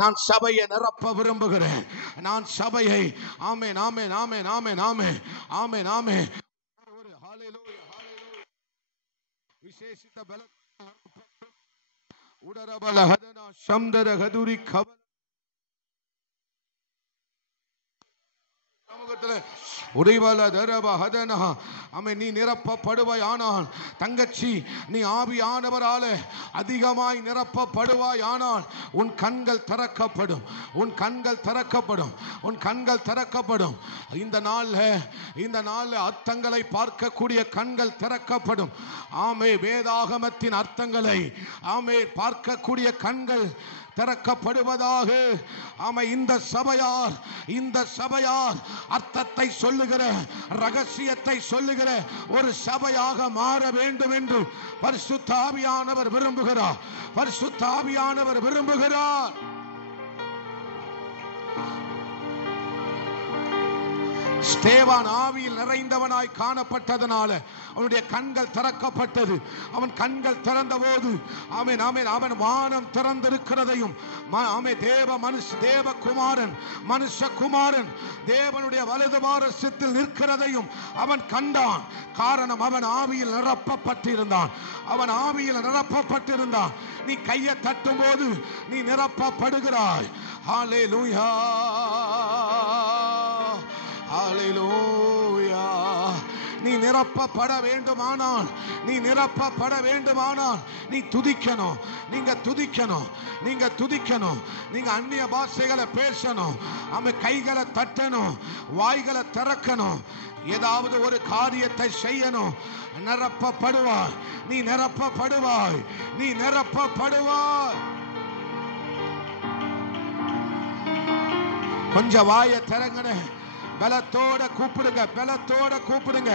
நான் சபையை நிரப்ப விரும்புகிறேன். நான் சபையை ஆமென் ஆமென் ஆமென் ஆமென் ஆமென் ஆமென் ஆமென் ஒரு ஹalleluya ஹalleluya விசேஷித்த பல உடரபல ஹதனா சம்தர கதுரி கபல நீ நிரப்பப்படுவாய். ஆனால் தங்கச்சி, நீ ஆவியானவரால அதிகமாய் நிரப்பப்படுவாய். ஆனால் உன் கண்கள் திறக்கப்படும், உன் கண்கள் திறக்கப்படும், உன் கண்கள் திறக்கப்படும். இந்த நாள்ல அர்த்தங்களை பார்க்கக்கூடிய கண்கள் திறக்கப்படும். ஆமே, வேதாகமத்தின் அர்த்தங்களை ஆமே பார்க்கக்கூடிய கண்கள் திறக்கப்படுவதாக. ஆமை, இந்த சபையார் அர்த்தத்தை சொல்லுகிற, ரகசியத்தை சொல்லுகிற ஒரு சபையாக மாற வேண்டும் என்று பரிசுத்த ஆவியானவர் விரும்புகிறார். பரிசுத்த ஆவியானவர் விரும்புகிறார். ஸ்தேவான் ஆவியில் நிறைந்தவனாய் காணப்பட்டதனால அவனுடைய கண்கள் திறக்கப்பட்டது. அவன் கண்கள் திறந்த போது ஆமென் ஆமென் அவன் வானம் திறந்திருக்கிறதையும் தேவகுமாரன் மனுஷகுமாரன் தேவனுடைய வலது பாரசத்தில் நிற்கிறதையும் அவன் கண்டான். காரணம், அவன் ஆவியில் நிரப்பப்பட்டிருந்தான். அவன் ஆவியில் நிரப்பப்பட்டிருந்தான். நீ கையை தட்டும் போது நீ நிரப்பப்படுகிறாய். ஹல்லேலூயா ஹல்லேலூயா. நீ நிரப்பப்பட வேண்டுமானால் நீ துதிக்கணும். நீங்க துதிக்கணும். நீங்க அந்நிய பாஷைகளை பேசணும். அவன் கைகளை தட்டணும், வாய்களை திறக்கணும், ஏதாவது ஒரு காரியத்தை செய்யணும். நிரப்பப்படுவாய். நீ நிரப்பப்படுவாய். கொஞ்சம் வாயை திறங்கன, பலத்தோட கூப்பிடுங்க.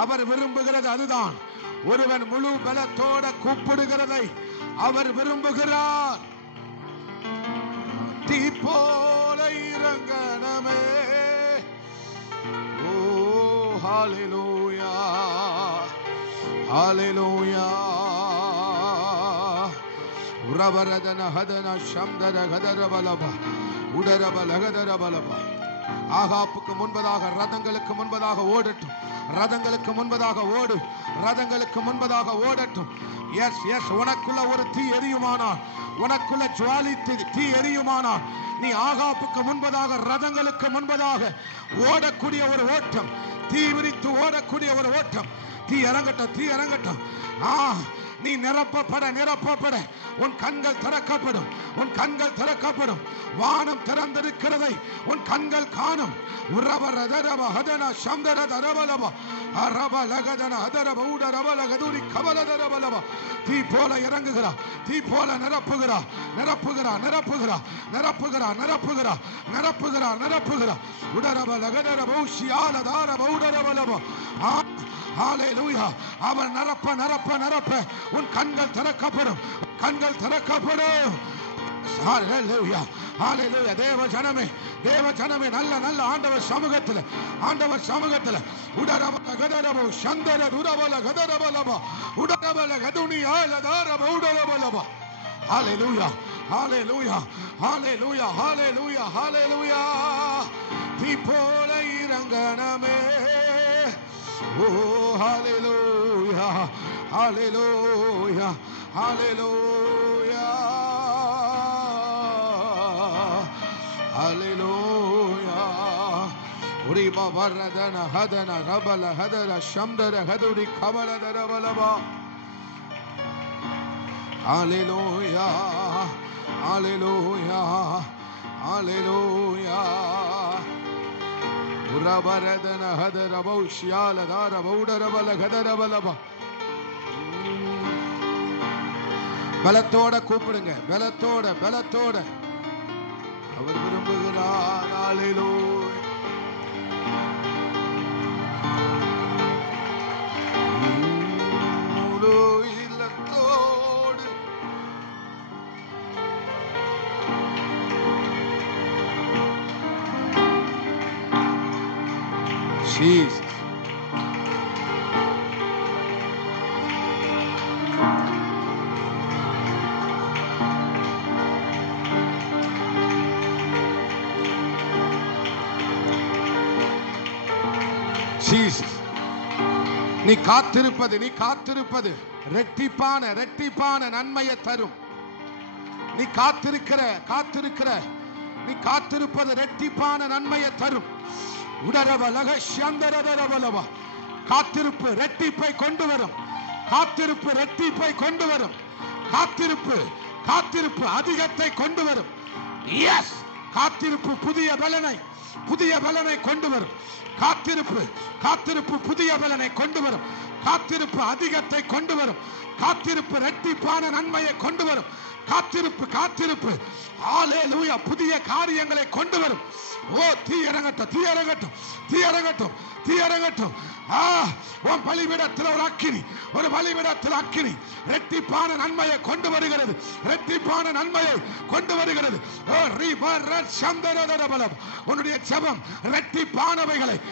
அவர் விரும்புகிறது அதுதான். ஒருவன் முழு பலத்தோட கூப்பிடுகிறதை அவர் விரும்புகிறார். தீ போல இறங்கனமே. ஓ ஹல்லேலூயா ஹல்லேலூயா. உரவரதன ஹதன சம்தர கதரபலப உடரபலகதரபலப. ஆகாப்புக்கு முன்பதாக ரதங்களுக்கு முன்பதாக ஓடட்டும். ரதங்களுக்கு முன்பதாக ஓடட்டும். எஸ் உனக்குள்ள ஒரு தீ எரியுமானால், உனக்குள்ள ஜுவாலி தீ எரியுமானால், நீ ஆகாப்புக்கு முன்பதாக ரதங்களுக்கு முன்பதாக ஓடக்கூடிய ஒரு ஓட்டம், தீ விரித்து ஓடக்கூடிய ஒரு ஓட்டம். தீ இறங்கட்டும். நீ நிரப்பப்பட உன் கண்கள் திறக்கப்படும். வானம் திறந்திருக்கிறதை உன் கண்கள் காணும். தீ போல இறங்குகிறா, தீ போல நிரப்புகிறா. ஹல்லேலூயா. அவர் நிரப்ப உன் கண்கள் திறக்கப்படும். ஹல்லேலூயா ஹல்லேலூயா. தேவ ஜனமே நல்ல ஆண்டவர் சமூகத்தில் உடரபல கதரபோ சந்தர துரபல கதரபலப உடரபல கதுனி ஆலதாரப உடரபலப. ஹல்லேலூயா. தீ போல இறங்கனமே. Oh, hallelujah, hallelujah, hallelujah, hallelujah. Uriba varadana hadana rabala hadara shamdara haduri kabala darabalaba. Hallelujah, hallelujah, hallelujah. உரபரதன ஹதரபௌஷ்யால தாரபௌடரபல கதரபலப. பலத்தோட கூப்பிடுங்க, பலத்தோட. அவர் விரும்புகிறார். ஹல்லேலூயா. முழு இல்லத்தோடு Jesus. Jesus. நீ காத்திருப்பது ரெட்டிப்பான நன்மையை தரும். நீ காத்திருப்பது ரெட்டிப்பான நன்மையை தரும். உடரவலக சந்தரதரவலவா. காத்திருப்பு ரெட்டிப்பை கொண்டு வரும். காத்திருப்பு அதிகத்தை கொண்டு வரும். எஸ், காத்திருப்பு புதிய பலனை கொண்டு வரும். காத்திருப்பு புதிய பலனை கொண்டு வரும். காத்திருப்பு அதிகத்தை கொண்டு வரும். காத்திருப்பு ரெட்டிப்பான நன்மையை கொண்டு வரும். காத்திருப்பு ஹல்லேலூயா புதிய காரியங்களை கொண்டு வரும். ஓ, தீ இறங்கட்டும். உன் பலிபீடத்தில் ஒரு அக்கினி ரெட்டிப்பான நன்மையை கொண்டு வருகிறது. உன்னுடைய ஜெபம் ரெட்டிப்பானவைகளை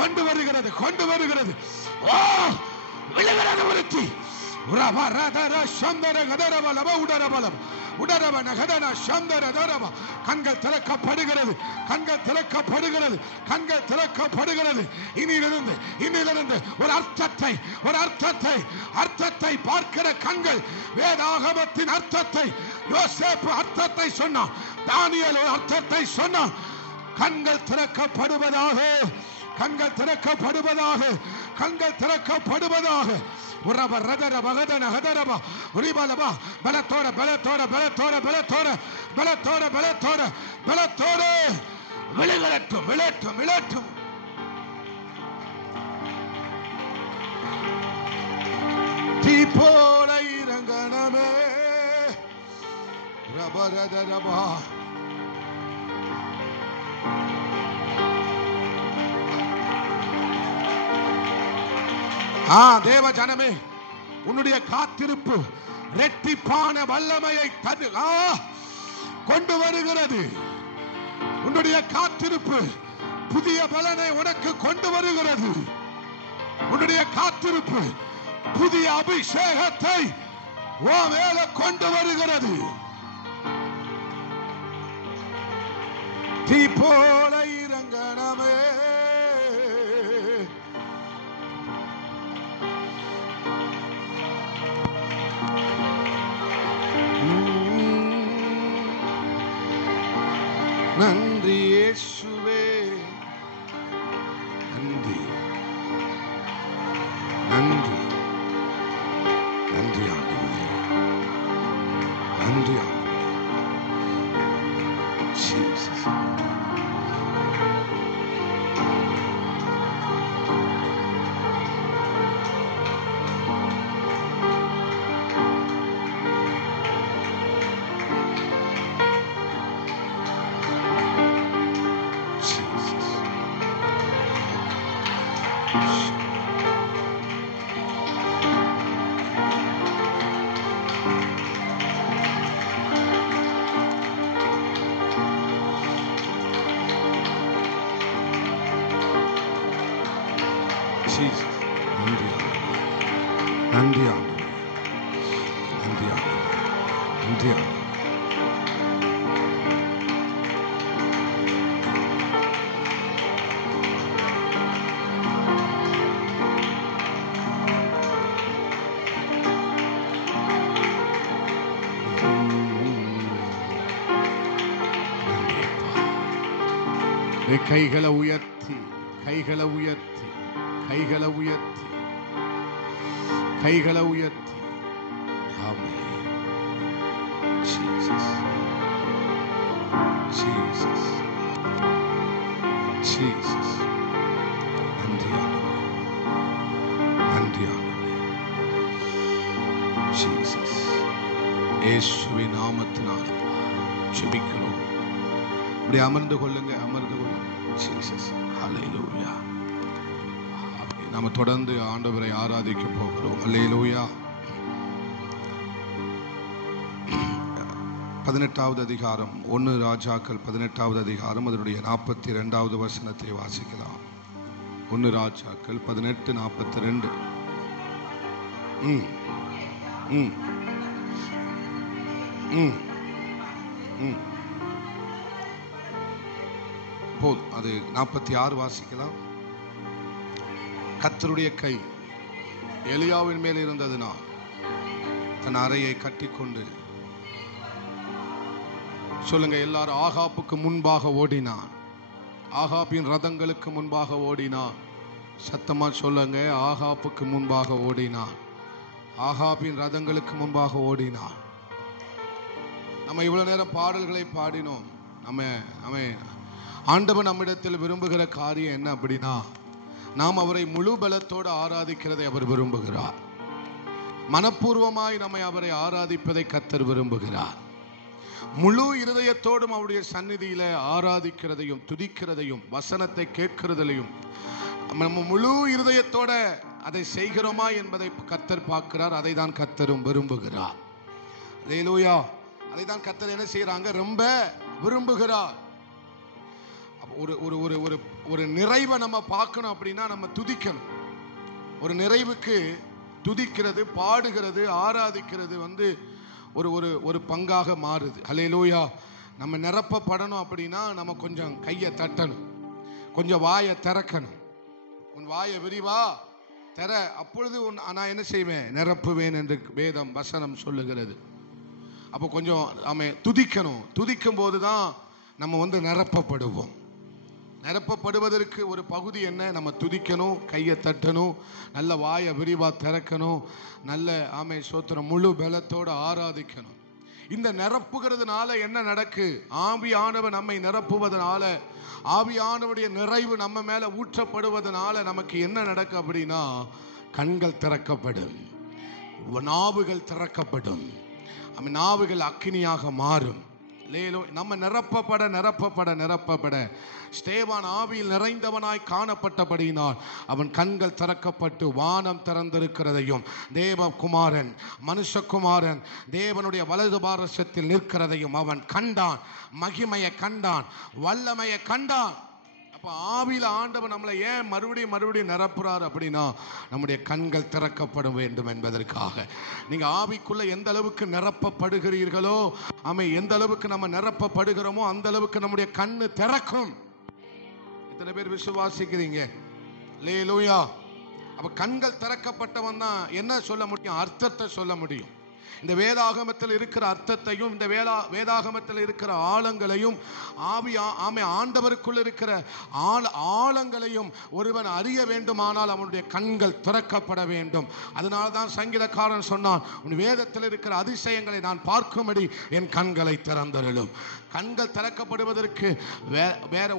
கொண்டு வருகிறது. ஓ, விழுகிறது ஒரு தீ. கண்கள் திறக்கப்படுகிறது. இனியிலிருந்து ஒரு அர்த்தத்தை பார்க்கிற கண்கள். வேதாகமத்தின் அர்த்தத்தை யோசேப்பு அர்த்தத்தை சொன்னான். தானியேல் ஒரு அர்த்தத்தை சொன்னான். கண்கள் திறக்கப்படுவதாக. விழட்டும். தீ போல இறங்கணமே. ரபரதரபா. தேவ ஜனமே, உன்னுடைய காத்திருப்பு ரெட்டிப்பான வல்லமையை கொண்டு வருகிறது. உன்னுடைய காத்திருப்பு புதிய பலனை உனக்கு கொண்டு வருகிறது. உன்னுடைய காத்திருப்பு புதிய அபிஷேகத்தை உன் மேல கொண்டு வருகிறது. தீ போல இறங்கணமே. நன்றி இயேசுவே, நன்றி ஆண்டவரே, நன்றி ஆண்டவரே. Jesus. கைகளை உயர்த்தி ஆமென். Jesus. நன்றி ஆண்டவரே. Jesus. இயேசுவின் நாமத்தினால் ஜெபிக்கிறோம். அப்படியே அமர்ந்து கொள்ளுங்க. Jesus. Hallelujah. நாம தொடர்ந்து ஆண்டவரை ஆராதிக்க போகிறோம். Hallelujah. 18வது அதிகாரம் 1 ராஜாக்கள் 18வது அதிகாரம் அதனுடைய 42வது வசனத்தை வாசிக்கலாம். 1 ராஜாக்கள் 18:42. போல் அது 46 வாசிக்கலாம். கர்த்தருடைய கை எலியாவின் மேல் இருந்ததினால் தன் அறையை கட்டிக்கொண்டு, சொல்லுங்க எல்லாரும், ஆகாப்புக்கு முன்பாக ஓடினான். ஆகாபின் ரதங்களுக்கு முன்பாக ஓடினான். சத்தமா சொல்லுங்க, ஆகாப்புக்கு முன்பாக ஓடினான். ஆகாபின் ரதங்களுக்கு முன்பாக ஓடினான். நம்ம இவ்வளவு நேரம் பாடல்களை பாடினோம். நம்ம ஆண்டவன் நம்மிடத்தில் விரும்புகிற காரியம் என்ன அப்படின்னா, நாம் அவரை முழு பலத்தோடு ஆராதிக்கிறதை அவர் விரும்புகிறார். மனப்பூர்வமாய் நம்மை அவரை ஆராதிப்பதை கர்த்தர் விரும்புகிறார். முழு இருதயத்தோடும் அவருடைய சந்நிதியில ஆராதிக்கிறதையும் துதிக்கிறதையும் வசனத்தை கேட்கிறதையும் நம்ம முழு இருதயத்தோட அதை செய்கிறோமா என்பதை கர்த்தர் பார்க்கிறார். அதை தான் கர்த்தரும் விரும்புகிறார். அல்லேலூயா. அதை தான் கர்த்தர் என்ன செய்யறாங்க, ரொம்ப விரும்புகிறார். ஒரு ஒரு ஒரு ஒரு ஒரு நிறைவை நம்ம பார்க்கணும் அப்படின்னா நம்ம துதிக்கணும். ஒரு நிறைவுக்கு துதிக்கிறது, பாடுகிறது, ஆராதிக்கிறது ஒரு ஒரு ஒரு பங்காக மாறுது. அல்லேலூயா. நம்ம நிரப்பப்படணும் அப்படின்னா நம்ம கொஞ்சம் கையை தட்டணும், கொஞ்சம் வாயை திறக்கணும். உன் வாயை விரிவா திற, அப்பொழுது நான் என்ன செய்வேன், நிரப்புவேன் என்று வேதம் வசனம் சொல்லுகிறது. அப்போ கொஞ்சம் துதிக்கணும். துதிக்கும் போதுதான் நம்ம நிரப்பப்படுவோம். நிரப்பப்படுவதற்கு ஒரு பகுதி என்ன, நம்ம துதிக்கணும், கையை தட்டணும், நல்ல வாயை விரிவா திறக்கணும், நல்ல சோத்திரம் முழு பலத்தோடு ஆராதிக்கணும். இந்த நிரப்புகிறதுனால என்ன நடக்கு, ஆவியானவர் நம்மை நிரப்புவதனால, ஆவியானவருடைய நிறைவு நம்ம மேல ஊற்றப்படுவதனால நமக்கு என்ன நடக்கு அப்படின்னா, கண்கள் திறக்கப்படும், நாவுகள் திறக்கப்படும், நாவுகள் அக்கினியாக மாறும். நம்ம நிரப்பப்பட நிரப்பப்பட நிரப்பப்பட ஸ்தேவான் ஆவியில் நிறைந்தவனாய் காணப்பட்டபடியினால் அவன் கண்கள் திறக்கப்பட்டு வானம் திறந்திருக்கிறதையும், தேவகுமாரன் மனுஷகுமாரன் தேவனுடைய வலது பாரசத்தில் நிற்கிறதையும் அவன் கண்டான். மகிமையை கண்டான், வல்லமையை கண்டான். அப்ப ஆவியில ஆண்டவன் நம்மளை ஏன் மறுபடியும் நிரப்புறார் அப்படின்னா, நம்முடைய கண்கள் திறக்கப்பட வேண்டும் என்பதற்காக. நீங்க ஆவிக்குள்ள எந்த அளவுக்கு நிரப்பப்படுகிறீர்களோ, எந்த அளவுக்கு நம்ம நிரப்பப்படுகிறோமோ அந்த அளவுக்கு நம்முடைய கண்ணு திறக்கும். எத்தனை பேர் விசுவாசிக்கிறீங்க? அல்லேலூயா. அப்ப கண்கள் திறக்கப்பட்டவன் தான் என்ன சொல்ல முடியும், அர்த்தத்தை சொல்ல முடியும். இந்த வேதாகமத்தில் இருக்கிற அர்த்தத்தையும் இந்த வேதாகமத்தில் இருக்கிற ஆழங்களையும் ஆண்டவருக்குள் இருக்கிற ஆழங்களையும் ஒருவன் அறிய வேண்டுமானால் அவனுடைய கண்கள் திறக்கப்பட வேண்டும். அதனால தான் சங்கீதக்காரன் சொன்னான், உன் வேதத்தில் இருக்கிற அதிசயங்களை நான் பார்க்கும்படி என் கண்களை திறந்தருளும். கண்கள் திறக்கப்படுவதற்கு வேற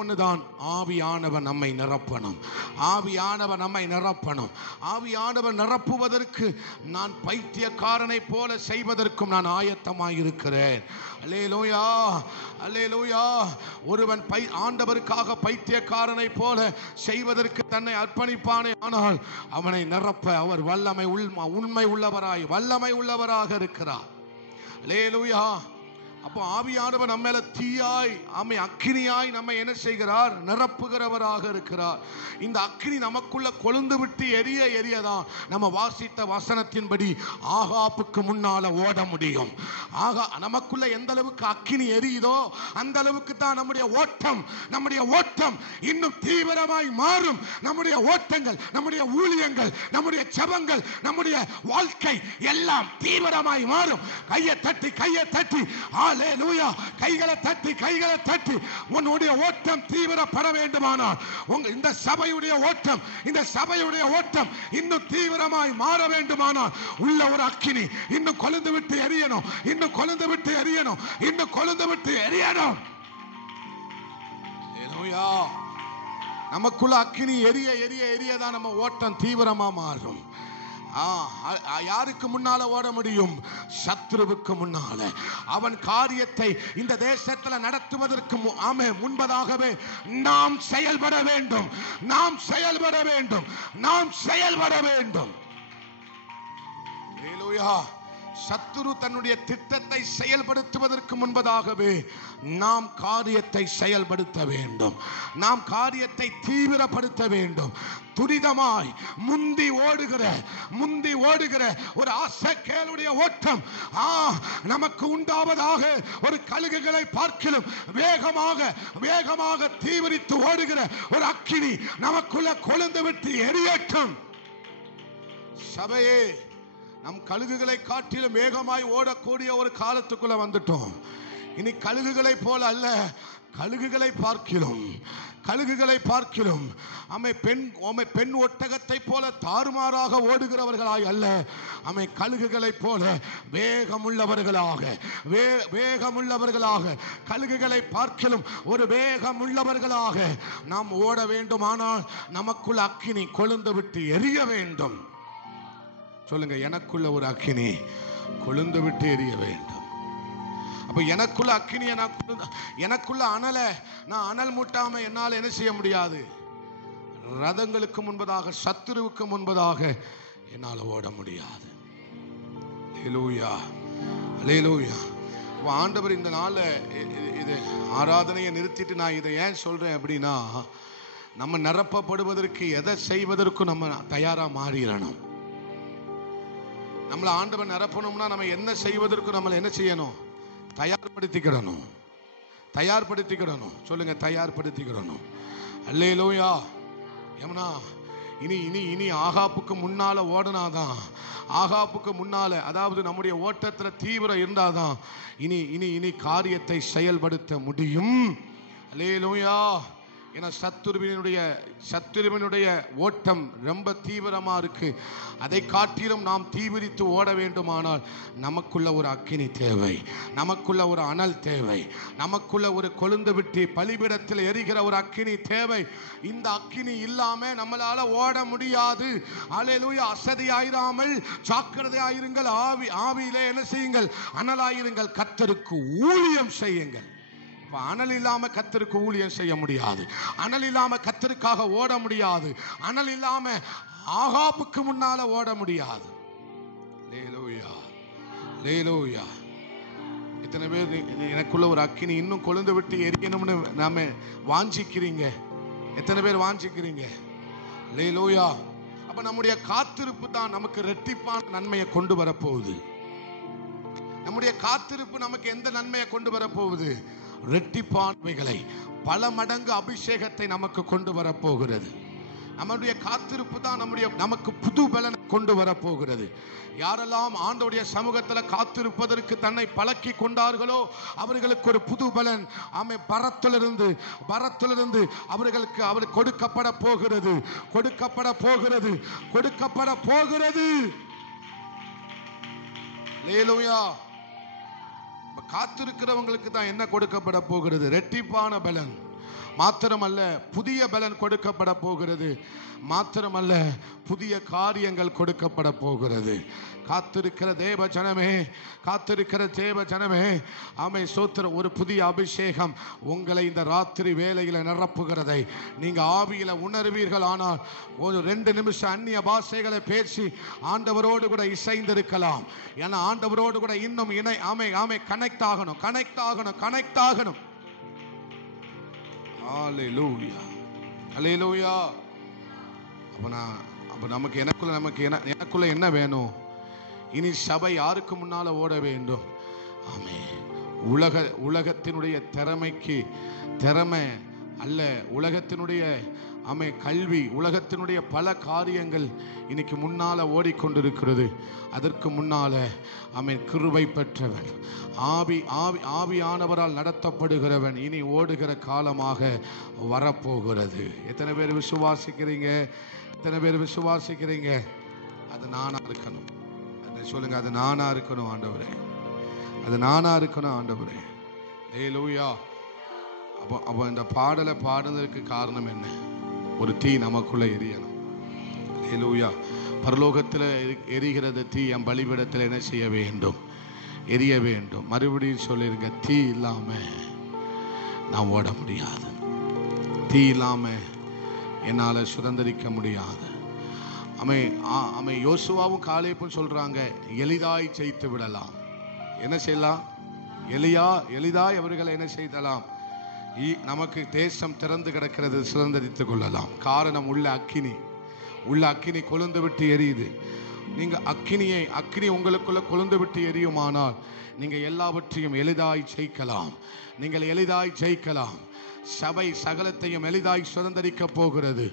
ஒண்ணுதான், ஆவியானவர் நம்மை நிரப்பணும். ஆவியானவர் நம்மை நிரப்பணும். ஆவியானவர் நிரப்புவதற்கு நான் பைத்தியக்காரனை போல செய்வதற்கும் நான் ஆயத்தமாயிருக்கிறேன். அல்லேலூயா, அல்லேலூயா. ஒருவன் ஆண்டவருக்காக பைத்தியக்காரனை போல செய்வதற்கு தன்னை அர்ப்பணிப்பானே, ஆனால் அவனை நிரப்ப அவர் வல்லமை உண்மை உள்ளவராய் வல்லமை உள்ளவராக இருக்கிறார். அல்லேலூயா. அப்போ ஆவியானவர் நம்ம மேல தீயாய் அக்கினியாய் நம்ம என்ன செய்கிறார், நிரப்புகிறவராக இருக்கிறார். இந்த அக்கினி நமக்குள்ள கொழுந்து விட்டு எரியதான் நம்ம வாசித்த வசனத்தின்படி ஆகாப்புக்கு முன்னால ஓட முடியும். நமக்குள்ள எந்த அளவுக்கு அக்கினி எரியுதோ அந்த அளவுக்கு தான் நம்முடைய ஓட்டம் இன்னும் தீவிரமாய் மாறும். நம்முடைய ஓட்டங்கள், நம்முடைய ஊழியங்கள், நம்முடைய ஜெபங்கள், நம்முடைய வாழ்க்கை எல்லாம் தீவிரமாய் மாறும். கையை தட்டி அல்லேலூயா, கைகளை தட்டி உன்னுடைய ஓட்டம் தீவிரப்பட வேண்டுமானால், இந்த சபையுடைய ஓட்டம் இன்னும் தீவிரமாய் மாற வேண்டுமானால் உள்ள ஒரு அக்கினி இன்னும் கொழுந்து விட்டு எரியணும், இன்னும் கொழுந்து விட்டு எரியணும், இன்னும் கொழுந்து விட்டு எரியணும். அல்லேலூயா. நமக்குள்ள அக்கினி எரியதான் நம்ம ஓட்டம் தீவிரமா மாறும். யாருக்கு முன்னால ஓட முடியும்? சத்ருவுக்கு முன்னால. அவன் காரியத்தை இந்த தேசத்தில் நடத்துவதற்கு முன்பதாகவே நாம் செயல்பட வேண்டும். சத்துரு தன்னுடைய திட்டத்தை செயல்படுத்துவதற்கு முன்பதாகவே நாம் காரியத்தை செயல்படுத்த வேண்டும். நாம் காரியத்தை தீவிரப்படுத்த வேண்டும். துரிதமாய் முந்தி ஓடுகிற ஒரு ஆசகேலுடைய ஓட்டம் நமக்கு உண்டாவதாக ஒரு கழுகுகளை பார்க்கிலும் வேகமாக தீவிரித்து ஓடுகிற ஒரு அக்கினி நமக்குள்ள கொழுந்து விட்டு எரியட்டும். சபையே, நம் கழுகுகளை காட்டிலும் வேகமாய் ஓடக்கூடிய ஒரு காலத்துக்குள்ள வந்துட்டோம். இனி கழுகுகளை போல அல்ல, கழுகுகளை பார்க்கிலும் பெண் ஒட்டகத்தை போல தாறுமாறாக ஓடுகிறவர்களாய் அல்ல, கழுகுகளை போல வேகமுள்ளவர்களாக கழுகுகளை பார்க்கிலும் ஒரு வேகமுள்ளவர்களாக நாம் ஓட வேண்டுமானால் நமக்குள்ள அக்கினி கொழுந்து விட்டு எரிய வேண்டும். சொல்லுங்க, எனக்குள்ள ஒரு அக்கினி கொழுந்து விட்டு எரிய வேண்டும். அப்ப எனக்குள்ள அக்கினியை எனக்குள்ள அனலை நான் அனல் மூட்டாம என்னால் என்ன செய்ய முடியாது? ரதங்களுக்கு முன்பதாக, சத்துருவுக்கு முன்பதாக என்னால் ஓட முடியாது. ஹல்லேலூயா, ஹல்லேலூயா. ஆண்டவர் இந்த நாள்ல இது ஆராதனையை நிறுத்திட்டு நான் இதை ஏன் சொல்றேன் அப்படின்னா, நம்ம நிரப்பப்படுவதற்கு எதை செய்வதற்கும் நம்ம தயாரா மாறிடணும். நம்மளை ஆண்டவர் நிரப்பணும்னா நம்ம என்ன செய்வதற்கும் நம்மளை என்ன செய்யணும்? தயார்படுத்திக்கிடணும். சொல்லுங்க, தயார்படுத்திக்கிடணும். அல்லேலூயா. ஏமனா இனி ஆகாப்புக்கு முன்னால ஓடனாதான், ஆகாப்புக்கு முன்னால, அதாவது நம்முடைய ஓட்டத்துல தீவிரம் இருந்தாதான் இனி காரியத்தை செயல்படுத்த முடியும். அல்லேலூயா. ஏன்னா சத்துருவினுடைய ஓட்டம் ரொம்ப தீவிரமா இருக்கு. அதை காட்டிலும் நாம் தீவிரித்து ஓட வேண்டுமானால் நமக்குள்ள ஒரு அக்கினி தேவை, நமக்குள்ள ஒரு அனல் தேவை, நமக்குள்ள ஒரு கொழுந்து விட்டு பலிபீடத்தில் எரிகிற ஒரு அக்கினி தேவை. இந்த அக்கினி இல்லாம நம்மளால ஓட முடியாது. அல்லேலூயா. அசதியாயிராமல் ஜாக்கிரதையாயிருங்கள். ஆவியிலே என்ன செய்யுங்கள்? அனலாயிருங்கள். கர்த்தருக்கு ஊழியம் செய்யுங்கள். அனல் இல்லாம கர்த்தருக்கு ஊழியம் செய்ய முடியாது. அனல் இல்லாம கர்த்தருக்காக ஓட முடியாது. அனல் இல்லாம ஆகாப்புக்கு முன்னால ஓட முடியாது. அல்லேலூயா, அல்லேலூயா. இத்தனை பேர் எனக்குள்ள ஒரு அக்கினி இன்னும் கொழுந்து விட்டு எரியணும்னு நாம வாஞ்சிக்கிறீங்க? எத்தனை பேர் வாஞ்சிக்கிறீங்க? அல்லேலூயா. அப்ப நம்முடைய காத்திருப்பு தான் நமக்கு இரட்டிப்பான நன்மையை கொண்டு வரப்போகுது. நம்முடைய காத்திருப்பு நமக்கு எந்த நன்மையை கொண்டு வரப்போகுது? இரட்டிப்பான்மைகளை, பல மடங்கு அபிஷேகத்தை நமக்கு கொண்டு வரப்போகிறது. நம்முடைய காத்திருப்பு தான் நமக்கு புது பலன் கொண்டு வரப்போகிறது. யாரெல்லாம் ஆண்டவருடைய சமூகத்தில் காத்திருப்பதற்கு தன்னை பழக்கி கொண்டார்களோ அவர்களுக்கு ஒரு புது பலன் பரத்திலிருந்து அவருக்கு கொடுக்கப்பட போகிறது. அல்லேலூயா. காத்திருக்கிறவங்களுக்கு தான் என்ன கொடுக்கப்பட போகிறது? இரட்டிப்பான பலன். மாத்திரமல்ல, புதிய பலன் கொடுக்கப்பட போகிறது. மாத்திரமல்ல, புதிய காரியங்கள் கொடுக்கப்பட போகிறது. காத்திருக்கிற தேவ ஜனமே, ஆமை சோத்திரம். ஒரு புதிய அபிஷேகம் உங்களை இந்த ராத்திரி வேளையில நிரப்புகிறதை நீங்க ஆவியில உணர்வீர்கள். ஆனால் ஒரு 2 நிமிஷம் அந்நிய பாஷைகளை பேசி ஆண்டவரோடு கூட இசைந்திருக்கலாம். ஏன்னா ஆண்டவரோடு கூட இன்னும் கனெக்ட் ஆகணும். ஹல்லேலூயா, ஹல்லேலூயா. அப்ப நமக்கு எனக்குள்ள என்ன வேணும்? இனி சபை யாருக்கு முன்னால ஓட வேண்டும்? உலகத்தினுடைய திறமை அல்ல, உலகத்தினுடைய கல்வி, உலகத்தினுடைய பல காரியங்கள் இன்னைக்கு முன்னால ஓடிக்கொண்டிருக்கிறது. அதற்கு முன்னால கிருபை பெற்றவன், ஆவியானவரால் நடத்தப்படுகிறவன் இனி ஓடுகிற காலமாக வரப்போகிறது. எத்தனை பேர் விசுவாசிக்கிறீங்க? அது நானா இருக்கணும். சொல்லுங்க, அது நானா இருக்கணும் ஆண்டவரே, அது நானா இருக்கணும் ஆண்டவரே. ஹல்லேலூயா. அப்போ இந்த பாடலை பாடுறதுக்கு காரணம் என்ன? ஒரு தீ நமக்குள்ள எரியணும். ஹல்லேலூயா. பரலோகத்தில் எரிகிறது தீ என் பலிபீடத்தில் என்ன செய்ய வேண்டும்? எரிய வேண்டும். மறுபடியும் சொல்லிருங்க, தீ இல்லாம நான் ஓட முடியாது. தீ இல்லாம என்னால சுதந்திரிக்க முடியாது. அமை யோசுவாவும் காலேபும் சொல்றாங்க, எளிதாய் ஜெயித்து விடலாம். என்ன செய்யலாம்? எளிதாய் அவர்களை என்ன செய்தலாம்? நமக்கு தேசம் திறந்து கிடக்கிறது, சுதந்திரித்துக் கொள்ளலாம். காரணம், உள்ள அக்கினி கொழுந்து விட்டு எரியுது. நீங்க அக்கினி உங்களுக்குள்ள கொழுந்து விட்டு எரியுமானால் நீங்க எல்லாவற்றையும் எளிதாய் ஜெயிக்கலாம். நீங்கள் எளிதாய் ஜெயிக்கலாம். சபை சகலத்தையும் எளிதாய் சுதந்திரிக்க போகிறது.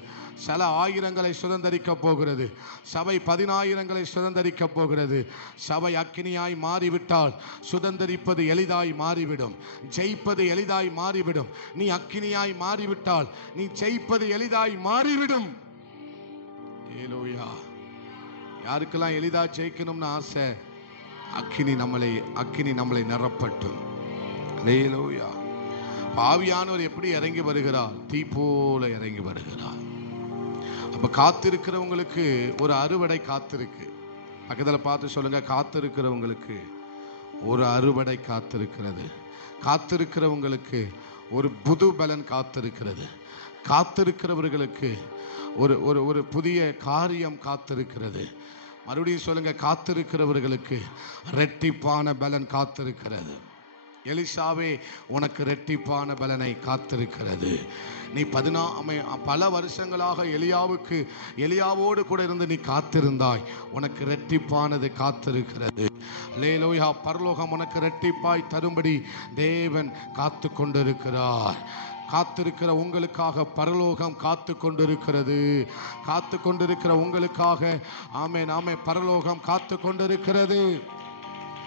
சில ஆயிரங்களை சுதந்திரிக்க போகிறது. சபை 10,000ங்களை சுதந்திரிக்க போகிறது. சபை அக்கினியாய் மாறிவிட்டால் சுதந்திரிப்பது எளிதாய் மாறிவிடும், ஜெயிப்பது எளிதாய் மாறிவிடும். நீ அக்கினியாய் மாறிவிட்டால் நீ ஜெயிப்பது எளிதாய் மாறிவிடும். யாருக்கெல்லாம் எளிதா ஜெயிக்கணும்னு ஆசை? அக்கினி நம்மளை நிரப்பட்டும். அல்லேலூயா. ஆவியானவர் எப்படி இறங்கி வருகிறார்? தீ போல இறங்கி வருகிறார். அப்ப காத்திருக்கிறவங்களுக்கு ஒரு அறுவடை காத்திருக்கு. பக்கத்துல பார்த்து சொல்லுங்க, காத்திருக்கிறவங்களுக்கு ஒரு அறுவடை காத்திருக்கிறது. காத்திருக்கிறவங்களுக்கு ஒரு புது பலன் காத்திருக்கிறது. காத்திருக்கிறவர்களுக்கு ஒரு புதிய காரியம் காத்திருக்கிறது. மறுபடியும் சொல்லுங்க, காத்திருக்கிறவர்களுக்கு இரட்டிப்பான பலன் காத்திருக்கிறது. எலிசாவே, உனக்கு இரட்டிப்பான பலனை காத்திருக்கிறது. நீ பல வருஷங்களாக எலியாவோடு கூட இருந்து நீ காத்திருந்தாய். உனக்கு இரட்டிப்பானது காத்திருக்கிறது. அல்லேலூயா. பரலோகம் உனக்கு இரட்டிப்பாய் தரும்படி தேவன் காத்து கொண்டிருக்கிறார். காத்திருக்கிற உங்களுக்காக பரலோகம் காத்து கொண்டிருக்கிறது. காத்து கொண்டிருக்கிற உங்களுக்காக ஆமென் பரலோகம் காத்து கொண்டிருக்கிறது.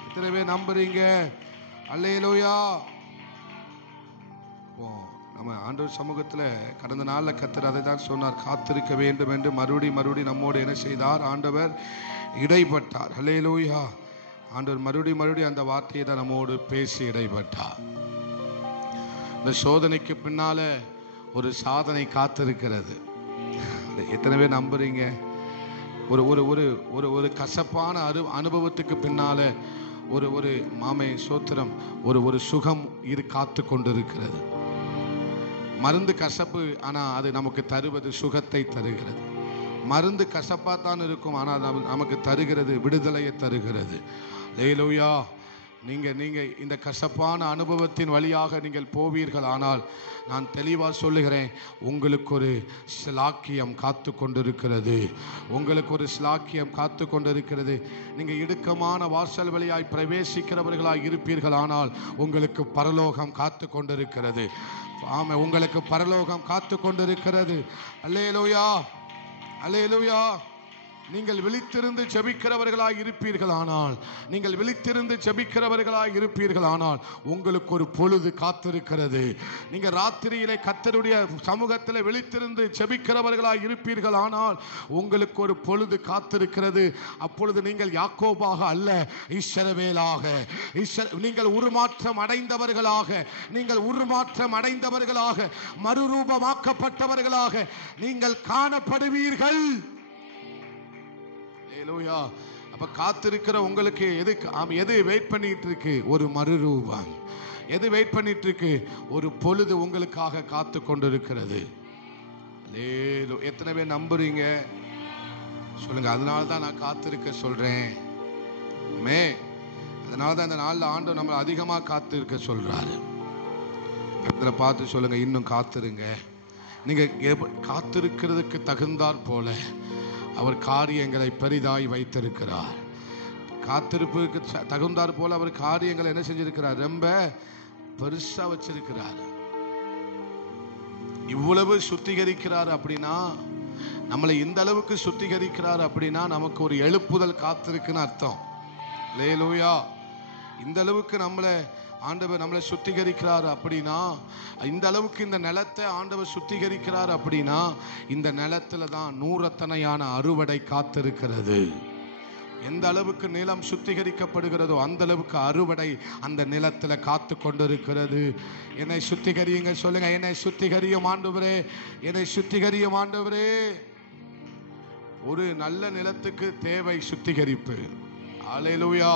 எத்தனை நம்புறீங்க? அல்லேலூயா. நம்ம ஆண்டவர் சமூகத்தில் கடந்த நாளில் கர்த்தர் அதை தான் சொன்னார், காத்திருக்க வேண்டும் என்று. மறுபடி நம்மோடு என்ன செய்தார்? ஆண்டவர் இடைப்பட்டார். அல்லேலூயா. ஆண்டவர் மறுபடி அந்த வார்த்தையை தான் நம்மோடு பேசி இடைப்பட்டார். இந்த சோதனைக்கு பின்னால ஒரு சாதனை காத்திருக்கிறது. எத்தனை பேர் நம்புறீங்க? ஒரு கசப்பான அனுபவத்துக்கு பின்னால ஒரு சோத்திரம் ஒரு சுகம் காத்து கொண்டிருக்கிறது. மருந்து கசப்பு, ஆனா அது நமக்கு தருவது சுகத்தை தருகிறது. மருந்து கசப்பா தான் இருக்கும், ஆனால் நமக்கு தருகிறது விடுதலையை தருகிறது. அல்லேலூயா. நீங்க இந்த கசப்பான அனுபவத்தின் வழியாக நீங்கள் போவீர்கள். ஆனால் நான் தெளிவாக சொல்லுகிறேன், உங்களுக்கு ஒரு ஸ்லாக்கியம் காத்து கொண்டிருக்கிறது. உங்களுக்கு ஒரு ஸ்லாக்கியம் காத்து கொண்டிருக்கிறது. நீங்க இடுக்கமான வாசல் வழியாய் பிரவேசிக்கிறவர்களாய் இருப்பீர்கள். ஆனால் உங்களுக்கு பரலோகம் காத்து கொண்டிருக்கிறது. ஆமா, உங்களுக்கு பரலோகம் காத்து கொண்டிருக்கிறது. அல்லேலூயா. அல்லேலூயா. நீங்கள் விழித்திருந்து ஜெபிக்கிறவர்களாய் இருப்பீர்களானால் உங்களுக்கு ஒரு பொழுது காத்திருக்கிறது. நீங்க ராத்திரியிலே கர்த்தருடைய சமூகத்தில் விழித்திருந்து ஜெபிக்கிறவர்களாய் இருப்பீர்களானால் உங்களுக்கு ஒரு பொழுது காத்திருக்கிறது. அப்பொழுது நீங்கள் யாக்கோபாக அல்ல, இஸ்ரவேலாக, நீங்கள் உருமாற்றம் அடைந்தவர்களாக மறுரூபமாக்கப்பட்டவர்களாக நீங்கள் காணப்படுவீர்கள். அப்ப காத்திருக்கிற உங்களுக்கு எது வெயிட் பண்ணிட்டு இருக்கு? ஒரு மறுரூபம். எது வெயிட் பண்ணிட்டு இருக்கு? ஒரு பொழுது உங்களுக்காக காத்து கொண்டிருக்கிறது. எத்தனை பேர் நம்புறீங்க? சொல்லுங்க. அதனாலதான் நான் காத்திருக்க சொல்றேன். அதனாலதான் இந்த நாள்ல ஆண்டவர் நம்ம அதிகமா காத்திருக்க சொல்றாரு. அதுல பார்த்து சொல்லுங்க, இன்னும் காத்திருங்க. நீங்க காத்திருக்கிறதுக்கு தகுந்தாற் போல அவர் காரியங்களை பெரிதாய் வைத்திருக்கிறார். காத்திருப்புக்கு தகுந்தாற் போல அவர் காரியங்களை என்ன செஞ்சிருக்கிறார்? ரொம்ப பெருசா வச்சிருக்கிறார். இவ்வளவு சுத்திகரிக்கிறார் அப்படின்னா, நம்மளை இந்த அளவுக்கு சுத்திகரிக்கிறார் அப்படின்னா நமக்கு ஒரு எழுப்புதல் காத்திருக்குன்னு அர்த்தம். அல்லேலூயா. இந்த அளவுக்கு ஆண்டவர் நம்மளை சுத்திகரிக்கிறார் அப்படின்னா, இந்த அளவுக்கு இந்த நிலத்தை ஆண்டவர் சுத்திகரிக்கிறார் அப்படின்னா, இந்த நிலத்துல தான் நூறத்தனையான அறுவடை காத்திருக்கிறது. எந்த அளவுக்கு நிலம் சுத்திகரிக்கப்படுகிறதோ அந்த அளவுக்கு அறுவடை அந்த நிலத்துல காத்து கொண்டிருக்கிறது. என்னை சுத்திகரியுங்க. சொல்லுங்க, என்னை சுத்திகரியும் ஆண்டவரே, என்னை சுத்திகரியும் ஆண்டவரே. ஒரு நல்ல நிலத்துக்கு தேவை சுத்திகரிப்பு. அல்லேலூயா.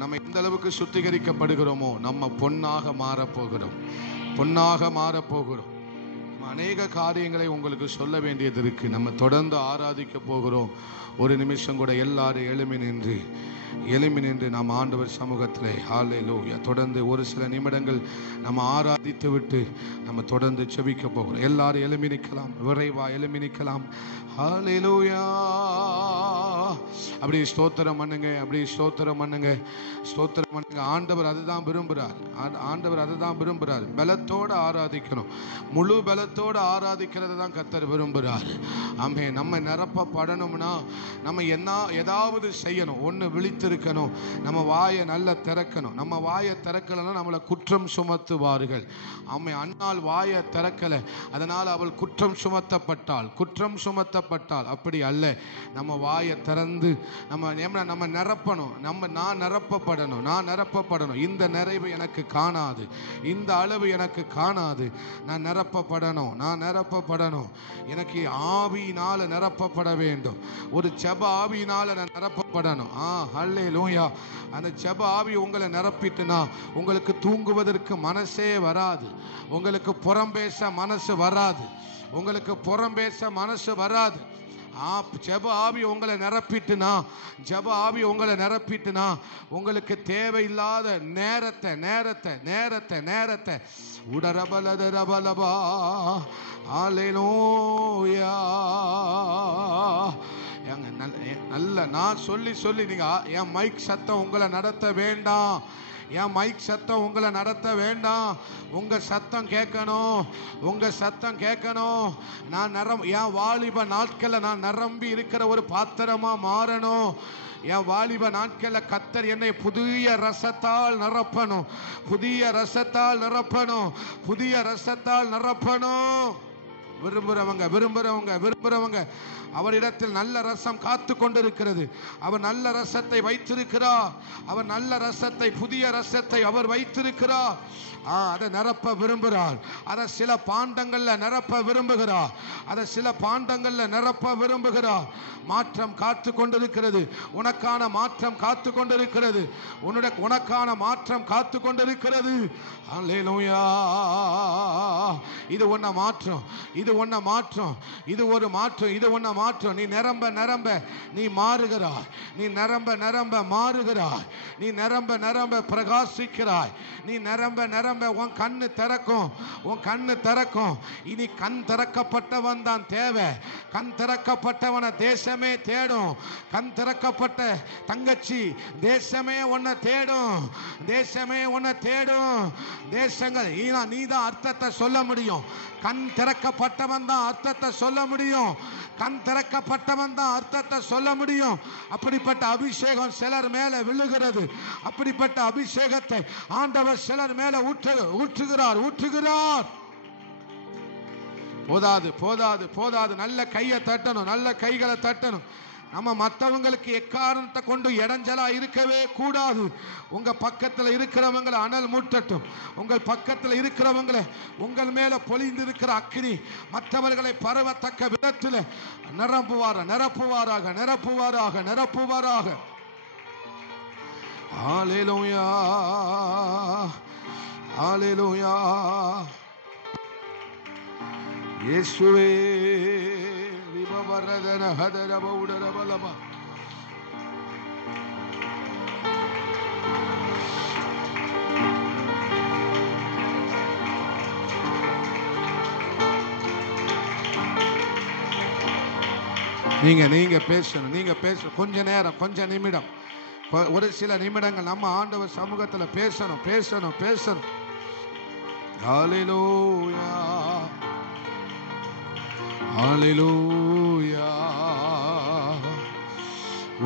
நம்ம எந்த அளவுக்கு சுத்திகரிக்கப்படுகிறோமோ நம்ம பொன்னாக மாறப்போகிறோம். அநேக காரியங்களை உங்களுக்கு சொல்ல வேண்டியது இருக்கு. நம்ம தொடர்ந்து ஆராதிக்க போகிறோம். ஒரு நிமிஷம் கூட எல்லாரும் எழும்பி நின்று நாம் ஆண்டவர் சமூகத்திலே ஹல்லேலூயா தொடர்ந்து ஒரு சில நிமிடங்கள் நம்ம ஆராதித்து விட்டு நம்ம தொடர்ந்து ஜெபிக்க போகிறோம். எல்லாரும் எழும்பி நிற்கலாம், விரைவா எழும்பி நிற்கலாம். ஹல்லேலூயா. அப்படி ஸ்தோத்திரம் பண்ணுங்க, அப்படி ஸ்தோத்திரம் பண்ணுங்க, ஸ்தோத்திரம் பண்ணுங்க. ஆண்டவர் அதுதான் விரும்புகிறார். ஆண்டவர் அதுதான் விரும்புகிறார். பலத்தோடு ஆராதிக்கணும், முழு பலத்தோடு ஆராதிக்கிறது தான் கர்த்தர் விரும்புகிறார். ஆமே. நம்ம நிரப்பப்படணும்னா நம்ம ஏதாவது செய்யணும். ஒன்று விழித்திருக்கணும், நம்ம வாயை நல்லா திறக்கணும். நம்ம வாயை திறக்கலைன்னா நம்மளை குற்றம் சுமத்துவார்கள். ஆமே. அன்னாள் வாயை திறக்கலை, அதனால் அவள் குற்றம் சுமத்தப்பட்டாள். அப்படி அல்ல. நம்ம வாயை திறந்து நம்ம நிரப்பணும். நான் நிரப்பப்படணும். இந்த நிறைவு எனக்கு காணாது, இந்த அளவு எனக்கு காணாது. நான் நிரப்பப்படணும். எனக்கு ஆவியினால நிரப்பப்பட வேண்டும். ஒரு ஜெப ஆவியினால நான் நிரப்பப்படணும். ஹல்லேலூயா. அந்த ஜெப ஆவி உங்களை நிரப்பிட்டுனா உங்களுக்கு தூங்குவதற்கு மனசே வராது. உங்களுக்கு புறம் பேச மனசு வராது. ஜெப ஆவி உங்களை நிரப்பிட்டுனா உங்களுக்கு தேவையில்லாத நேரத்தை உடரபலதரபலபா. ஹல்லேலூயா. நல்ல நான் சொல்லி நீங்க என் மைக் சத்தம் உங்களை நடத்த வேண்டாம். உங்க சத்தம் கேட்கணும். நான் என் வாலிப நாட்கள்ல நான் நிரம்பி இருக்கிற ஒரு பாத்திரமா மாறணும். என் வாலிப நாட்கள்ல கர்த்தர் என்னை புதிய ரசத்தால் நிரப்பணும். விரும்புறவங்க அவரிடத்தில் நல்ல ரசம் காத்து கொண்டிருக்கிறது. அவர் நல்ல ரசத்தை வைத்திருக்கிறார். புதிய ரசத்தை அவர் வைத்திருக்கிறார். அதை நிரப்ப விரும்புகிறார். அதை சில பாண்டங்கள்ல நிரப்ப விரும்புகிறார். மாற்றம் காத்து கொண்டிருக்கிறது. உனக்கான மாற்றம் காத்து கொண்டிருக்கிறது. உனக்கான மாற்றம் காத்து கொண்டிருக்கிறது. ஹல்லேலூயா. இது ஒன்ன மாற்றம். நீ நிரம்ப நீ மாறுகிறாய். நீ நிரம்ப பிரகாசிக்கிறாய். நீ நிரம்ப உன் கண்ணு திறக்கும். இனி கண் திறக்கப்பட்டவன் தான் தேவை. கண் திறக்கப்பட்டவனை தேசமே தேடும். கண் திறக்கப்பட்ட தங்கச்சி தேசமே உன்னை தேடும். தேசங்கள் நீதான் அர்த்தத்தை சொல்ல முடியும். கண் திறக்கப்பட்டவன் தான் அர்த்தத்தை சொல்ல முடியும். அப்படிப்பட்ட அபிஷேகம் சிலர் மேல விழுகிறது. அப்படிப்பட்ட அபிஷேகத்தை ஆண்டவர் சிலர் மேல ஊற்றுகிறார். போதாது. நல்ல கையை தட்டணும், நல்ல கைகளை தட்டணும். நம்ம மற்றவங்களுக்கு எக்காரணத்தை கொண்டு இடைஞ்சலா இருக்கவே கூடாது. உங்க பக்கத்தில் இருக்கிறவங்களை அனல் மூட்டட்டும். உங்கள் பக்கத்தில் இருக்கிறவங்களை உங்கள் மேல பொழிந்து இருக்கிற அக்கினி மற்றவர்களை பரவத்தக்க விதத்தில் நிரப்புவாராக. ஹல்லேலூயா. இயேசுவே. நீங்க பேசணும். கொஞ்ச நேரம், கொஞ்ச நிமிடம், ஒரு சில நிமிடங்கள் நம்ம ஆண்டவர் சமூகத்தில் பேசணும். ஹல்லேலூயா.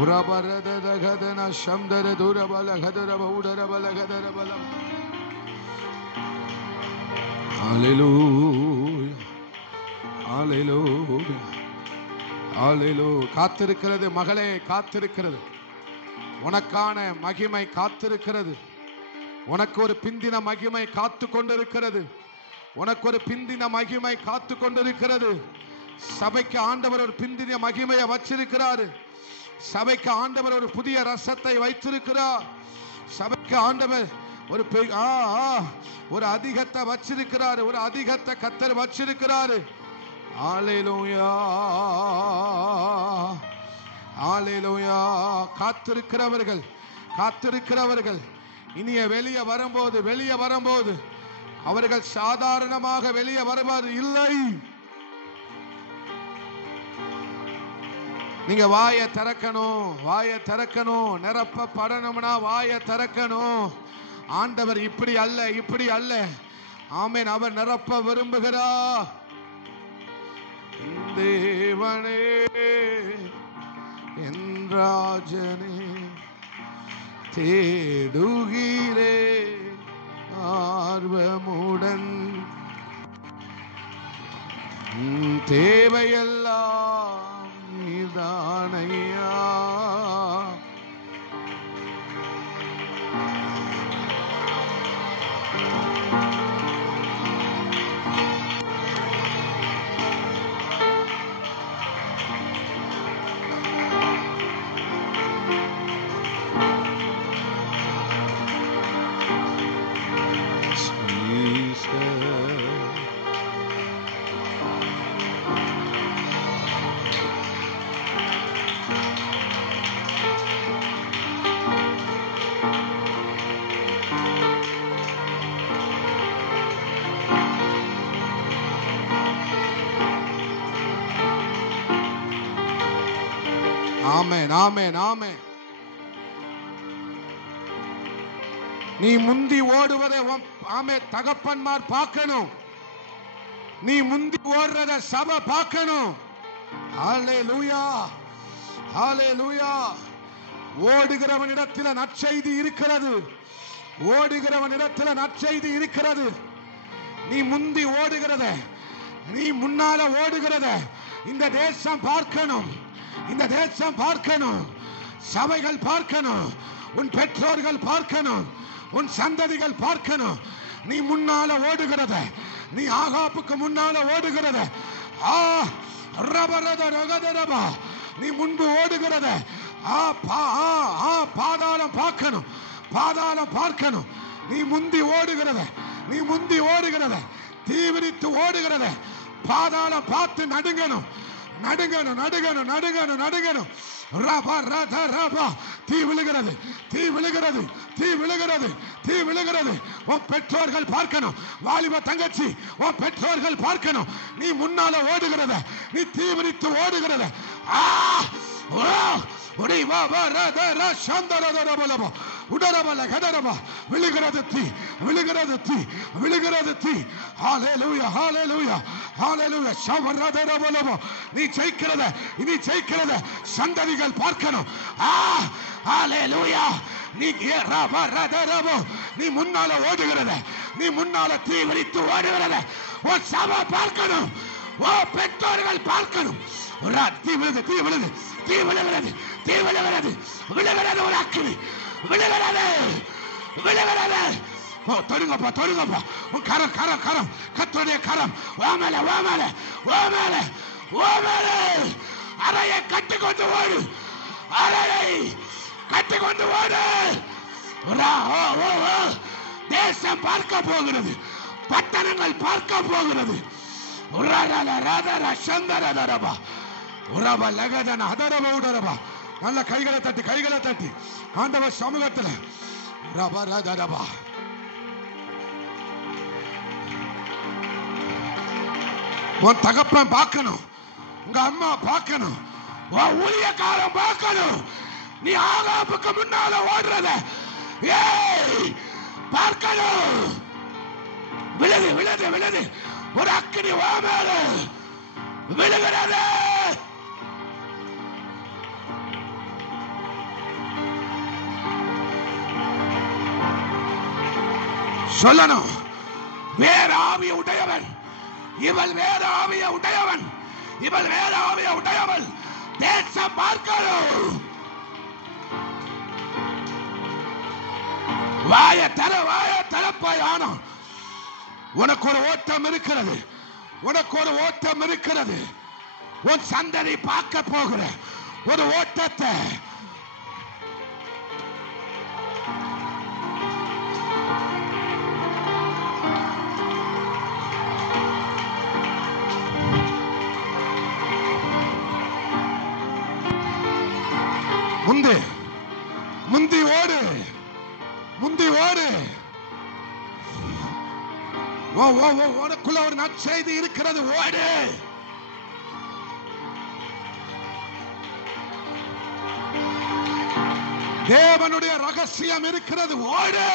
உரபரதகதன சம்தர துரபல கதரப உடரபல கதரபலம். ஹல்லேலூயா. காத்திருக்கிறது மகளே, காத்திருக்கிறது. உனக்கான மகிமை காத்திருக்கிறது. உனக்கு ஒரு பிந்தின மகிமை காத்து கொண்டிருக்கிறது. சபைக்கு ஆண்டவர் ஒரு பிந்தின மகிமையை வச்சிருக்கிறாரு. சபைக்கு ஆண்டவர் ஒரு புதிய ரசத்தை வைத்திருக்கிறார். சபைக்கு ஆண்டவர் ஒரு அதிகத்தை வச்சிருக்கிறாரு. ஒரு அதிகத்தை கர்த்தர் வச்சிருக்கிறாரு. ஹல்லேலூயா, ஹல்லேலூயா. காத்திருக்கிறவர்கள் இனிய வெளியே வரும்போது அவர்கள் சாதாரணமாக வெளியே வருவது இல்லை. நீங்க வாயை திறக்கணும். நிரப்பப்படணும்னா வாயை திறக்கணும். ஆண்டவர் இப்படி அல்ல. ஆமென். அவர் நிரப்ப விரும்புகிறார். தேவனே என் ராஜனே தேடுகிறே ஆர்வமுடன் தேவையெல்லாம் நீதானையா. ஆமென், ஆமென், ஆமென். நீ முந்தி ஓடுவதை தகப்பன்மார் பார்க்கணும். நீ முந்தி ஓடுறத சபை பார்க்கணும். ஹல்லேலூயா, ஹல்லேலூயா. ஓடுகிறவனிடத்தில் நற்செய்தி இருக்கிறது. நீ முந்தி ஓடுகிறத, நீ முன்னால ஓடுகிறத இந்த தேசம் பார்க்கணும். சபைகள் பார்க்கணும். உன் பெற்றோர்கள் பார்க்கணும். உன் சந்ததிகள் பார்க்கணும். நீ முன்னால ஓடுகிறத, நீ ஆகாப்புக்கு முன்னால ஓடுகிறத, நீ முன்பு ஓடுகிறத பாதாளம் பார்க்கணும். நீ முந்தி ஓடுகிறத தீவிரித்து ஓடுகிறத பாதாளம் பார்த்து நடுங்கணும். தீ விழுகிறது. உன் பெற்றோர்கள் பார்க்கணும். வாலிப தங்கச்சி, உன் பெற்றோர்கள் பார்க்கணும். நீ முன்னால ஓடுகிறத, நீ தீவிரித்து ஓடுகிறத. நீ ஜெயிக்கிறத சந்ததிகள் பார்க்கணும். நீ முன்னால ஓடுகிறத, நீ முன்னால தீவிரித்து ஓடுகிறத உன் சபை பார்க்கணும். பெற்றோர்கள் பார்க்கணும். தீ விழுகிறது. ஒரு அக்கினி விழுகிறது. தொடுங்கப்பா. உன் கரம் கர்த்தருடைய கரம் ஓமேல அறையை கட்டிக்கொண்டு ஓடு. தேசம் பார்க்க போகிறது. பட்டணங்கள் பார்க்க போகிறது. நல்ல கைகளை தட்டி ஆண்டவர் சமூகத்தில் உன் தகப்பன் பார்க்கணும். உங்க அம்மா பார்க்கணும். உன் ஊழியக்காரன் பார்க்கணும். நீ ஆகாப்புக்கு முன்னால ஓடுறத பார்க்கணும். விழுது. ஒரு அக்கினி ஓமேல விழுகிறது. சொல்லணும். வேற ஆவிய உடையவன் இவள், வேற ஆவிய உடையவன் இவள், வேற ஆவிய உடையவள். தேசம் பார்க்கணும். வாய தரப்பாய். ஆனா உனக்கு ஒரு ஓட்டம் இருக்கிறது. உன் சந்ததி பார்க்க போகிற ஒரு ஓட்டத்தை முந்தி முந்தி ஓடு, முந்தி ஓடு. உனக்குள்ள ஒரு நற்செய்தி இருக்கிறது, ஓடு. தேவனுடைய ரகசியம் இருக்கிறது, ஓடு.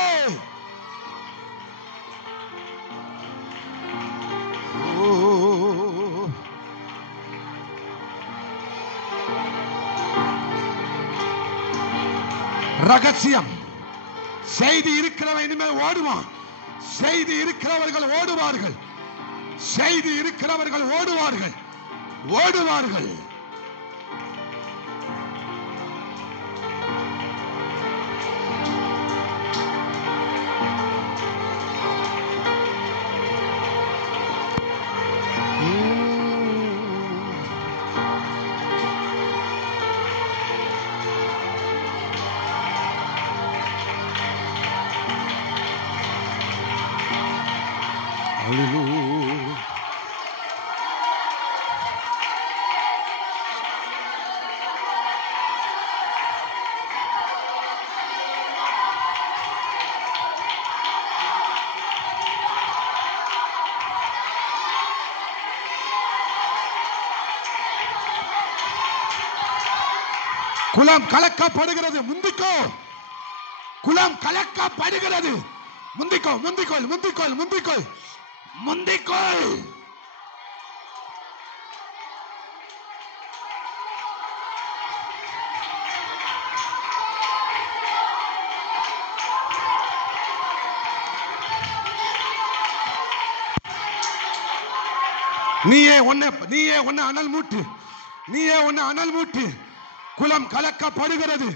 ரகசியம் செய்தி இருக்கிறவன் இனிமேல் ஓடுவான். செய்தி இருக்கிறவர்கள் ஓடுவார்கள், செய்தி இருக்கிறவர்கள் ஓடுவார்கள், ஓடுவார்கள். குலம் கலக்கப்படுகிறது, முந்திக்கோ. குலம் கலக்கப்படுகிறது, முந்திக்கோ, முந்திக்கோள், முந்திக்கோள், முந்திக்கோள், முந்திக்கோள். நீயே ஒன்ன அனல் மூட்டு, நீயே ஒன்ன அனல் மூட்டு. குலம் கலக்கப்படுகிறது,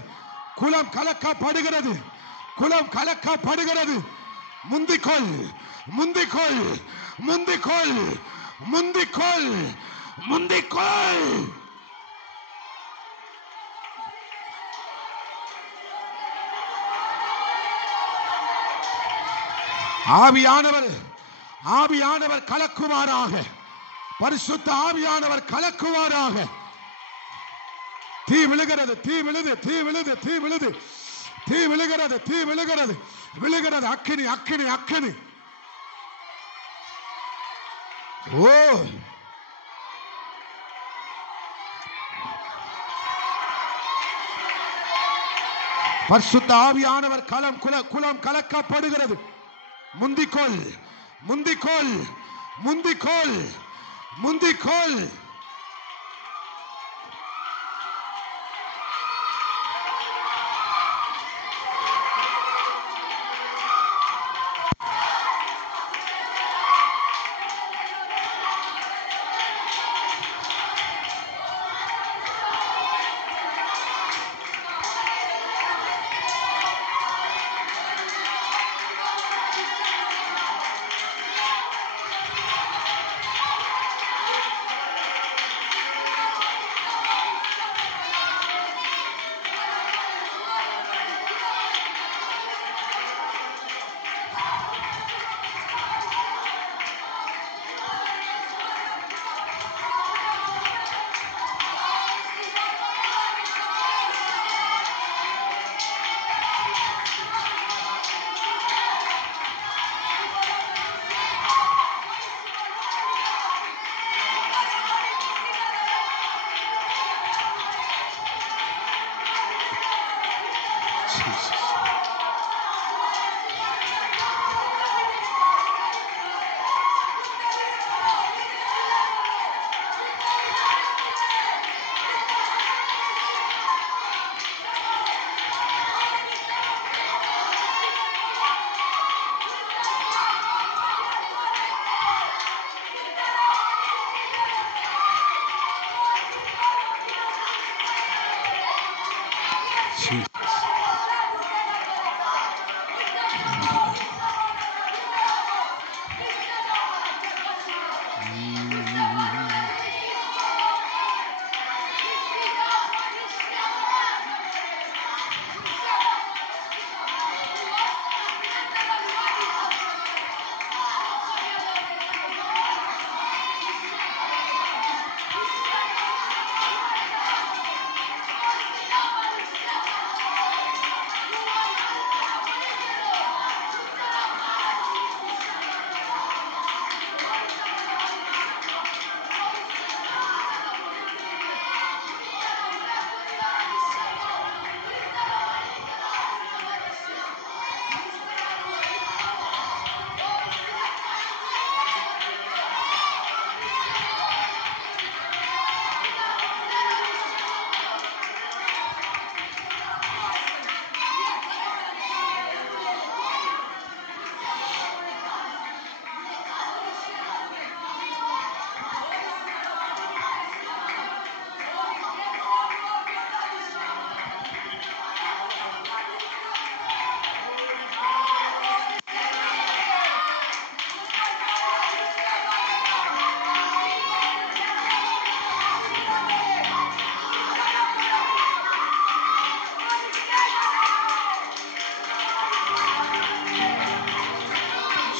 குலம் கலக்கப்படுகிறது, குலம் கலக்கப்படுகிறது. முந்திக்கொள், முந்திக்கொள், முந்திக்கொள், முந்திக்கொள், முந்திக்கொள். ஆவியானவர், ஆவியானவர் கலக்குவாராக, பரிசுத்த ஆவியானவர் கலக்குவாராக. தீ விழுகிறது, தீ விழுது, தீ விழுது, தீ விழுது, தீ விழுகிறது, தீ விழுகிறது, விழுகிறது. அக்கினி, அக்கினி, அக்கினி. ஓ, பரிசுத்த ஆவியானவர் குலம் கலக்கப்படுகிறது. முந்திக்கோள், முந்திக்கோள், முந்திக்கோள், முந்திக்கோள்.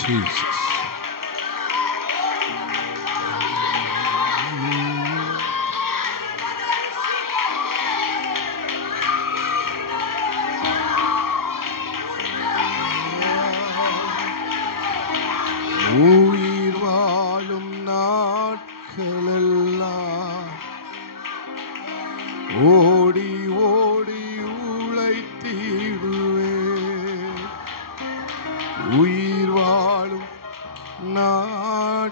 Jesus. உயிர் வாழும் நாட்களெல்லாம் ஓடி ஓடி உழைத்திடுவேன். உயிர் வாழும் நாட்களெல்லாம்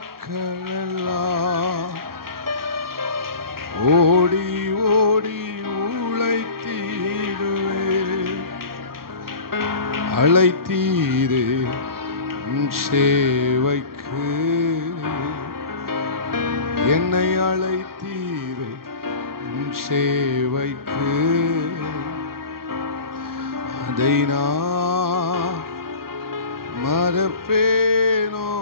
ஓடி ஓடி உழைத்திடுவேன். அழைத்தீரே சேவைக்கு என்னை அழைத்தீரே சேவைக்கு. அதை நான் மறப்பேனோ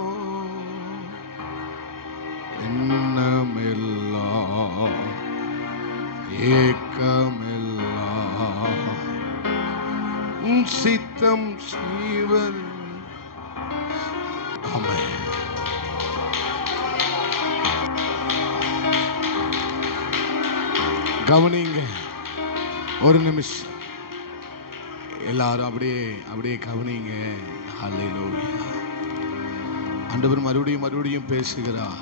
எண்ணமெல்லாம் ஏக்கமெல்லாம் சித்தம் செய்வது. கவனிங்க ஒரு நிமிஷம் எல்லாரும் அப்படியே கவனிங்க. ஹல்லேலூயா. ஆண்டவர் மறுபடியும் பேசுகிறார்.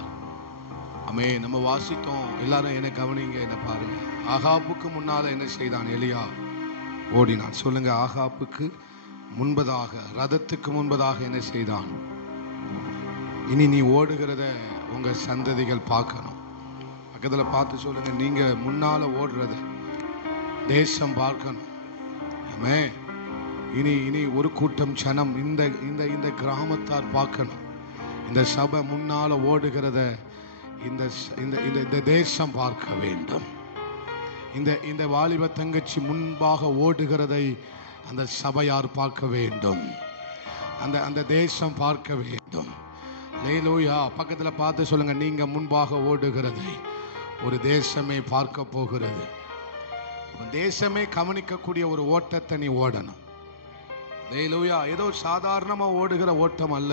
ஆமே. நம்ம வாசித்தோம். எல்லாரும் என்ன கவனிங்க, என்ன பாருங்க. ஆகாப்புக்கு முன்னால என்ன செய்தான் எலியா? ஓடினான். சொல்லுங்க. ஆகாப்புக்கு முன்பதாக, ரதத்துக்கு முன்பதாக என்ன செய்தான்? இனி நீ ஓடுகிறத உங்க சந்ததிகள் பார்க்கணும். பக்கத்துல பார்த்து சொல்லுங்க, நீங்க முன்னால ஓடுறத தேசம் பார்க்கணும். ஆமே. இனி ஒரு கூட்டம் ஜனம் இந்த கிராமத்தார் பார்க்கணும். இந்த சபை முன்னால ஓடுகிறத இந்த தேசம் பார்க்க வேண்டும். இந்த வாலிப தங்கச்சி முன்பாக ஓடுகிறதை அந்த சபையார் பார்க்க வேண்டும். அந்த தேசம் பார்க்க வேண்டும். ஹல்லேலூயா. பக்கத்துல பார்த்து சொல்லுங்க, நீங்க முன்பாக ஓடுகிறதை ஒரு தேசமே பார்க்க போகிறது. தேசமே கவனிக்கக்கூடிய ஒரு ஓட்டத்தை நீ ஓடணும். ஹல்லேலூயா. ஏதோ சாதாரணமா ஓடுகிற ஓட்டம் அல்ல.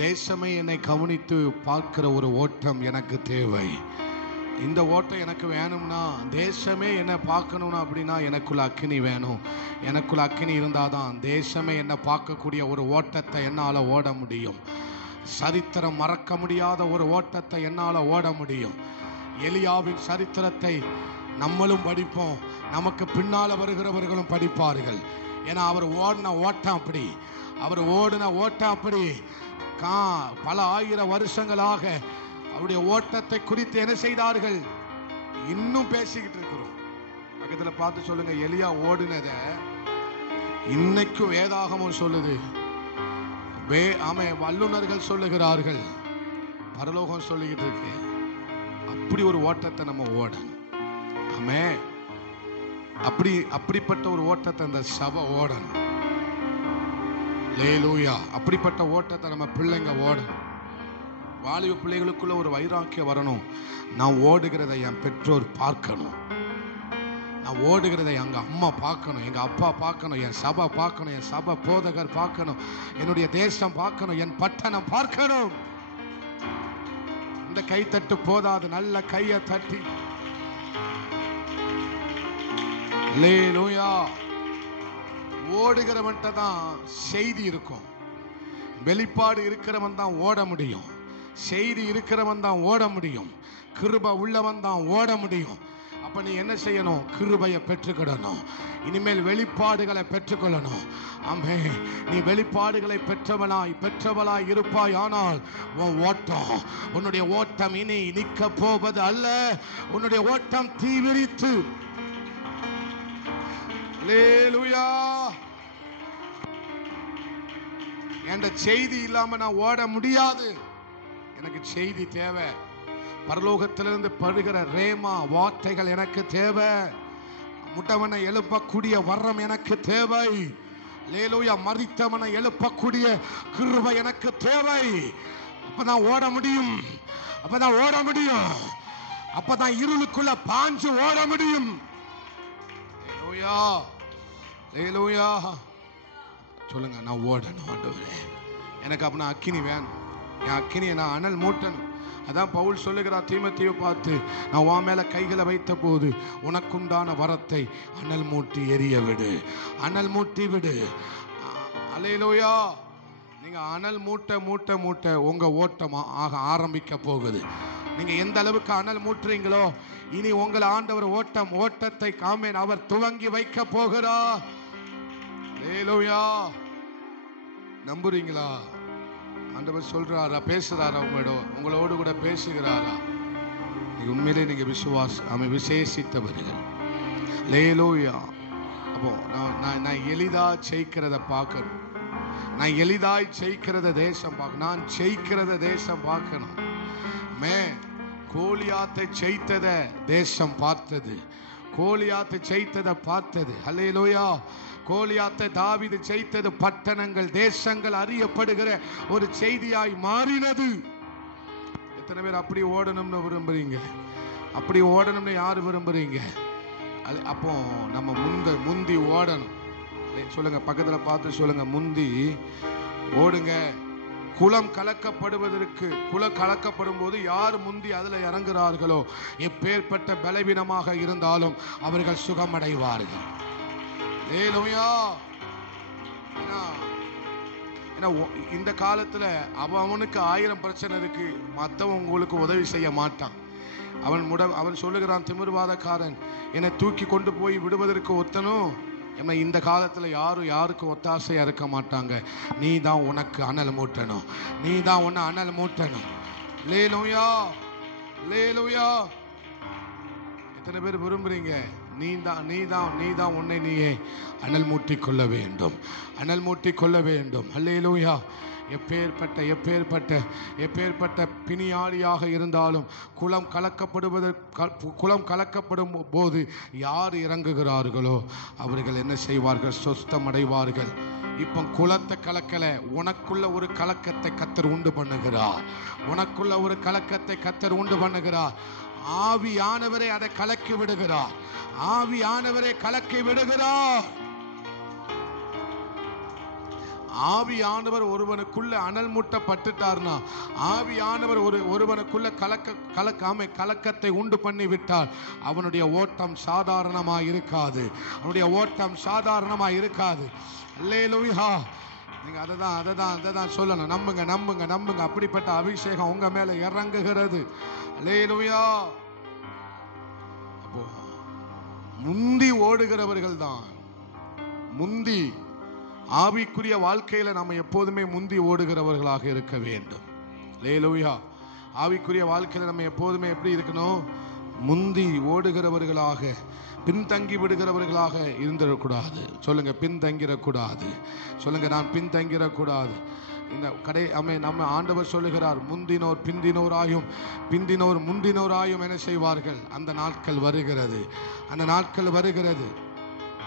தேசமே என்னை கவனித்து பார்க்கிற ஒரு ஓட்டம் எனக்கு தேவை. இந்த ஓட்டம் எனக்கு வேணும்னா, தேசமே என்னை பார்க்கணும்னா, அப்படின்னா எனக்குள்ள அக்கினி வேணும். எனக்குள்ள அக்கினி இருந்தாதான் தேசமே என்னை பார்க்கக்கூடிய ஒரு ஓட்டத்தை என்னால் ஓட முடியும். சரித்திரம் மறக்க முடியாத ஒரு ஓட்டத்தை என்னால் ஓட முடியும். எலியாவின் சரித்திரத்தை நம்மளும் படிப்போம், நமக்கு பின்னால வருகிறவர்களும் படிப்பார்கள். ஏன்னா அவர் ஓடின ஓட்டம் அப்படி, அவர் ஓடின ஓட்டம் அப்படி. பல ஆயிரம் வருஷங்களாக அவருடைய ஓட்டத்தை குறித்து என்ன செய்தார்கள்? இன்னும் பேசிக்கிட்டு இருக்கிறோம். பக்கத்துல பார்த்து சொல்லுங்க, எலியா ஓடினத இன்னைக்கும் வேதாகமும் சொல்லுது. ஆமே, வல்லுநர்கள் சொல்லுகிறார்கள், பரலோகம் சொல்லிக்கிட்டு இருக்கு. அப்படி ஒரு ஓட்டத்தை நம்ம ஓடணும். ஆமே. அப்படிப்பட்ட ஒரு ஓட்டத்தை அந்த சபை ஓடணும். ஹல்லேலூயா. அப்படிப்பட்ட ஓட்டத்தை நம்ம பிள்ளைங்க ஓடணும். வாலிப பிள்ளைகளுக்குள்ள ஒரு வைராக்கியம் வரணும். நான் ஓடுகிறதை என் பெற்றோர் பார்க்கணும். நான் ஓடுகிறதை எங்க அம்மா பார்க்கணும், எங்க அப்பா பார்க்கணும், என் சபை பார்க்கணும், என் சபை போதகர் பார்க்கணும், என்னுடைய தேசம் பார்க்கணும், என் பட்டணம் பார்க்கணும். இந்த கைத்தட்டு போதாது, நல்ல கையை தட்டி ஹல்லேலூயா. ஓடுகிறவன்ட்ட தான் செய்தி இருக்கும். வெளிப்பாடு இருக்கிறவன் தான் ஓட முடியும். செய்தி இருக்கிறவன் தான் ஓட முடியும். கிருபை உள்ளவன் தான் ஓட முடியும். அப்ப நீ என்ன செய்யணும்? கிருபையை பெற்றுக்கிடணும். இனிமேல் வெளிப்பாடுகளை பெற்றுக்கொள்ளணும். ஆமே. நீ வெளிப்பாடுகளை பெற்றவளாய் இருப்பாய். ஆனால் உன் ஓட்டம், உன்னுடைய ஓட்டம் இனி நிற்க போவது அல்ல. உன்னுடைய ஓட்டம் தீவிரித்து ஹல்லேலூயா. என்ற செய்தி இல்லாம நான் ஓட முடியாது. எனக்கு செய்தி தேவை. பரலோகத்திலிருந்து படுகிற ரேமா வார்த்தைகள் எனக்கு தேவை. முட்டவனை எழுப்பக்கூடிய வரம் எனக்கு தேவை. ஹல்லேலூயா. மரித்தவனை எழுப்பக்கூடிய கிருபை எனக்கு தேவை. அப்பதான் ஓட முடியும். அப்பதான் இருளுக்குள்ள பாஞ்சு ஓட முடியும். ஹல்லேலூயா. சொல்லுங்க, நான் ஓடணும் ஆண்டவரே. எனக்கு அப்படின்னா அக்கினி வேணும். என் அக்கினியை நான் அனல் மூட்டணும். அதான் பவுல் சொல்லுகிறார் தீமோத்தேயுவை பார்த்து, நான் உன் மேல கைகளை வைத்த போது உனக்குண்டான வரத்தை அனல் மூட்டி எரிய விடு, அனல் மூட்டி விடு. அல்லேலூயா. நீங்க அனல் மூட்ட மூட்ட மூட்ட உங்க ஓட்டம் ஆக ஆரம்பிக்க போகுது. நீங்க எந்த அளவுக்கு அனல் மூட்டுறீங்களோ இனி உங்களை ஆண்டவர் ஓட்டத்தை காமேன் அவர் துவங்கி வைக்க போகிறார். அல்லேலூயா. நம்புறீங்களா? ஆண்டவர் சொல்றாரா, பேசுறாரா, உங்களோடு கூட பேசுகிறாரா? நீங்க உண்மையிலே நீங்க விசேஷித்தவர்கள். அல்லேலூயா. அப்போ நான் எளிதா ஜெயிக்கிறத பார்க்கணும். நான் எளிதாய் ஜெயிக்கிறத தேசம் பார்க்கணும். நான் ஜெயிக்கிறத தேசம் பார்க்கணும். கோலியாத்தை ஜெயித்தத தேசம் பார்த்தது. கோலியாத்தை ஜெயித்ததை பார்த்தது. அல்லேலூயா. கோலியாத்தை தாவீது ஜெயித்தது பட்டணங்கள் தேசங்கள் அறியப்படுகிற ஒரு செய்தியாய் மாறினது. எத்தனை பேர் அப்படி ஓடணும்னு விரும்புறீங்க? அப்படி ஓடணும்னு யாரு விரும்புறீங்க? அப்போ நம்ம முந்தி ஓடணும். சொல்லுங்க, பக்கத்துல பார்த்து சொல்லுங்க, முந்தி ஓடுங்க. குளம் கலக்கப்படும் போது யார் முந்தி அதுல இறங்குறார்களோ எப்பேற்பட்ட பலவீனமாக இருந்தாலும் அவர்கள் சுகமடைவார்கள். அல்லேலூயா. இந்த காலத்துல அவனுக்கு 1000 பிரச்சனை இருக்கு, மற்றவன் உங்களுக்கு உதவி செய்ய மாட்டான். அவன் சொல்லுகிறான், திமிர்வாதக்காரன் என்னை தூக்கி கொண்டு போய் விடுவதற்கு ஒத்தனும். இந்த காலத்துல யாருக்கு ஒத்தாசையா இருக்க மாட்டாங்க. நீ தான் உனக்கு அனல் மூட்டணும். நீ தான் உன்னை அனல் மூட்டணும். அல்லேலூயா. அல்லேலூயா. எத்தனை பேர் விரும்புறீங்க? நீ தான் உன்னை நீயே அனல் மூட்டிக் கொள்ள வேண்டும். அனல் மூட்டிக் கொள்ள வேண்டும். அல்லேலூயா. எப்பேற்பட்ட பிணியாளியாக இருந்தாலும் குளம் கலக்கப்படும் போது யார் இறங்குகிறார்களோ அவர்கள் என்ன செய்வார்கள்? சொஸ்தம் அடைவார்கள். இப்ப குளத்தை கலக்கல, உனக்குள்ள ஒரு கலக்கத்தை கர்த்தர் உண்டு பண்ணுகிறார். உனக்குள்ள ஒரு கலக்கத்தை கர்த்தர் உண்டு பண்ணுகிறார். ஆவியானவரே அதை கலக்கி விடுகிறார். ஆவியானவரே கலக்கி விடுகிறார். ஆவியானவர் ஒருவனுக்குள்ள அனல் மூட்டப்பட்டுட்டார்னா, ஆவியானவர் ஒருவனுக்குள்ள கலக்கத்தை உண்டு பண்ணி விட்டால் அவனுடைய ஓட்டம் சாதாரணமா இருக்காது. அவனுடைய ஓட்டம் சாதாரணமா இருக்காது. அல்லேலூயா. நீங்க அததான் சொல்லணும். நம்புங்க. அப்படிப்பட்ட அபிஷேகம் உங்க மேல இறங்குகிறது. அல்லேலூயா. அப்போ முந்தி ஓடுகிறவர்கள் தான். முந்தி ஆவிக்குரிய வாழ்க்கையில நம்ம எப்போதுமே முந்தி ஓடுகிறவர்களாக இருக்க வேண்டும். அல்லேலூயா. ஆவிக்குரிய வாழ்க்கையில நம்ம எப்போதுமே எப்படி இருக்கணும்? முந்தி ஓடுகிறவர்களாக, பின்தங்கி விடுகிறவர்களாக இருந்துடக்கூடாது. சொல்லுங்க, பின்தங்கிடக்கூடாது. சொல்லுங்க, நான் பின்தங்கிடக்கூடாது. இந்த நம்ம ஆண்டவர் சொல்லுகிறார், முந்தினோர் பிந்தினோராயும் பிந்தினோர் முந்தினோராயும் என்ன செய்வார்கள்? அந்த நாட்கள் வருகிறது. அந்த நாட்கள் வருகிறது.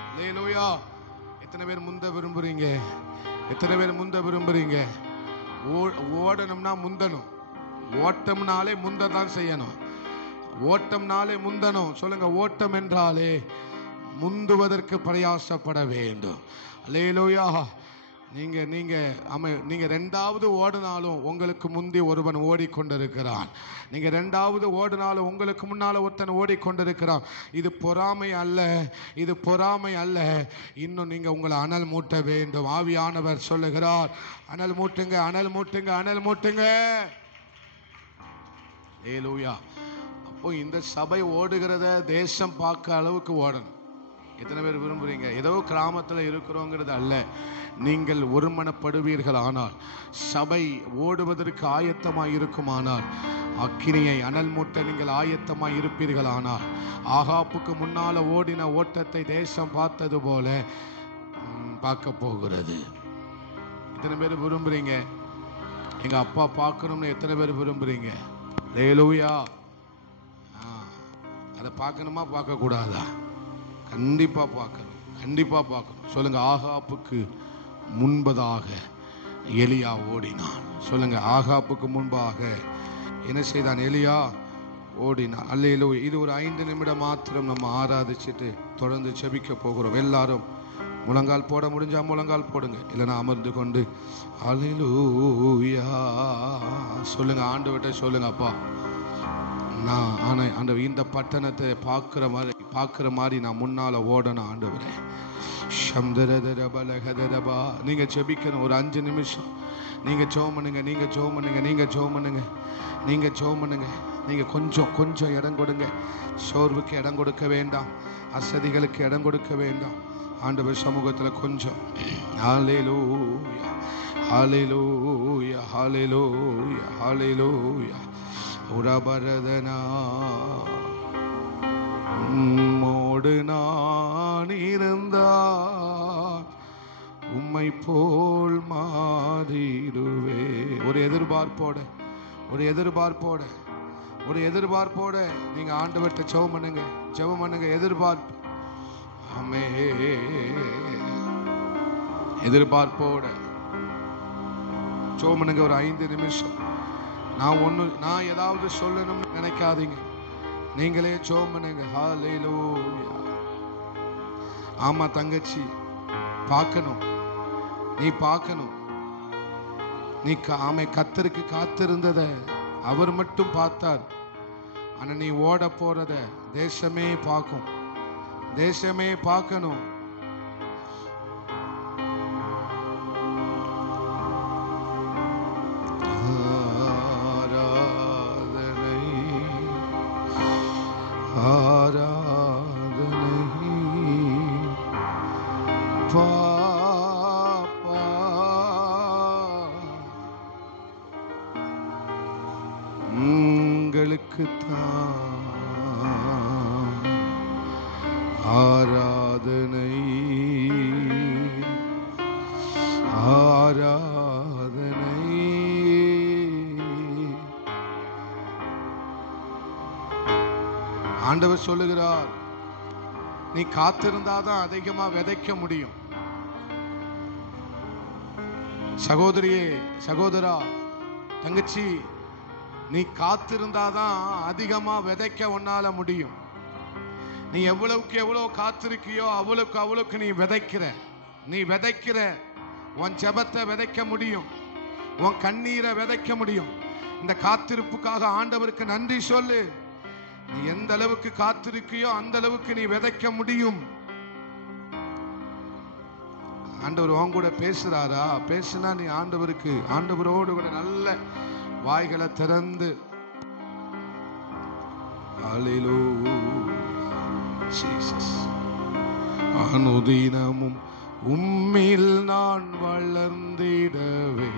அல்லேலூயா. எத்தனை பேர் முந்த விரும்புறீங்க? எத்தனை பேர் முந்த விரும்புறீங்க? ஓடணும்னா முந்தணும். ஓட்டம்னாலே முந்த தான் செய்யணும். ஓட்டம்னாலே முந்தணும். சொல்லுங்க, ஓட்டம் என்றாலே முந்துவதற்கு பிரயாசப்பட வேண்டும். அல்லேலூயா. நீங்க ரெண்டாவது ஓடினாலும் உங்களுக்கு முந்தி ஒருவன் ஓடிக்கொண்டிருக்கிறான். நீங்க ரெண்டாவது ஓடினாலும் உங்களுக்கு முன்னால ஒருத்தன் ஓடிக்கொண்டிருக்கிறான். இது பொறாமை அல்ல, இது பொறாமை அல்ல. இன்னும் நீங்க உங்களை அனல் மூட்ட வேண்டும். ஆவியானவர் சொல்லுகிறார், அனல் மூட்டுங்க, அனல் மூட்டுங்க, அனல் மூட்டுங்க. அல்லேலூயா. அப்போ இந்த சபை ஓடுகிறத தேசம் பார்க்க அளவுக்கு ஓடணும். எத்தனை பேர் விரும்புறீங்க? ஏதோ கிராமத்தில் இருக்கிறோங்கிறது அல்ல. நீங்கள் ஒருமனப்படுவீர்கள் ஆனால், சபை ஓடுவதற்கு ஆயத்தமாய் இருக்குமானால், அக்கினியை அனல் மூட்ட நீங்கள் ஆயத்தமாய் இருப்பீர்கள் ஆனால், ஆகாப்புக்கு முன்னால ஓடின ஓட்டத்தை தேசம் பார்த்தது போல பார்க்க போகிறது. எத்தனை பேர் விரும்புறீங்க? எங்க அப்பா பார்க்கணும்னு எத்தனை பேர் விரும்புறீங்க? அல்லேலூயா. அதை பார்க்கணுமா பார்க்க கூடாதா? கண்டிப்பா பார்க்கணும். கண்டிப்பா பார்க்கணும். சொல்லுங்க, ஆகாப்புக்கு முன்பதாக எலியா ஓடினான். சொல்லுங்க, ஆகாப்புக்கு முன்பாக என்ன செய்தான்? எலியா ஓடினான். அல்லேலூயா. இது ஒரு 5 நிமிடம் மாத்திரம் நம்ம ஆராதிச்சுட்டு தொடர்ந்து ஜெபிக்க போகிறோம். எல்லாரும் முழங்கால் போட முடிஞ்சா முழங்கால் போடுங்க, இல்லைன்னா அமர்ந்து கொண்டு அல்லேலூயா சொல்லுங்க. ஆண்டவர்கிட்ட சொல்லுங்க, அப்பா நான் ஆண்டவர் இந்த பட்டணத்தை பார்க்குற மாதிரி நான் முன்னால ஓடணும் ஆண்டவரே. நீங்க ஜெபிக்கணும். ஒரு 5 நிமிஷம் நீங்க ஜெபம் பண்ணுங்க, நீங்க ஜெபம் பண்ணுங்க, நீங்க ஜெபம் பண்ணுங்க, நீங்க ஜெபம் பண்ணுங்க. நீங்க கொஞ்சம் இடம் கொடுங்க. சோர்வுக்கு இடம் கொடுக்க வேண்டாம், அசதிகளுக்கு இடம் கொடுக்க வேண்டாம். ஆண்டவர் சமூகத்தில் கொஞ்சம் ஹல்லேலூயா ஹல்லேலூயா ஹல்லேலூயா ஹல்லேலூயா. உரபரதனா மோடு நான் இருந்தால் உம்மை போல் மாறிடுவே. ஒரு எதிர்பார்ப்போட நீங்க ஆண்டவர்கிட்ட ஜெபம் பண்ணுங்க. எதிர்பார்ப்பு, ஆமே, எதிர்பார்ப்போட ஜெபம் பண்ணுங்க. ஒரு 5 நிமிஷம். நான் ஏதாவது சொல்லணும்னு நினைக்காதீங்க, நீங்களே ஜெபம் பண்ணுங்க. ஹல்லேலூயா. ஆமா தங்கச்சி, பார்க்கணும், நீ பார்க்கணும். நீ கர்த்தருக்கு காத்திருந்தத அவர் மட்டும் பார்த்தார். ஆனா நீ ஓட போறத தேசமே பார்க்கும், தேசமே பார்க்கணும். ஆராதனை ஆராதனை. ஆண்டவர் சொல்லுகிறார், நீ காத்திருந்தாதான் அதிகமா விதைக்க முடியும். சகோதரியே, சகோதரா, தங்கச்சி, நீ காத்திருந்தாதான் அதிகமா விதைக்க உன்னால முடியும். நீ எவ்வளவுக்கு எவ்வளவு காத்திருக்கியோ அவ்வளவுக்கு நீ விதைக்கிற. உன் ஜெபத்தை விதைக்க முடியும், உன் கண்ணீரை விதைக்க முடியும். இந்த காத்திருப்புக்காக ஆண்டவருக்கு நன்றி சொல்லு. நீ எந்த அளவுக்கு காத்திருக்கியோ அந்த அளவுக்கு நீ விதைக்க முடியும். ஆண்டவர் உன் கூட பேசுறாரா? பேசுனா நீ ஆண்டவரோடு கூட நல்ல வாய்களை திறந்து அனுதினமும் உம்மில் நான் வளர்ந்திடவே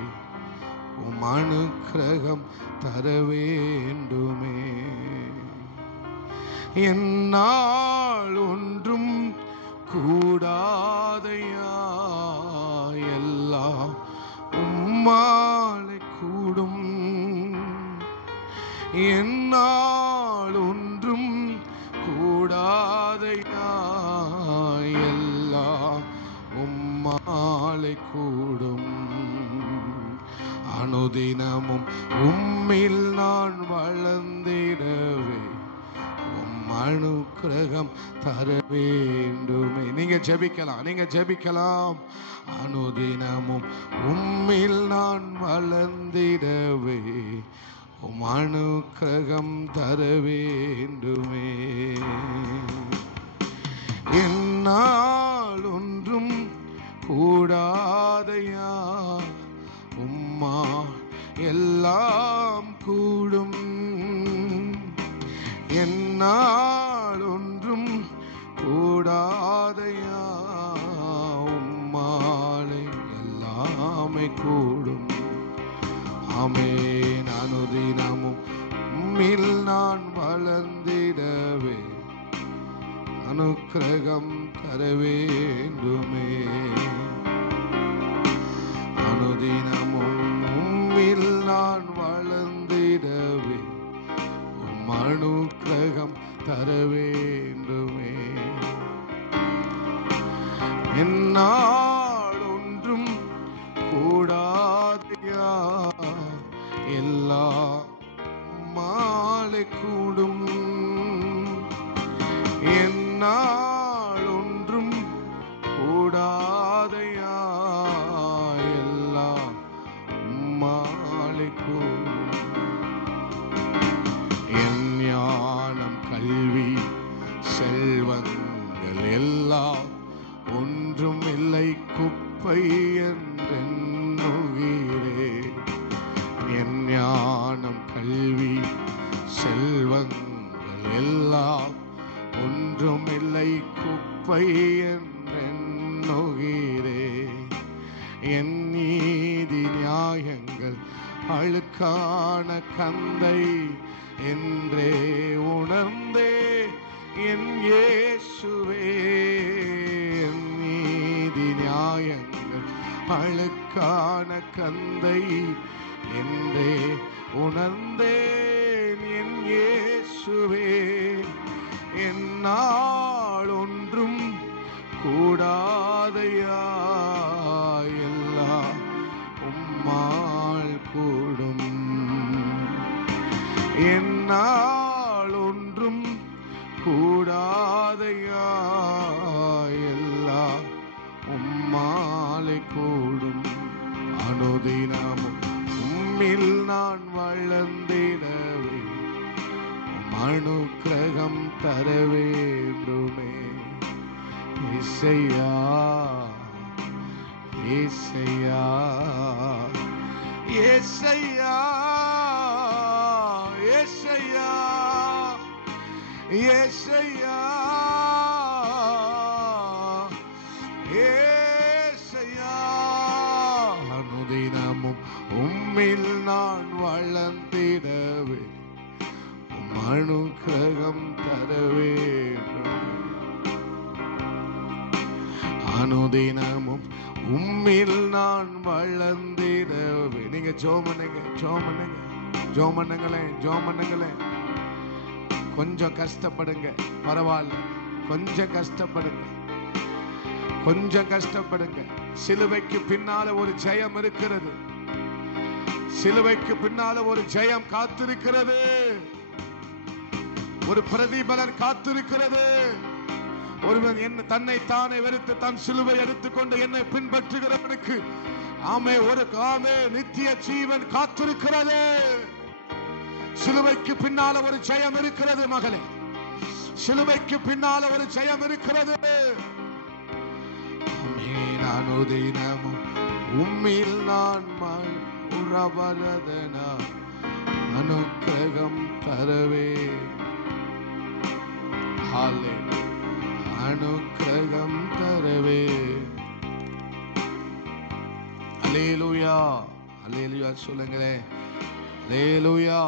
உம் அனுக்கிரகம் தர வேண்டுமே. என்னால் ஒன்றும் கூடாதையா, எல்லாம் உம்மாலே கூடும். என்னால் ஒன்றும் கூடாதையா, எல்லாம் உம்மாலே கூடும். அனுதினமும் உம்மில் நான் வளர்ந்திடவே உம் அனுக்கிரகம் தர வேண்டுமே. நீங்க ஜெபிக்கலாம். அனுதினமும் உம்மில் நான் வளர்ந்திடவே உம் அனுக்கிரகம் தர வேண்டுமே. என்னால் ஒன்றும் கூடாதையா, உம்மா எல்லாம் கூடும். என்னால் ஒன்றும் கூடாதையா, உம்மாலே எல்லாமே கூடும். ஆமென். அனுதினமும் உம்மில் நான் வளர்ந்திடவே அனுக்கிரகம் தர வேண்டுமே. அனுதினமும் உம்மில் நான் வளர்ந்திடவே உம் அனுக்கிரகம் தர வேண்டுமே. என்னால் ஒன்றும் கூடாதையா, எல்லாம் மாலை கூடும். என்னால் ஒன்றும் கூடா உம்மாலே கூடும். என் ஞானம் கல்வி செல்வங்கள் எல்லாம் ஒன்றும் இல்லை குப்பை என்றெண்ணுகிறே. என் ஞானம் கல்வி செல்வங்கள் எல்லாம் ஒன்றும் இல்லை குப்பை என்றெண்ணுகிறே. என் நீதி நியாயங்கள் அழுக்கான கந்தை என்றே உணர்ந்தே என் இயேசுவே. என் நீதி நியாயங்கள் அழுக்கான கந்தை என்றே உணர்ந்தேன் என் இயேசுவே. என்னால் ஒன்றும் கூடாதையா, எல்லாம் உம்மால் கூடும். என்னால் ஒன்றும் கூடாதையா, எல்லாம் உம்மாலே கூடும். அனுதினமும் உம்மில் நான் வளர்ந்திடவே அனுக்கிரகம் தர வேண்டுமே. இசையா இசையா இசையா இசையா இசையா இசையா. அனுதினமும் உம்மில் நான் வளர்ந்திடவே அனுக்கிரகம் தர வேண்டும். அனுதினமும் உம்மில் நான் வளர்ந்திடவே. நீங்க ஜெபம் பண்ணுங்களேன். கொஞ்சம் கஷ்டப்படுங்க, பரவாயில்ல. கொஞ்சம் கஷ்டப்படுங்க. சிலுவைக்கு பின்னால ஒரு ஜெயம் இருக்கிறது. சிலுவைக்கு பின்னால ஒரு ஜெயம் காத்திருக்கிறது. ஒரு பிரதிபலன் காத்திருக்கிறது. ஒருவன் என்ன தன்னை தானே வெறுத்து தன் சிலுவை எடுத்துக்கொண்டு என்னை பின்பற்றுகிறவனுக்கு ஆமே நித்திய ஜீவன் காத்திருக்கிறது. சிலுவைக்கு பின்னால ஒரு ஜெயம் இருக்கிறது மகளே. சிலுவைக்கு பின்னால ஒரு ஜெயம் இருக்கிறது. அனுதினமும் உம்மில் நான் உறவரதனா அனுக்கிரகம் தரவே. அனுக்கிரகம் தரவே. அல்லேலூயா அல்லேலூயா சொல்லுங்களேன். அல்லேலூயா.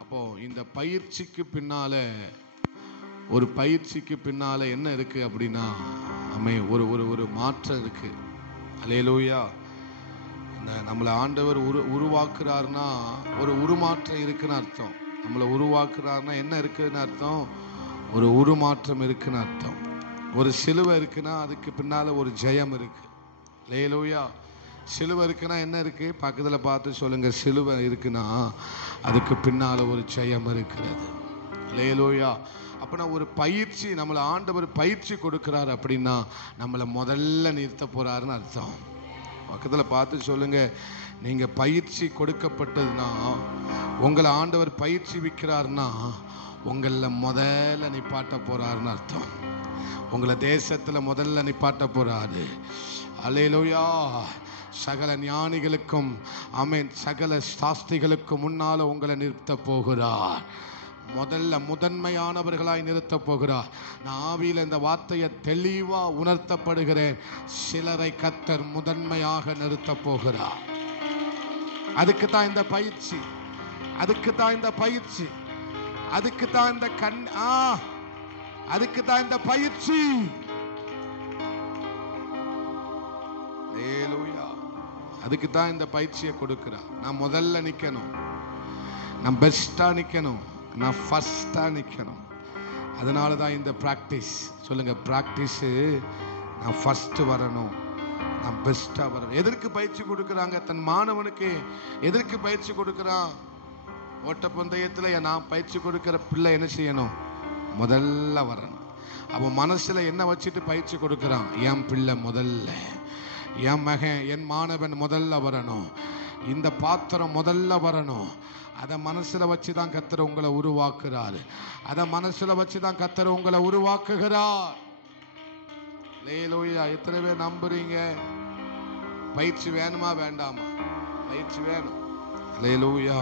அப்போ இந்த பயிற்சிக்கு பின்னால என்ன இருக்கு அப்படின்னா ஒரு மாற்றம் இருக்கு. அல்லேலூயா. நம்மளை ஆண்டவர் உருவாக்குறாருன்னா ஒரு உருமாற்றம் இருக்குன்னு அர்த்தம். நம்மளை உருவாக்குறாருன்னா என்ன இருக்குன்னு அர்த்தம்? ஒரு உருமாற்றம் இருக்குன்னு அர்த்தம். ஒரு சிலுவை இருக்குன்னா அதுக்கு பின்னால ஒரு ஜெயம் இருக்கு. அல்லேலூயா. சிலுவை இருக்குன்னா என்ன இருக்கு? பக்கத்துல பார்த்து சொல்லுங்க. சிலுவை இருக்குன்னா அதுக்கு பின்னால ஒரு ஜெயம் இருக்கிறது. அல்லேலூயா. அப்படின்னா ஒரு பயிற்சி, நம்மளை ஆண்டவர் பயிற்சி கொடுக்கிறார் அப்படின்னா நம்மளை முதல்ல நிறுத்த போறாருன்னு அர்த்தம். பக்கத்துல பார்த்து சொல்லுங்க, நீங்க பயிற்சி கொடுக்கப்பட்டதுன்னா, உங்களை ஆண்டவர் பயிற்சி விற்கிறாருன்னா உங்களை முதல்ல நிப்பாட்ட போறாருன்னு அர்த்தம். உங்களை தேசத்துல முதல்ல நிப்பாட்ட போறாரு. அல்லேலூயா. சகல ஞானிகளுக்கும் ஆமென், சகல சாஸ்திரிகளுக்கும் முன்னால உங்களை நிறுத்த போகிறார். முதன்மையானவர்களாய் நிறுத்த போகிறார். நான் ஆவியில் இந்த வார்த்தையை தெளிவா உணர்த்தப்படுகிறேன். சிலரை கர்த்தர் முதன்மையாக நிறுத்த போகிறார். அதுக்கு தான் இந்த பயிற்சி, அதுக்கு தான் இந்த பயிற்சி, அதுக்கு தான் இந்த அதுக்கு தான் இந்த பயிற்சி. அதுக்கு தான் இந்த பயிற்சியை கொடுக்கிறார். நான் முதல்ல நிக்கணும், நான் பெஸ்டா நிக்கணும், நான் ஃபர்ஸ்டா நிக்கணும். அதனால தான் இந்த பிராக்டிஸ். சொல்லுங்க, பிராக்டிஸ். நான் ஃபர்ஸ்ட் வரணும், நான் பெஸ்டா வரணும். எதற்கு பயிற்சி கொடுக்குறாங்க? தன் மாணவனுக்கு எதற்கு பயிற்சி கொடுக்குறான்? ஓட்டப்பந்தயத்துல நான் பயிற்சி கொடுக்கிற பிள்ளை என்ன செய்யணும்? முதல்ல வரணும். அவன் மனசுல என்ன வச்சுட்டு பயிற்சி கொடுக்கிறான்? என் பிள்ளை முதல்ல, என் மகன், என் மாணவன் முதல்ல வரணும். இந்த பாத்திரம் முதல்ல வரணும். அதை மனசுல வச்சுதான் கர்த்தர் உங்களை உருவாக்குறாரு. அதை மனசுல வச்சுதான் கர்த்தர் உங்களை உருவாக்குகிறார். அல்லேலூயா. எத்தனை பேர் நம்புறீங்க? பயிற்சி வேணுமா வேண்டாமா? பயிற்சி வேணும். அல்லேலூயா.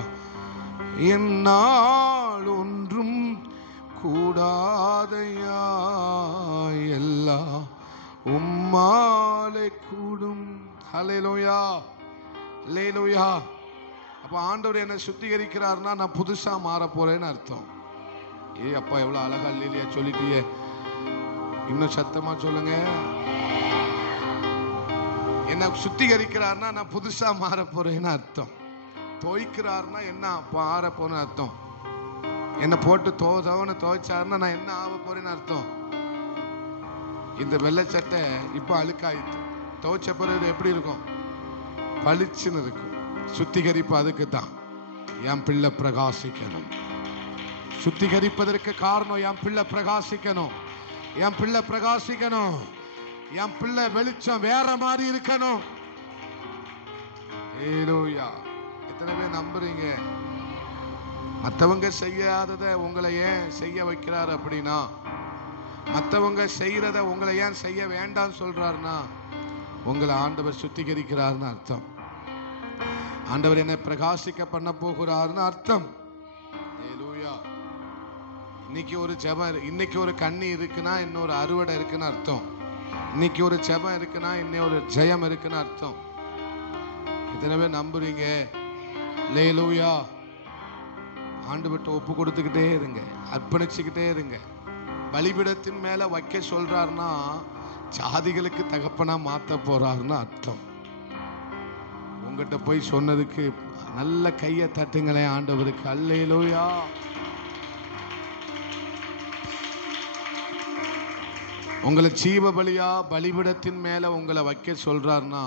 என்னால் ஒன்றும் கூடாதையா, எல்லாம் உம்மாலே கூடும். அல்லேலூயா. அல்லேலூயா. அப்ப ஆண்டவர் என்னை சுத்திகரிக்கிறார்னா நான் புதுசா மாற போறேன்னு அர்த்தம். அப்பா எவ்வளவு அழகா இல்லையா சொல்லிட்டியே. இன்னும் சத்தமா சொல்லுங்க. என்ன சுத்திகரிக்கிறார்னா நான் புதுசா மாற போறேன்னு அர்த்தம். தோய்க்கிறார்னா என்ன மாற போறேன்னு அர்த்தம். என்ன போட்டு துவைச்சாருன்னா நான் என்ன ஆக போறேன்னு அர்த்தம். இந்த வெள்ளை சட்டை இப்ப அழுக்காயிட்டு துவைச்ச பிறகு எப்படி இருக்கும்? பளிச்சுன்னு இருக்கும். சுத்திகரிப்பு அதுக்கு தான். என் பிள்ளை பிரகாசிக்கணும். சுத்திகரிப்பதற்கு காரணம் என் பிள்ளை பிரகாசிக்கணும். என் பிள்ளை பிரகாசிக்கணும். என் பிள்ளை வெளிச்சம் வேற மாதிரி இருக்கணும். ஹல்லேலூயா. எத்தனை பேர் நம்புறீங்க? மற்றவங்க செய்யாததை உங்களை ஏன் செய்ய வைக்கிறார் அப்படின்னா, மற்றவங்க செய்யறத உங்களை ஏன் செய்ய வேண்டாம் சொல்றாருன்னா, உங்களை ஆண்டவர் சுத்திகரிக்கிறார்னு அர்த்தம். ஆண்டவர் என்னை பிரகாசிக்க பண்ண போகிறார்னு அர்த்தம். ஹல்லேலூயா. இன்னைக்கு ஒரு ஜெபம், இன்னைக்கு ஒரு கண்ணி இருக்குன்னா இன்னொரு அறுவடை இருக்குன்னு அர்த்தம். இன்னைக்கு ஒரு ஜெபம் இருக்குன்னா இன்னொரு ஜெயம் இருக்குன்னு அர்த்தம். இத்தனை பேர் நம்புறீங்க? அல்லேலூயா. ஆண்டவர்ட்ட ஒப்பு கொடுத்துக்கிட்டே இருங்க, அர்ப்பணிச்சுக்கிட்டே இருங்க. பலிபீடத்தின் மேல வைக்க சொல்றாருன்னா ஜாதிகளுக்கு தகப்பனா மாத்த போறாருன்னு அர்த்தம். உங்ககிட்ட போய் சொன்னதுக்கு நல்ல கையை தட்டுங்களேன் ஆண்டவருக்கு. அல்லேலூயா. உங்களை ஜீவ பலியா பலிபீடத்தின் மேல உங்களை வைக்க சொல்றாருன்னா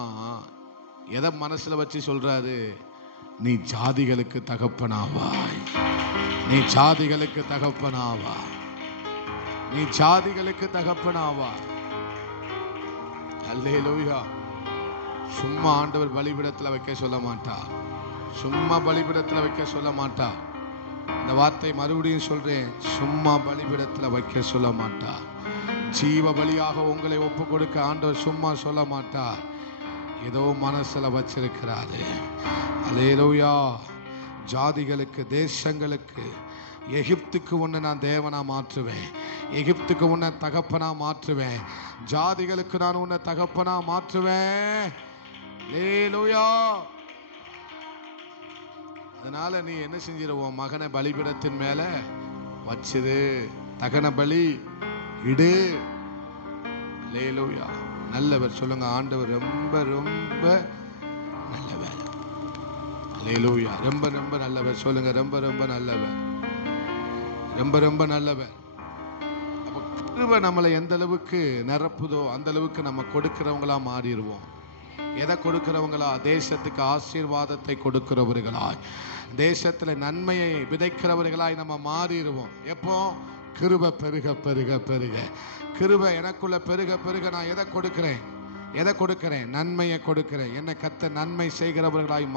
எதை மனசுல வச்சு சொல்றாரு? நீ ஜாதிகளுக்கு தகப்பனாவாய். நீ ஜாதிகளுக்கு தகப்பனாவாய். நீ ஜாதிகளுக்கு தகப்பனாவாய். அல்லேலூயா. சும்மா ஆண்டவர் பலிபீடத்துல வைக்க சொல்ல மாட்டா. சும்மா பலிபீடத்துல வைக்க சொல்ல மாட்டா. இந்த வார்த்தை மறுபடியும் சொல்றேன். சும்மா பலிபீடத்துல வைக்க சொல்ல மாட்டா. ஜீவ பலியாக உங்களை ஒப்பு கொடுக்க ஆண்டவர் சும்மா சொல்ல மாட்டா. ஏதோ மனசுல வச்சிருக்கிறாரு. அல்லேலூயா. ஜாதிகளுக்கு, தேசங்களுக்கு, எகிப்துக்கு உன்னை நான் தேவனா மாற்றுவேன். எகிப்துக்கு உன்னை தகப்பனா மாற்றுவேன். ஜாதிகளுக்கு நான் உன்னை தகப்பனா மாற்றுவேன். அல்லேலூயா. அதனால நீ என்ன செஞ்சிருவோம்? மகனை பலிபீடத்தின் மேல வச்சிரு. தகன பலி இடு. அல்லேலூயா. நல்லவர். சொல்லுங்க, ஆண்டவர் ரொம்ப ரொம்ப நல்லவர். அல்லேலூயா. ரொம்ப ரொம்ப நல்லவர். சொல்லுங்க, ரொம்ப ரொம்ப நல்லவர். ரொம்ப ரொம்ப நல்லவர். அப்ப கிருபை நம்மளை எந்த அளவுக்கு நிரப்புதோ அந்த அளவுக்கு நம்ம கொடுக்கிறவங்களா மாறிடுவோம். எதை கொடுக்கிறவங்களா? தேசத்துக்கு ஆசீர்வாதத்தை கொடுக்கிறவர்களாய், தேசத்துல நன்மையை விதைக்கிறவர்களாய் நம்ம மாறிடுவோம். எப்போ? கிருபை பெருக பெருக பெருக. கிருபை எனக்குள்ள பெருக பெருக நான் எதை கொடுக்கிறேன்? எதை கொடுக்கிறேன்? நன்மையை கொடுக்கிறேன். என்னை கர்த்தர் நன்மை செய்கிறவர்களாய்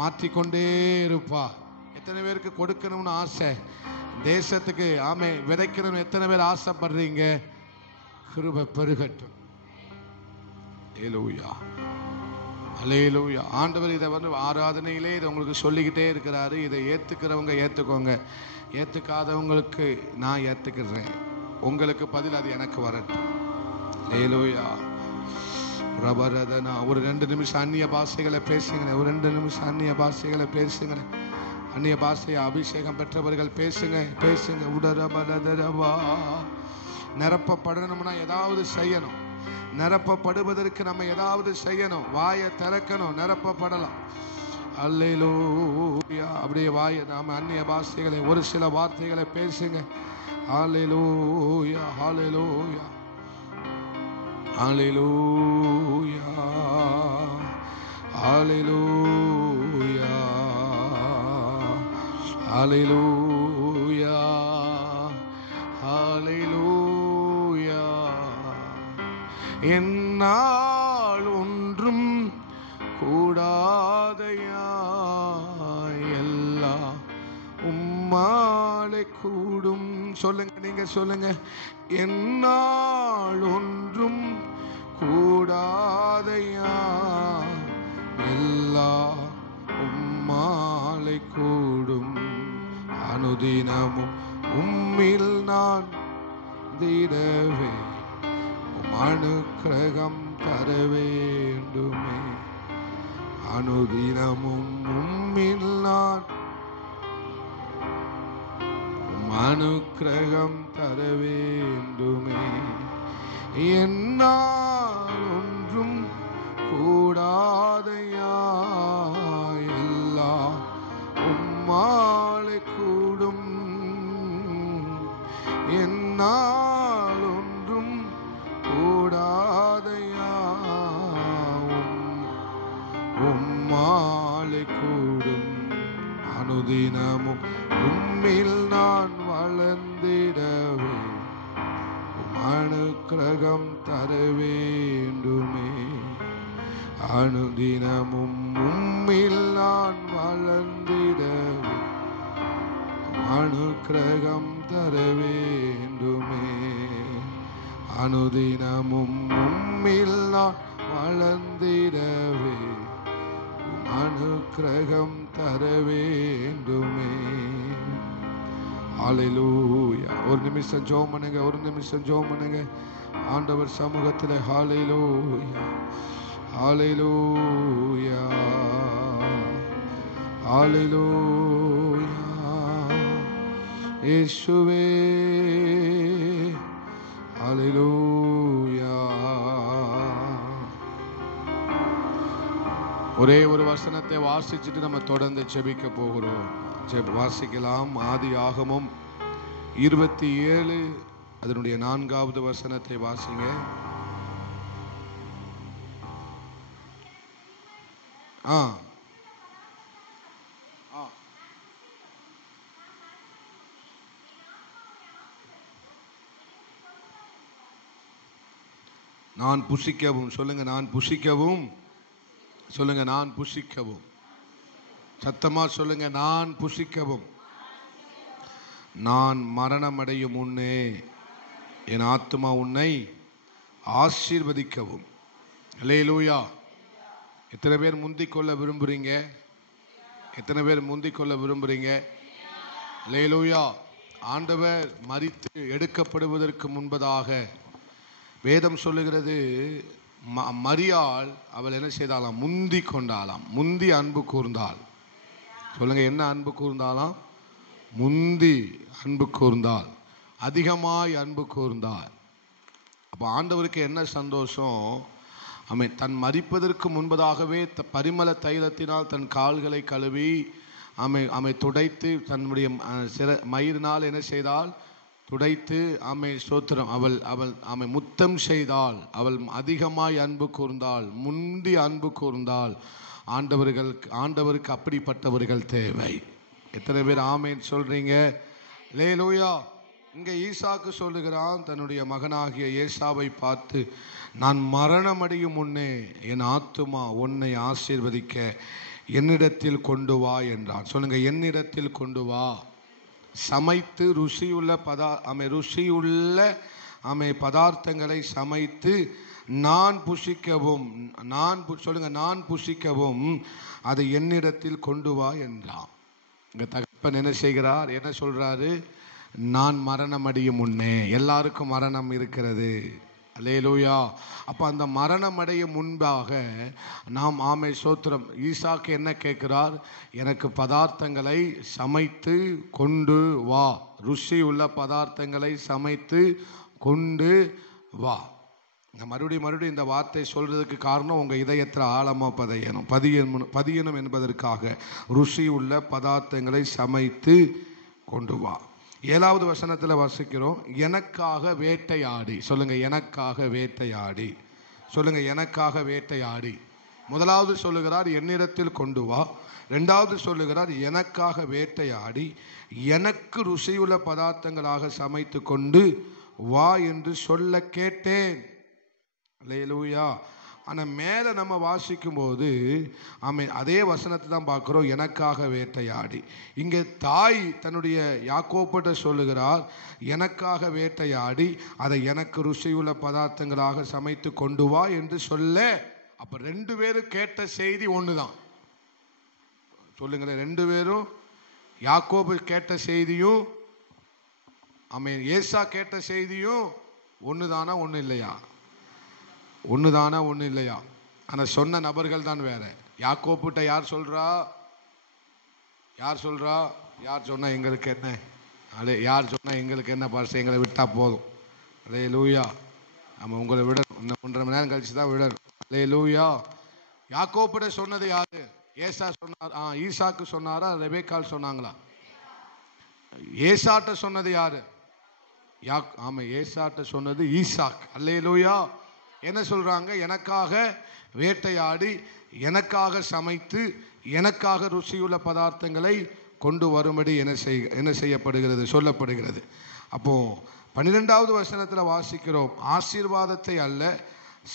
மாற்றிக்கொண்டே இருப்பா. எத்தனை பேருக்கு கொடுக்கணும்னு ஆசை? தேசத்துக்கு ஆமே விதைக்கணும்னு எத்தனை பேர் ஆசைப்படுறீங்க? கிருபை பெருகட்டும். அல்லேலூயா. அல்லேலூயா. ஆண்டவர் இதை ஆராதனையிலே இதை உங்களுக்கு சொல்லிக்கிட்டே இருக்கிறாரு. இதை ஏத்துக்கிறவங்க ஏத்துக்கோங்க, ஏத்துக்காதவங்களுக்கு நான் ஏத்துக்கிறேன். உங்களுக்கு பதில் அது எனக்கு வரட்டும். அல்லேலூயா. பிரபரதனா. ஒரு 2 நிமிஷம் அந்நிய பாஷைகளை பேசுங்க. ஒரு 2 நிமிஷம் அந்நிய பாஷைகளை பேசுங்க. அந்நிய பாஷையை அபிஷேகம் பெற்றவர்கள் பேசுங்க, பேசுங்க. உடரபலதரவா. நிரப்பப்படணும்னா ஏதாவது செய்யணும். நிரப்பப்படுவதற்கு நம்ம ஏதாவது செய்யணும். வாயை திறக்கணும், நிரப்பப்படலாம். அல்லேலூயா. அப்படியே வாயை நாம அந்நிய பாஷைகளை ஒரு சில வார்த்தைகளை பேசுங்க. அல்லேலூயா. அல்லேலூயா. அல்லேலூயா. அல்லேலூயா. அல்லேலூயா. அல்லேலூயா. என்னால் ஒன்றும் கூடாதையா, எல்லாம் உம்மாலே கூடும். சொல்லுங்க, நீங்க சொல்லுங்க. என்னால் ஒன்றும் கூடாதையா, எல்லாம் உம்மாலே கூடும். அனுதினமும் உம்மில் நான் திடவே அனுக்கிரகம் தர வேண்டுமே. அனுதினமும் உம்மில் நான் அனுக்கிரகம் தர வேண்டுமே. என்னால் ஒன்றும் கூடாதையா, எல்லாம் உம்மாலே கூடும். என்னால் ஒன்றும் கூடாதையா, உம்மாலே கூடும். அனுதினமும் உம்மில் நான் வளர்ந்திடவே அனுக்கிரகம் தர வேண்டுமே. அனுதினமும் உம்மில் நான் வளர்ந்திடவே அனுக்கிரகம் தர வேண்டுமே. அனுதினமும் உம்மில் நான் வளர்ந்திடவே அனுக்கிரகம் தர வேண்டுமே. ஹல்லேலூயா. ஒரு நிமிஷம் ஜெபம் பண்ணுங்க, ஒரு நிமிஷம் ஜெபம் பண்ணுங்க ஆண்டவர் சமூகத்தில். ஹல்லேலூயா, ஹல்லேலூயா, ஹல்லேலூயா. இயேசுவே ஹல்லேலூயா. ஒரே ஒரு வசனத்தை வாசிச்சுட்டு நம்ம தொடர்ந்து ஜெபிக்க போகிறோம். வாசிக்கலாம். ஆதியாகமம் 27 அதனுடைய 4வது வசனத்தை வாசிங்க. நான் புசிக்கவும். சொல்லுங்க, நான் புசிக்கவும். சொல்லுங்க, நான் புசிக்கவும். சத்தமா சொல்லுங்க, நான் புசிக்கவும். நான் மரணமடையும் முன்னே என் ஆத்துமா உன்னை ஆசீர்வதிக்கவும். அல்லேலூயா. எத்தனை பேர் முந்திக்கொள்ள விரும்புறீங்க? எத்தனை பேர் முந்திக்கொள்ள விரும்புறீங்க? அல்லேலூயா. ஆண்டவர் மரித்து எடுக்கப்படுவதற்கு முன்பதாக வேதம் சொல்லுகிறது, மரியாள் அவள் என்ன செய்தாலாம்? முந்தி கொண்டாலாம். முந்தி அன்பு கூர்ந்தாள். சொல்லுங்க, என்ன அன்பு கூர்ந்தாலாம்? முந்தி அன்பு கூர்ந்தாள், அதிகமாய் அன்பு கூர்ந்தாள். அப்போ ஆண்டவருக்கு என்ன சந்தோஷம்? தன் மரிப்பதற்கு முன்பதாகவே பரிமள தைலத்தினால் தன் கால்களை கழுவி துடைத்து தன்னுடைய மயிரினால் என்ன செய்தால்? துடைத்து ஸ்தோத்திரம், அவள் முத்தம் செய்தாள். அவள் அதிகமாய் அன்பு கூர்ந்தாள், முந்தி அன்பு கூர்ந்தாள். ஆண்டவருக்கு அப்படிப்பட்டவர்கள் தேவை. எத்தனை பேர் ஆமேன் சொல்றீங்க? அல்லேலூயா. இங்கே ஈசாக்கு சொல்லுகிறான் தன்னுடைய மகனாகிய ஏசாவை பார்த்து, நான் மரணமடையும் முன்னே என் ஆத்துமா உன்னை ஆசீர்வதிக்க என்னிடத்தில் கொண்டு வா என்றான். சொல்லுங்க, என்னிடத்தில் கொண்டு வா. சமைத்து ருசியுள்ள பதார்த்தங்களை சமைத்து நான் புசிக்கவும், சொல்லுங்க, நான் புசிக்கவும் அதை என்னிடத்தில் கொண்டு வா என்றான். இங்க தகப்பன் என்ன செய்கிறார்? என்ன சொல்றாரு? நான் மரணம் அடையும் முன்னே. எல்லாருக்கும் மரணம் இருக்கிறது. அல்லேலூயா. அப்ப அந்த மரணம் அடைய முன்பாக நாம் ஸ்தோத்திரம், ஈசாக்கு என்ன கேட்கிறார்? எனக்கு பதார்த்தங்களை சமைத்து கொண்டு வா. ருசி உள்ள பதார்த்தங்களை சமைத்து கொண்டு வா. மறுபடியும் இந்த வார்த்தை சொல்றதுக்கு காரணம், உங்க இதயத்தில் ஆழமா பதியணும் என்பதற்காக. ருசி உள்ள பதார்த்தங்களை சமைத்து கொண்டு வா. 7வது வசனத்தில் வாசிக்கிறோம், எனக்காக வேட்டையாடி. சொல்லுங்க, எனக்காக வேட்டையாடி. சொல்லுங்க, எனக்காக வேட்டையாடி. முதலாவது சொல்லுகிறார் என்னிடத்தில் கொண்டு வா. 2வது சொல்லுகிறார் எனக்காக வேட்டையாடி எனக்கு ருசியுள்ள பதார்த்தங்களாக சமைத்து கொண்டு வா என்று சொல்ல கேட்டேன். அல்லேலூயா. ஆனால் மேலே நம்ம வாசிக்கும் போது அதே வசனத்தை தான் பார்க்குறோம், எனக்காக வேட்டையாடி. இங்கே தாய் தன்னுடைய யாக்கோப்பிட்ட சொல்லுகிறார், எனக்காக வேட்டையாடி அதை எனக்கு ருசியுள்ள பதார்த்தங்களாக சமைத்து கொண்டு வா என்று சொல்ல. அப்போ ரெண்டு பேரும் கேட்ட செய்தி ஒன்று தான். சொல்லுங்களேன், ரெண்டு பேரும் யாக்கோபு கேட்ட செய்தியும் ஏசா கேட்ட செய்தியும் ஒன்று தானா ஒன்று இல்லையா? ஒன்று தானா ஒன்று இல்லையா? ஆனால் சொன்ன நபர்கள் தான் வேற. யாக்கோப்பிட்ட யார் சொல்றா? யார் சொல்றா? யார் சொன்னா எங்களுக்கு என்ன? யார் சொன்னா எங்களுக்கு என்ன பாச, எங்களை விட்டா போதும். அல்லேலூயா. நம்ம உங்களை விட இன்னும் 1.5 மணி நேரம் கழிச்சு தான் விடணும். அல்லேலூயா. யாக்கோப்பிட்ட சொன்னது யாரு? ஏசா சொன்னார். ஈசாக்கு சொன்னாரா? ரெபேக்கால் சொன்னாங்களா? ஏசாட்ட சொன்னது யாரு? ஏசாட்ட சொன்னது ஈசாக். அல்லேலூயா. என்ன சொல்றாங்க? எனக்காக வேட்டையாடி, எனக்காக சமைத்து, எனக்காக ருசியுள்ள பதார்த்தங்களை கொண்டு வரும்படி என்ன செய்யப்படுகிறது, சொல்லப்படுகிறது. அப்போ 12வது வசனத்தில் வாசிக்கிறோம், ஆசீர்வாதத்தை அல்ல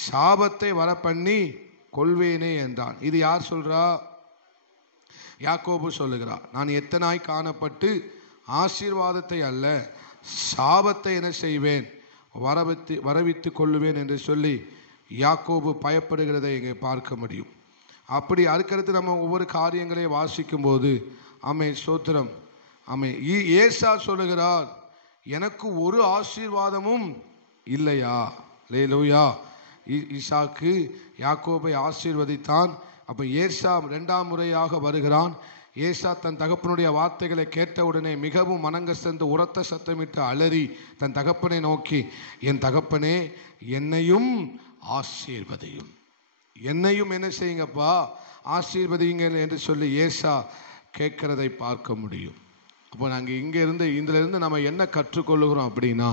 சாபத்தை வர பண்ணி கொள்வேனே என்றான். இது யார் சொல்றா? யாக்கோபு சொல்லுகிறார். நான் எத்தனாய் காணப்பட்டு ஆசீர்வாதத்தை அல்ல சாபத்தை என்ன செய்வேன், வரவித்து கொள்ளுவேன் என்று சொல்லி யாக்கோபு பயப்படுகிறதை இங்கே பார்க்க முடியும். அப்படி அதுக்கடுத்து நம்ம ஒவ்வொரு காரியங்களையும் வாசிக்கும் போது ஸ்தோத்திரம், ஏசா சொல்லுகிறார், எனக்கு ஒரு ஆசீர்வாதமும் இல்லையா? அல்லேலூயா. ஈசாக்கு யாக்கோபை ஆசீர்வதித்தான். அப்போ ஏசா 2ஆம் முறையாக வருகிறான். ஏசா தன் தகப்பனுடைய வார்த்தைகளை கேட்டவுடனே மிகவும் மனங்கசந்து உரத்த சத்தமிட்டு அலறி தன் தகப்பனை நோக்கி, என் தகப்பனே என்னையும் ஆசீர்வதியும், என்னையும் என்ன செய்யுங்கப்பா, ஆசீர்வதிங்க என்று சொல்லி ஏசா கேட்கிறதை பார்க்க முடியும். அப்போ நாங்கள் இதிலிருந்து நம்ம என்ன கற்றுக்கொள்ளுகிறோம் அப்படின்னா,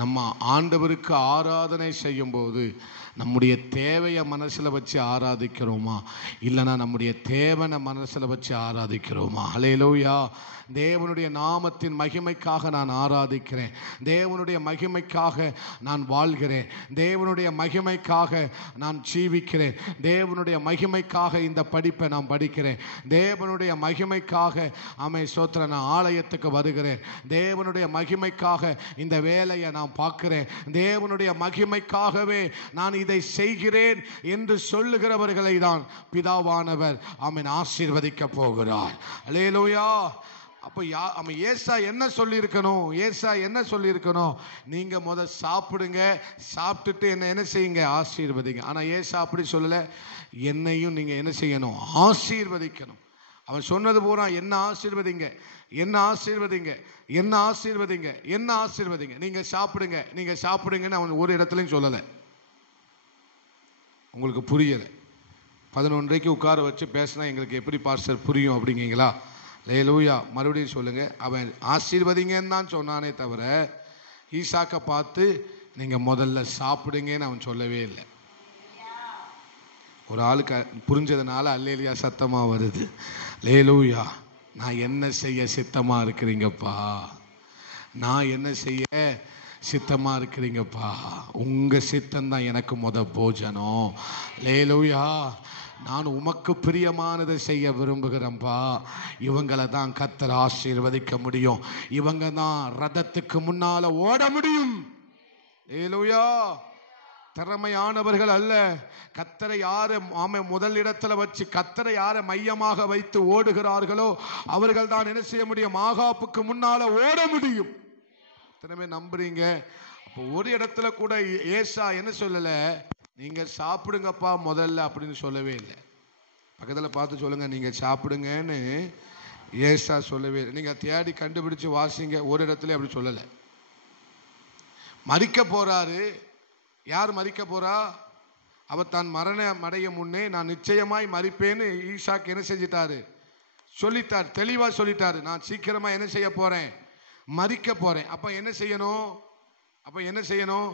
நம்ம ஆண்டவருக்கு ஆராதனை செய்யும் போது நம்முடைய தேவையை மனசில் வச்சு ஆராதிக்கிறோமா, இல்லைனா நம்முடைய தேவனை மனசில் வச்சு ஆராதிக்கிறோமா? அல்லேலூயா. தேவனுடைய நாமத்தின் மகிமைக்காக நான் ஆராதிக்கிறேன், தேவனுடைய மகிமைக்காக நான் வாழ்கிறேன், தேவனுடைய மகிமைக்காக நான் ஜீவிக்கிறேன், தேவனுடைய மகிமைக்காக இந்த படிப்பை நான் படிக்கிறேன், தேவனுடைய மகிமைக்காக ஸ்தோத்திரம் நான் ஆலயத்துக்கு வருகிறேன், தேவனுடைய மகிமைக்காக இந்த வேலையை நான் பார்க்கிறேன், தேவனுடைய மகிமைக்காகவே நான் இதை செய்கிறேன் என்று சொல்லுகிறவர்களை தான் பிதாவானவர் ஆசீர்வதிக்க போகிறார். அல்லேலூயா. அப்போ ஏசா என்ன சொல்லியிருக்கணும்? ஏசா என்ன சொல்லியிருக்கணும்? நீங்க முதல் சாப்பிடுங்க, சாப்பிட்டுட்டு என்ன செய்யுங்க, ஆசீர்வதிங்க. ஆனா ஏசா அப்படி சொல்லல, என்னையும் நீங்க என்ன செய்யணும், ஆசீர்வதிக்கணும். அவன் சொன்னது பூரா என்ன ஆசீர்வதிங்க, என்ன ஆசீர்வதிங்க, என்ன ஆசீர்வதிங்க, என்ன ஆசீர்வதிங்க, நீங்க சாப்பிடுங்க, நீங்க சாப்பிடுங்கன்னு அவன் ஒரு இடத்துலையும் சொல்லலை. உங்களுக்கு புரியலை? 11:30 உட்கார வச்சு பேசினா எங்களுக்கு எப்படி பாஸ்டர் புரியும் அப்படிங்கீங்களா? அல்லேலூயா. மறுபடியும் சொல்லுங்க, அவன் ஆசீர்வதிங்கன்னு தான் சொன்னானே தவிர ஈசாக்கை பார்த்து நீங்க முதல்ல சாப்பிடுங்கன்னு அவன் சொல்லவே இல்லை. ஒரு ஆளுக்கு புரிஞ்சதுனால அல்லேலூயா சத்தமா வருது. அல்லேலூயா. நான் என்ன செய்ய சித்தமா இருக்கிறீங்கப்பா, நான் என்ன செய்ய சித்தமா இருக்கிறீங்கப்பா, உங்க சித்தம் தான் எனக்கு போஜனம். அல்லேலூயா. நான் உமக்கு பிரியமானதை செய்ய விரும்புகிறேன்ப்பா. இவங்களை தான் கர்த்தர் ஆசீர்வதிக்க முடியும், இவங்க தான் ரதத்துக்கு முன்னால ஓட முடியும். அல்லேலூயா. திறமையானவர்கள் அல்ல, கர்த்தரை யாரை முதல் இடத்துல வச்சு கர்த்தரை யாரை மையமாக வைத்து ஓடுகிறார்களோ அவர்கள் தான் என்ன செய்ய முடியும், ஆகாப்புக்கு முன்னால ஓட முடியும். எத்தனை நம்புறீங்க? அப்போ ஒரு இடத்துல கூட ஏசா என்ன சொல்லல, நீங்க சாப்பிடுங்கப்பா முதல்ல அப்படின்னு சொல்லவே இல்லை. பக்கத்தில் பார்த்து சொல்லுங்க, நீங்க சாப்பிடுங்கன்னு ஏசா சொல்லவே இல்லை. நீங்க தேடி கண்டுபிடிச்சு வாசிங்க, ஒரு இடத்துல அப்படி சொல்லலை. மரிக்க போறாரு. யார் மரிக்க போறா? அவர் தான் மரணம் அடைய முன்னே நான் நிச்சயமாய் மரிப்பேன்னு ஈசாக்கு என்ன செஞ்சிட்டாரு, சொல்லிட்டார், தெளிவா சொல்லிட்டாரு. நான் சீக்கிரமா என்ன செய்ய போறேன், மரிக்க போறேன். அப்ப என்ன செய்யணும், அப்ப என்ன செய்யணும்,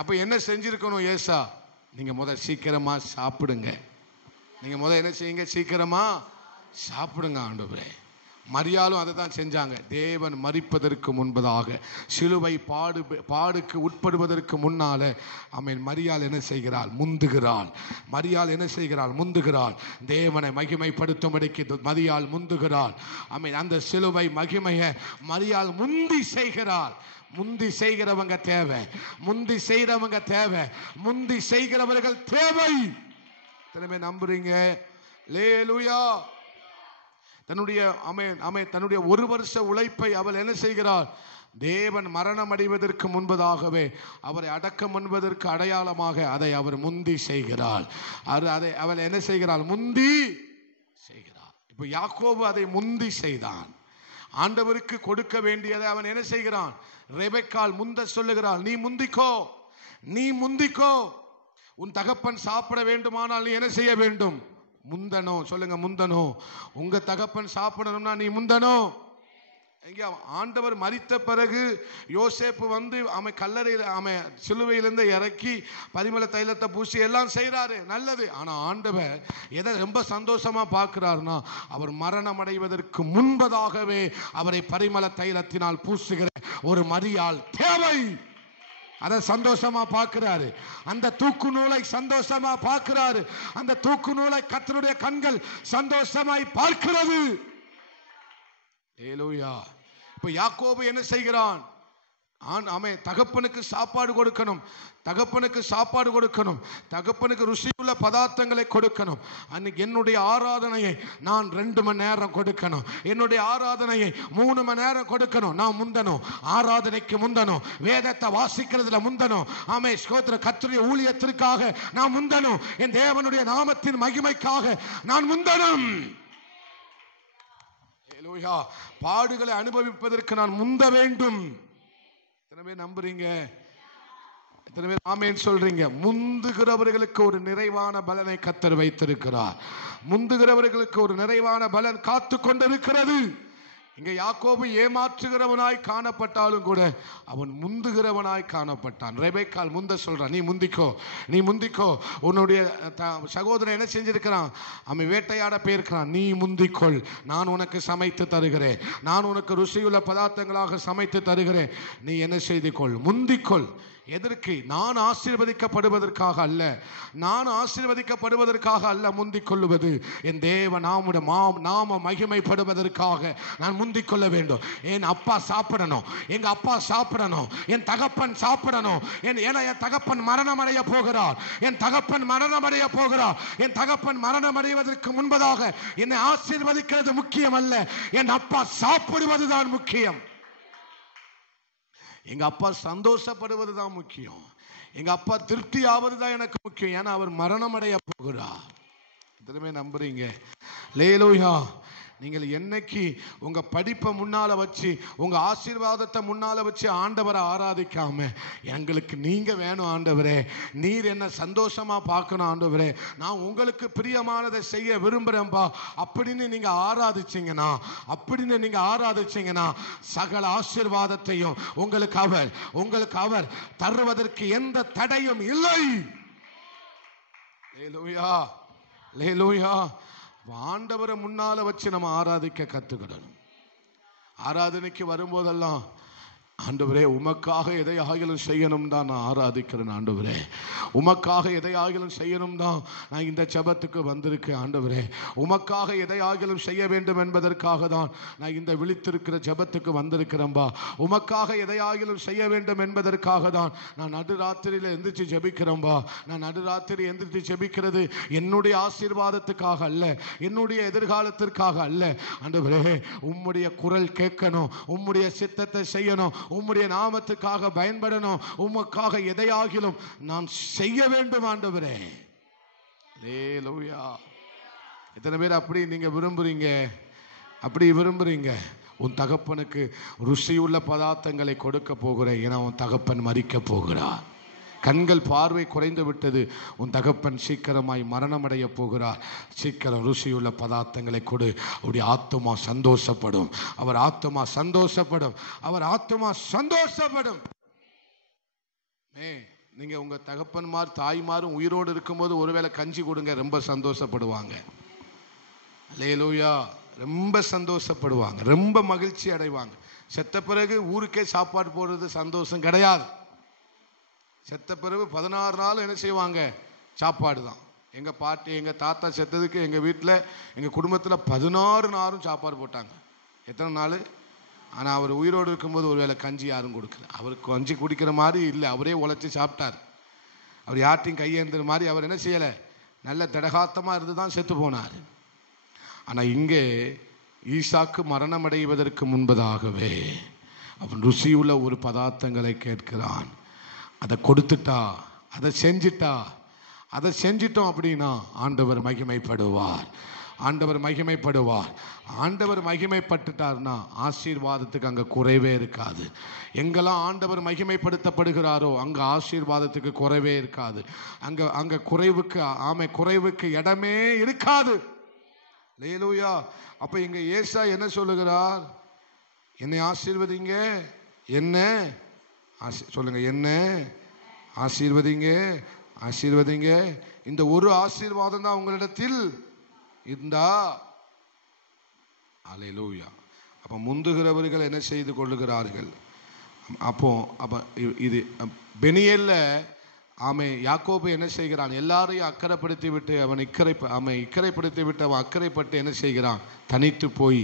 அப்ப என்ன செஞ்சிருக்கணும் ஏசா? நீங்க முதல் சீக்கிரமா சாப்பிடுங்க, நீங்க முதல் என்ன செய்யுங்க, சீக்கிரமா சாப்பிடுங்க ஆண்டவரே. மரியாளும் அதை தான் செஞ்சாங்க. தேவன் மரிப்பதற்கு முன்பதாக, சிலுவை பாடுக்கு உட்படுவதற்கு முன்னால ஆமென், மரியாள் என்ன செய்கிறாள்? முந்துகிறாள். மரியாள் என்ன செய்கிறாள்? முந்துகிறாள். தேவனை மகிமைப்படுத்தும்படிக்கு மரியாள் முந்துகிறாள். ஆமென். அந்த சிலுவை மகிமையை மரியாள் முந்தி செய்கிறாள். முந்தி செய்கிறவங்க தேவை, முந்தி செய்கிறவங்க தேவை, முந்தி செய்கிறவர்கள் தேவை. திரும்ப நம்புறீங்க? அல்லேலூயா. தன்னுடைய ஒரு வருஷ உழைப்பை அவள் என்ன செய்கிறாள்? தேவன் மரணம் அடைவதற்கு முன்பதாகவே அவரை அடக்கம் என்பதற்கு அடையாளமாக அதை அவர் முந்தி செய்கிறாள். அதை அவள் என்ன செய்கிறாள்? முந்தி செய்கிறாள். இப்போ யாக்கோபு அதை முந்தி செய்தான். ஆண்டவருக்கு கொடுக்க வேண்டியதை அவன் என்ன செய்கிறான்? ரெபெக்காள் முந்த சொல்லுகிறாள், நீ முந்திக்கோ, நீ முந்திக்கோ. உன் தகப்பன் சாப்பிட வேண்டுமானால் நீ என்ன செய்ய வேண்டும்? முந்தனும். சொல்லுங்க, முந்தனும். உங்க தகப்பன் சாப்பிடணும்னா நீ முந்தனும். ஆண்டவர் மரித்த பிறகு யோசேப்பு வந்து அவன் கல்லறையில் அவன் சிலுவையிலிருந்து இறக்கி பரிமள தைலத்தை பூசி எல்லாம் செய்யறாரு, நல்லது. ஆனா ஆண்டவர் எதை ரொம்ப சந்தோஷமா பார்க்கிறாருன்னா, அவர் மரணம் அடைவதற்கு முன்பதாகவே அவரை பரிமள தைலத்தினால் பூசுகிற ஒரு மரியாள் தேவை. அதை சந்தோஷமா பார்க்கிறாரு. அந்த தூக்கு நூலை சந்தோஷமா பார்க்கிறாரு. அந்த தூக்கு நூலை கர்த்தருடைய கண்கள் சந்தோஷமாய் பார்க்கிறது. ஹல்லேலூயா. இப்ப யாக்கோபு என்ன செய்கிறான்? அவன் தகப்பனுக்கு சாப்பாடு கொடுக்கணும், தகப்பனுக்கு சாப்பாடு கொடுக்கணும், தகப்பனுக்கு ருசியுள்ள பதார்த்தங்களை கொடுக்கணும். அன்னைக்கு என்னுடைய ஆராதனையை நான் 2 மணி நேரம் கொடுக்கணும், என்னுடைய ஆராதனையை 3 மணி நேரம் கொடுக்கணும். நான் முந்தனும், ஆராதனைக்கு முந்தனும், வேதத்தை வாசிக்கிறதுல முந்தனும், ஆமே ஸ்தோத்திர கர்த்தருடைய ஊழியத்திற்காக நான் முந்தனும், என் தேவனுடைய நாமத்தின் மகிமைக்காக நான் முந்தனும். ஹல்லேலூயா. பாடுகளை அனுபவிப்பதற்கு நான் முந்த வேண்டும். எத்தனை பேர் நம்புறீங்க? எத்தனை பேர் ஆமென் சொல்றீங்க? முந்துகிறவர்களுக்கு ஒரு நிறைவான பலனை கர்த்தர் வைத்திருக்கிறார். முந்துகிறவர்களுக்கு ஒரு நிறைவான பலன் காத்து கொண்டிருக்கிறது. இங்க யாக்கோபு ஏமாற்றுகிறவனாய் காணப்பட்டாலும் கூட அவன் முந்துகிறவனாய் காணப்பட்டான். ரெபெக்காள் முந்த சொல்றான், நீ முந்திக்கோ, நீ முந்திக்கோ. உன்னுடைய சகோதரன் என்ன செஞ்சிருக்கிறான்? அவன் வேட்டையாட போயிருக்கிறான், நீ முந்திக்கொள், நான் உனக்கு சமைத்து தருகிறேன், நான் உனக்கு ருசியுள்ள பதார்த்தங்களாக சமைத்து தருகிறேன், நீ என்ன செய்து கொள், முந்திக்கொள். எதற்கு? நான் ஆசீர்வதிக்கப்படுவதற்காக அல்ல, நான் ஆசீர்வதிக்கப்படுவதற்காக அல்ல முந்திக் கொள்ளுவது, என் தேவ நாம மகிமைப்படுவதற்காக நான் முந்திக் கொள்ள வேண்டும். என் அப்பா சாப்பிடணும், எங்க அப்பா சாப்பிடணும், என் தகப்பன் சாப்பிடணும். என் தகப்பன் மரணம் அடைய போகிறார், என் தகப்பன் மரணம் அடைய போகிறார். என் தகப்பன் மரணம் அடைவதற்கு முன்பதாக என்னை ஆசீர்வதிக்கிறது முக்கியம் அல்ல, என் அப்பா சாப்பிடுவதுதான் முக்கியம். எங்க அப்பா சந்தோஷப்படுவது தான் முக்கியம், எங்க அப்பா திருப்தி ஆவது தான் எனக்கு முக்கியம். ஏன்னா அவர் மரணம் அடைய போகிறார். எத்தனை நம்புறீங்க? அல்லேலூயா. நீங்கள் என்னைக்கு உங்க படிப்பை முன்னால வச்சு, உங்க ஆசீர்வாதத்தை முன்னால வச்சு ஆண்டவரை ஆராதிக்காம, எங்களுக்கு நீங்க வேணும் ஆண்டவரே, நீர் என்ன சந்தோஷமா பார்க்கணும் ஆண்டவரே, நான் உங்களுக்கு பிரியமானதை செய்ய விரும்புறேன்பா அப்படின்னு நீங்க ஆராதிச்சீங்கன்னா சகல ஆசீர்வாதத்தையும் உங்களுக்கு அவர் தருவதற்கு எந்த தடையும் இல்லை. அல்லேலூயா, அல்லேலூயா. ஆண்டவரை முன்னால வச்சு நம்ம ஆராதிக்க கத்துக்கணும். ஆராதனைக்கு வரும்போதெல்லாம் ஆண்டவரே உமக்காக எதை ஆகிலும் செய்யணும் தான் நான் ஆராதிக்கிறேன் ஆண்டவரே, உமக்காக எதை ஆகிலும் செய்யணும் தான் நான் இந்த ஜெபத்துக்கு வந்திருக்கேன் ஆண்டவரே, உமக்காக எதை ஆகிலும் செய்ய வேண்டும் என்பதற்காக தான் நான் இந்த விழித்திருக்கிற ஜெபத்துக்கு வந்திருக்கிறேன்பா, உமக்காக எதை ஆகிலும் செய்ய வேண்டும் என்பதற்காக தான் நான் நடுராத்திரியில் எந்திரிச்சு ஜெபிக்கிறேன்பா. நான் நடுராத்திரி எந்திரிச்சு ஜெபிக்கிறது என்னுடைய ஆசீர்வாதத்துக்காக அல்ல, என்னுடைய எதிர்காலத்திற்காக அல்ல ஆண்டவரே. உம்முடைய குரல் கேட்கணும், உம்முடைய சித்தத்தை செய்யணும், உம்முடைய நாமத்துக்காக பயன்படணும், உமக்காக எதையாகிலும் நான் செய்ய வேண்டும் ஆண்டவரே. அல்லேலூயா. எத்தனை பேர் அப்படி நீங்க விரும்புறீங்க? அப்படி விரும்புறீங்க? உன் தகப்பனுக்கு ருசியுள்ள பதார்த்தங்களை கொடுக்க போகிறேன், ஏன்னா உன் தகப்பன் மரிக்க போகிறார். கண்கள் பார்வை குறைந்து விட்டது, உன் தகப்பன் சீக்கிரமாய் மரணம் அடைய போகிறார். சீக்கிரம் ருசியுள்ள பதார்த்தங்களை கொடு, அவருடைய ஆத்துமா சந்தோஷப்படும், அவர் ஆத்துமா சந்தோஷப்படும், அவர் ஆத்துமா சந்தோஷப்படும். நீங்க உங்க தகப்பன்மார் தாய்மாரும் உயிரோடு இருக்கும்போது ஒருவேளை கஞ்சி கொடுங்க, ரொம்ப சந்தோஷப்படுவாங்க. அல்லேலூயா. ரொம்ப சந்தோஷப்படுவாங்க, ரொம்ப மகிழ்ச்சி அடைவாங்க. செத்த பிறகு ஊருக்கே சாப்பாடு போடுறது சந்தோஷம் கிடையாது. செத்த பிறகு 16 நாள் என்ன செய்வாங்க? சாப்பாடு தான். எங்கள் பாட்டி எங்கள் தாத்தா செத்ததுக்கு எங்கள் வீட்டில் எங்கள் குடும்பத்தில் 16 நாளும் சாப்பாடு போட்டாங்க. எத்தனை நாள்? ஆனால் அவர் உயிரோடு இருக்கும்போது ஒரு வேளை கஞ்சி யாரும் கொடுக்கல. அவருக்கு கஞ்சி குடிக்கிற மாதிரி இல்லை, அவரே உழைச்சி சாப்பிட்டார். அவர் யார்ட்டையும் கையேந்துற மாதிரி அவர் என்ன செய்யலை, நல்ல திடகாத்தமாக இருந்து தான் செத்து போனார். ஆனால் இங்கே ஈசாக்கு மரணம் அடைவதற்கு முன்பதாகவே அவன் ருசியுள்ள ஒரு பதார்த்தங்களை கேட்கிறான். அதை கொடுத்துட்டா, அதை செஞ்சிட்டோம் அப்படின்னா ஆண்டவர் மகிமைப்படுவார். ஆண்டவர் மகிமைப்பட்டுட்டார்னா ஆசீர்வாதத்துக்கு அங்கே குறைவே இருக்காது. எங்கெல்லாம் ஆண்டவர் மகிமைப்படுத்தப்படுகிறாரோ அங்கே ஆசீர்வாதத்துக்கு குறைவே இருக்காது. அங்கே குறைவுக்கு இடமே இருக்காது. அல்லேலூயா. அப்ப இங்க ஏசா என்ன சொல்லுகிறார்? என்னை ஆசீர்வதிங்க, என்ன சொல்லுங்க, என்ன ஆசீர்வதிங்க. இந்த ஒரு ஆசீர்வாதம் தான் உங்களிடத்தில் இருந்தா. அல்லேலூயா. அப்ப முந்துகிறவர்கள் என்ன செய்து கொள்ளுகிறார்கள்? அப்போ இது பெனியல்ல யாக்கோபு என்ன செய்கிறான்? எல்லாரையும் அக்கறைப்படுத்தி விட்டு அவன் இக்கரைப்படுத்தி விட்டு அவன் அக்கறைப்பட்டு என்ன செய்கிறான்? தனித்து போய்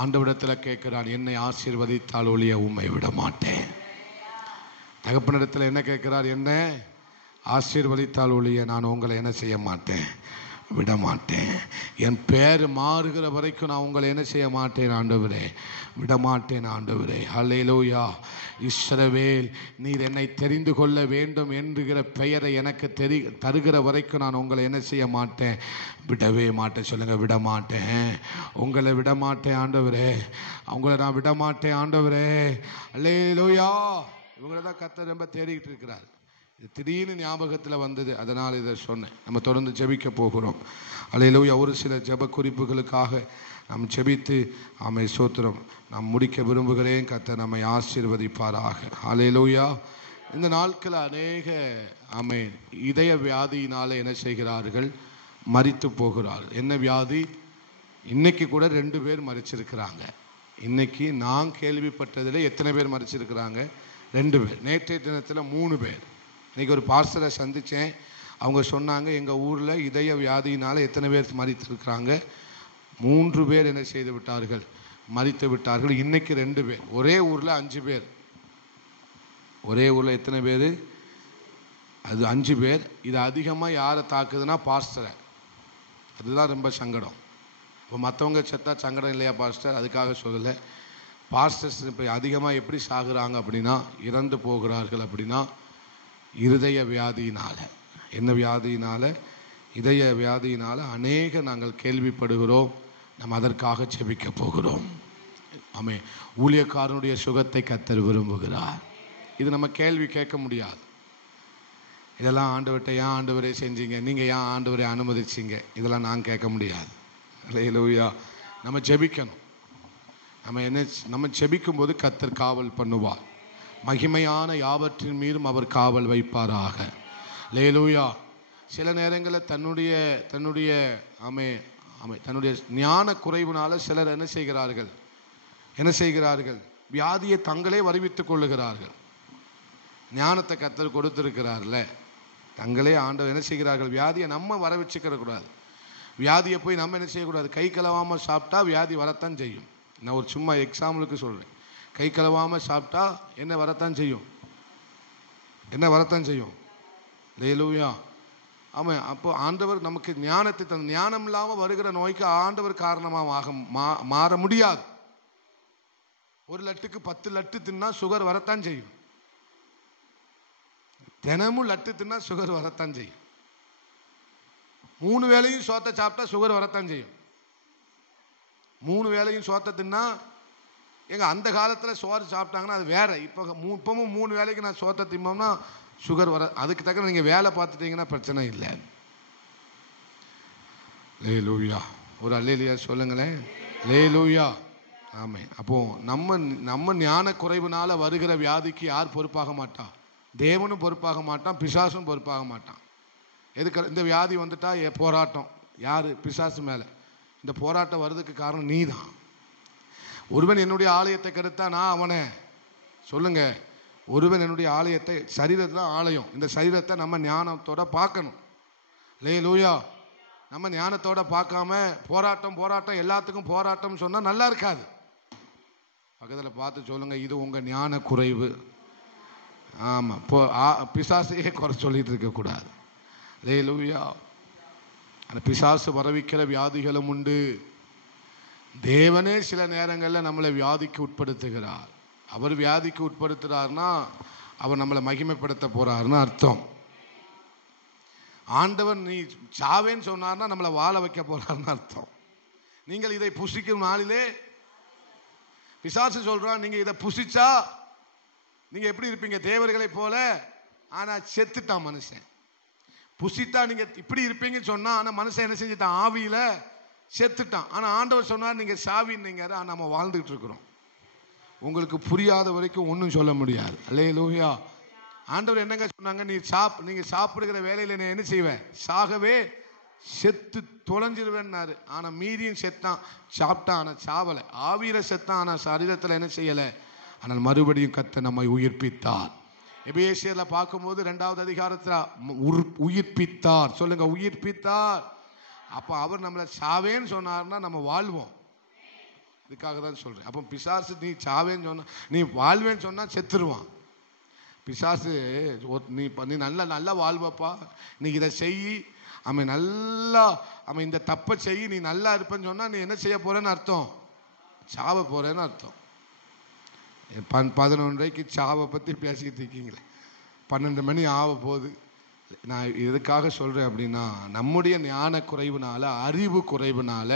ஆண்டவரிடத்தில் கேட்கிறான், என்னை ஆசீர்வதித்தால் ஒழிய உம்மை விட மாட்டேன். தகப்பனிடத்தில் என்ன கேட்கிறார்? என்ன ஆசீர்வதித்தால் ஒழிய நான் உங்களை என்ன செய்ய மாட்டேன், விட மாட்டேன். என் பேர் மாறுகிற வரைக்கும் நான் உங்களை என்ன செய்ய மாட்டேன் ஆண்டவரே, விட மாட்டேன் ஆண்டவரே. அல்லேலூயா. இஸ்ரவேல், நீர் என்னை தெரிந்து கொள்ள வேண்டும் என்கிற பெயரை எனக்கு தருகிற வரைக்கும் நான் உங்களை என்ன செய்ய மாட்டேன், விடவே மாட்டேன். சொல்லுங்க, விட மாட்டேன். உங்களை விட மாட்டேன் ஆண்டவரே, உங்களை நான் விட மாட்டேன் ஆண்டவரே. அல்லேலூயா. இவங்களை தான் கர்த்தர் ரொம்ப தேடிக்கிட்டு இருக்கிறார். இது திடீர்னு ஞாபகத்தில் வந்தது, அதனால் இதை சொன்னேன். நம்ம தொடர்ந்து ஜெபிக்க போகிறோம். அல்லேலூயா. ஒரு சில ஜெப குறிப்புகளுக்காக நாம் ஜெபித்து ஸ்தோத்திரம் நாம் முடிக்க விரும்புகிறேன். கர்த்தர் நம்மை ஆசீர்வதிப்பாராக. அல்லேலூயா. இந்த நாட்கள் அநேக இதய வியாதியினால என்ன செய்கிறார்கள்? மரித்து போகிறார்கள். என்ன வியாதி? இன்னைக்கு கூட 2 பேர் மரிச்சிருக்கிறாங்க. இன்னைக்கு நான் கேள்விப்பட்டதில் எத்தனை பேர் மரிச்சிருக்கிறாங்க? 2 பேர். நேற்றைய தினத்தில் 3 பேர். இன்றைக்கி ஒரு பாஸ்டரை சந்தித்தேன். அவங்க சொன்னாங்க, எங்கள் ஊரில் இதய வியாதியினால் எத்தனை பேர் மரித்திருக்கிறாங்க? 3 பேர் என்ன செய்து விட்டார்கள்? மரித்து விட்டார்கள். இன்னைக்கு 2 பேர். ஒரே ஊரில் 5 பேர். ஒரே ஊரில் எத்தனை பேர்? அது 5 பேர். இது அதிகமாக யாரை தாக்குதுன்னா பாஸ்டரை. அதுதான் ரொம்ப சங்கடம். இப்போ மற்றவங்க செத்தா சங்கடம் இல்லையா பாஸ்டர்? அதுக்காக சொல்லலை. பாஸ்டர்ஸ் இப்போ அதிகமாக எப்படி சாகுறாங்க அப்படின்னா, இறந்து போகிறார்கள் அப்படின்னா இருதய வியாதியினால். என்ன வியாதியினால்? இதய வியாதியினால் அநேக நாங்கள் கேள்விப்படுகிறோம். நம்ம அதற்காக ஜெபிக்க போகிறோம். ஊழியக்காரனுடைய சுகத்தை கர்த்தர் விரும்புகிறார். இது நம்ம கேள்வி கேட்க முடியாது. இதெல்லாம் ஆண்டவர்கிட்ட ஏன் ஆண்டவரே செஞ்சீங்க, நீங்கள் ஏன் ஆண்டவரை அனுமதிச்சிங்க, இதெல்லாம் நான் கேட்க முடியாது. அல்லேலூயா. நம்ம ஜெபிக்கணும். நம்ம ஜெபிக்கும் போது கர்த்தர் காவல் பண்ணுவார். மகிமையான யாவற்றின் மீதும் அவர் காவல் வைப்பாராக. அல்லேலூயா. சில நேரங்களில் தன்னுடைய ஞான குறைவினால சிலர் என்ன செய்கிறார்கள்? வியாதியை தங்களே வருவித்துக் கொள்ளுகிறார்கள். ஞானத்தை கர்த்தர் கொடுத்திருக்கிறார்ல, தங்களே ஆண்டவர் என்ன செய்கிறார்கள்? வியாதியை நம்ம வர வச்சுக்கிற கூடாது. வியாதியை போய் நம்ம என்ன செய்யக்கூடாது? கை கலவாமல் சாப்பிட்டா வியாதி வரத்தான் செய்யும். நான் ஒரு சும்மா எக்ஸாம்பிளுக்கு சொல்கிறேன். கை கலவாமல் சாப்பிட்டா என்ன வரத்தான் செய்யும்? அல்லேலூயா. ஆமாம். அப்போ ஆண்டவர் நமக்கு ஞானத்தை தந்த, ஞானம் இல்லாமல் வருகிற நோய்க்கு ஆண்டவர் காரணமாக மாற முடியாது. 1 லட்டுக்கு 10 லட்டு தின்னா சுகர் வரத்தான் செய்யும். தினமும் லட்டு தின்னா சுகர் வரத்தான் செய்யும். 3 வேளையும் சோத்தை சாப்பிட்டா சுகர் வரத்தான் செய்யும். 3 வேளையும் சோத்தை தின்னா, அந்த காலத்தில் சோறு சாப்பிட்டாங்கன்னா அது வேற. இப்பவும் 3 வேளைக்கு நான் சோத்தை தின்னோம்னா சுகர் வர. அதுக்கு தக்க நீங்கள் வேலை பார்த்துட்டீங்கன்னா பிரச்சனை இல்லை. அல்லேலூயா. ஒரு அல்லேலூயா சொல்லுங்களேன். அல்லேலூயா. ஆமே. அப்போ நம்ம ஞான குறைவுனால வருகிற வியாதிக்கு யார் பொறுப்பாக மாட்டா? தேவனும் பொறுப்பாக மாட்டான், பிசாசும் பொறுப்பாக மாட்டான். எதுக்கு இந்த வியாதி வந்துட்டா போராட்டம் யாரு? பிசாசு மேலே. இந்த போராட்டம் வர்றதுக்கு காரணம் நீ தான். ஒருவன் என்னுடைய ஆலயத்தை கெடுத்தா நான் அவனை சொல்லுங்க. ஒருவன் என்னுடைய ஆலயத்தை, சரீரத்தில் ஆலயம், இந்த சரீரத்தை நம்ம ஞானத்தோட பார்க்கணும். அல்லேலூயா. நம்ம ஞானத்தோட பார்க்காம போராட்டம் போராட்டம் எல்லாத்துக்கும் போராட்டம் சொன்னா நல்லா இருக்காது. பக்கத்தில் பார்த்து சொல்லுங்க, இது உங்க ஞான குறைவு. ஆமா, பிசாசையே குறை சொல்லிட்டு இருக்க கூடாது. அல்லேலூயா. அந்த பிசாசு வரவிக்கிற வியாதிகளும் உண்டு. தேவனே சில நேரங்களில் நம்மளை வியாதிக்கு உட்படுத்துகிறார். அவர் வியாதிக்கு உட்படுத்துறாருன்னா அவர் நம்மளை மகிமைப்படுத்த போறாருன்னு அர்த்தம். ஆண்டவர் நீ சாவேன்னு சொன்னார்னா நம்மளை வாழ வைக்க போறாருன்னு அர்த்தம். நீங்கள் இதை புசிக்கும் நாளிலே பிசாசு சொல்றான், நீங்க இதை புசிச்சா நீங்க எப்படி இருப்பீங்க? தேவர்களை போல. ஆனா செத்துட்டான் மனுஷன். புசித்தா நீங்க இப்படி இருப்பீங்கன்னு சொன்னா, ஆனா மனுஷன் என்ன செஞ்சுட்டான்? ஆவியில செத்துட்டான். ஆனா ஆண்டவர் சொன்னார் நீங்க சாவின்னீங்க. நம்ம வாழ்ந்துகிட்டு இருக்கிறோம். உங்களுக்கு புரியாத வரைக்கும் ஒன்றும் சொல்ல முடியாது. அல்லேலூயா. ஆண்டவர் என்னங்க சொன்னாங்க? நீங்க சாப்பிடுகிற வேலையில நான் என்ன செய்வேன்? சாகவே செத்து தொலைஞ்சிருவேன்னாரு. ஆனா மீதியும் செத்தான், சாப்பிட்டான், ஆனா சாவலை. ஆவியில செத்தான், ஆனா சரீரத்தில் என்ன செய்யலை. ஆனால் மறுபடியும் கர்த்தர் நம்மை உயிர்ப்பித்தார். எபேசியர்ல பார்க்கும்போது 2வது அதிகாரத்தில் உயிர்ப்பித்தார். சொல்லுங்க, உயிர்ப்பித்தார். அப்ப அவர் நம்மளை சாவேன்னு சொன்னார்னா நம்ம வாழ்வோம். இதுக்காக தான் சொல்றேன். அப்போ பிசாசு நீ சாவேன்னு சொன்ன, நீ வாழ்வேன்னு சொன்னா செத்துருவான் பிசாசு. நீ நல்லா வாழ்வப்பா, நீ இதை செய், அவன் நல்லா அவன் இந்த தப்பை செய், நீ நல்லா இருப்பேன்னு சொன்னா நீ என்ன செய்ய போறேன்னு அர்த்தம்? சாவ போறேன்னு அர்த்தம். 11:30 சாவை பத்தி பேசிக்கிட்டு இருக்கீங்களே, 12 மணி ஆக போகுது. நான் எதுக்காக சொல்றேன் அப்படின்னா, நம்முடைய ஞான குறைவுனால, அறிவு குறைவுனால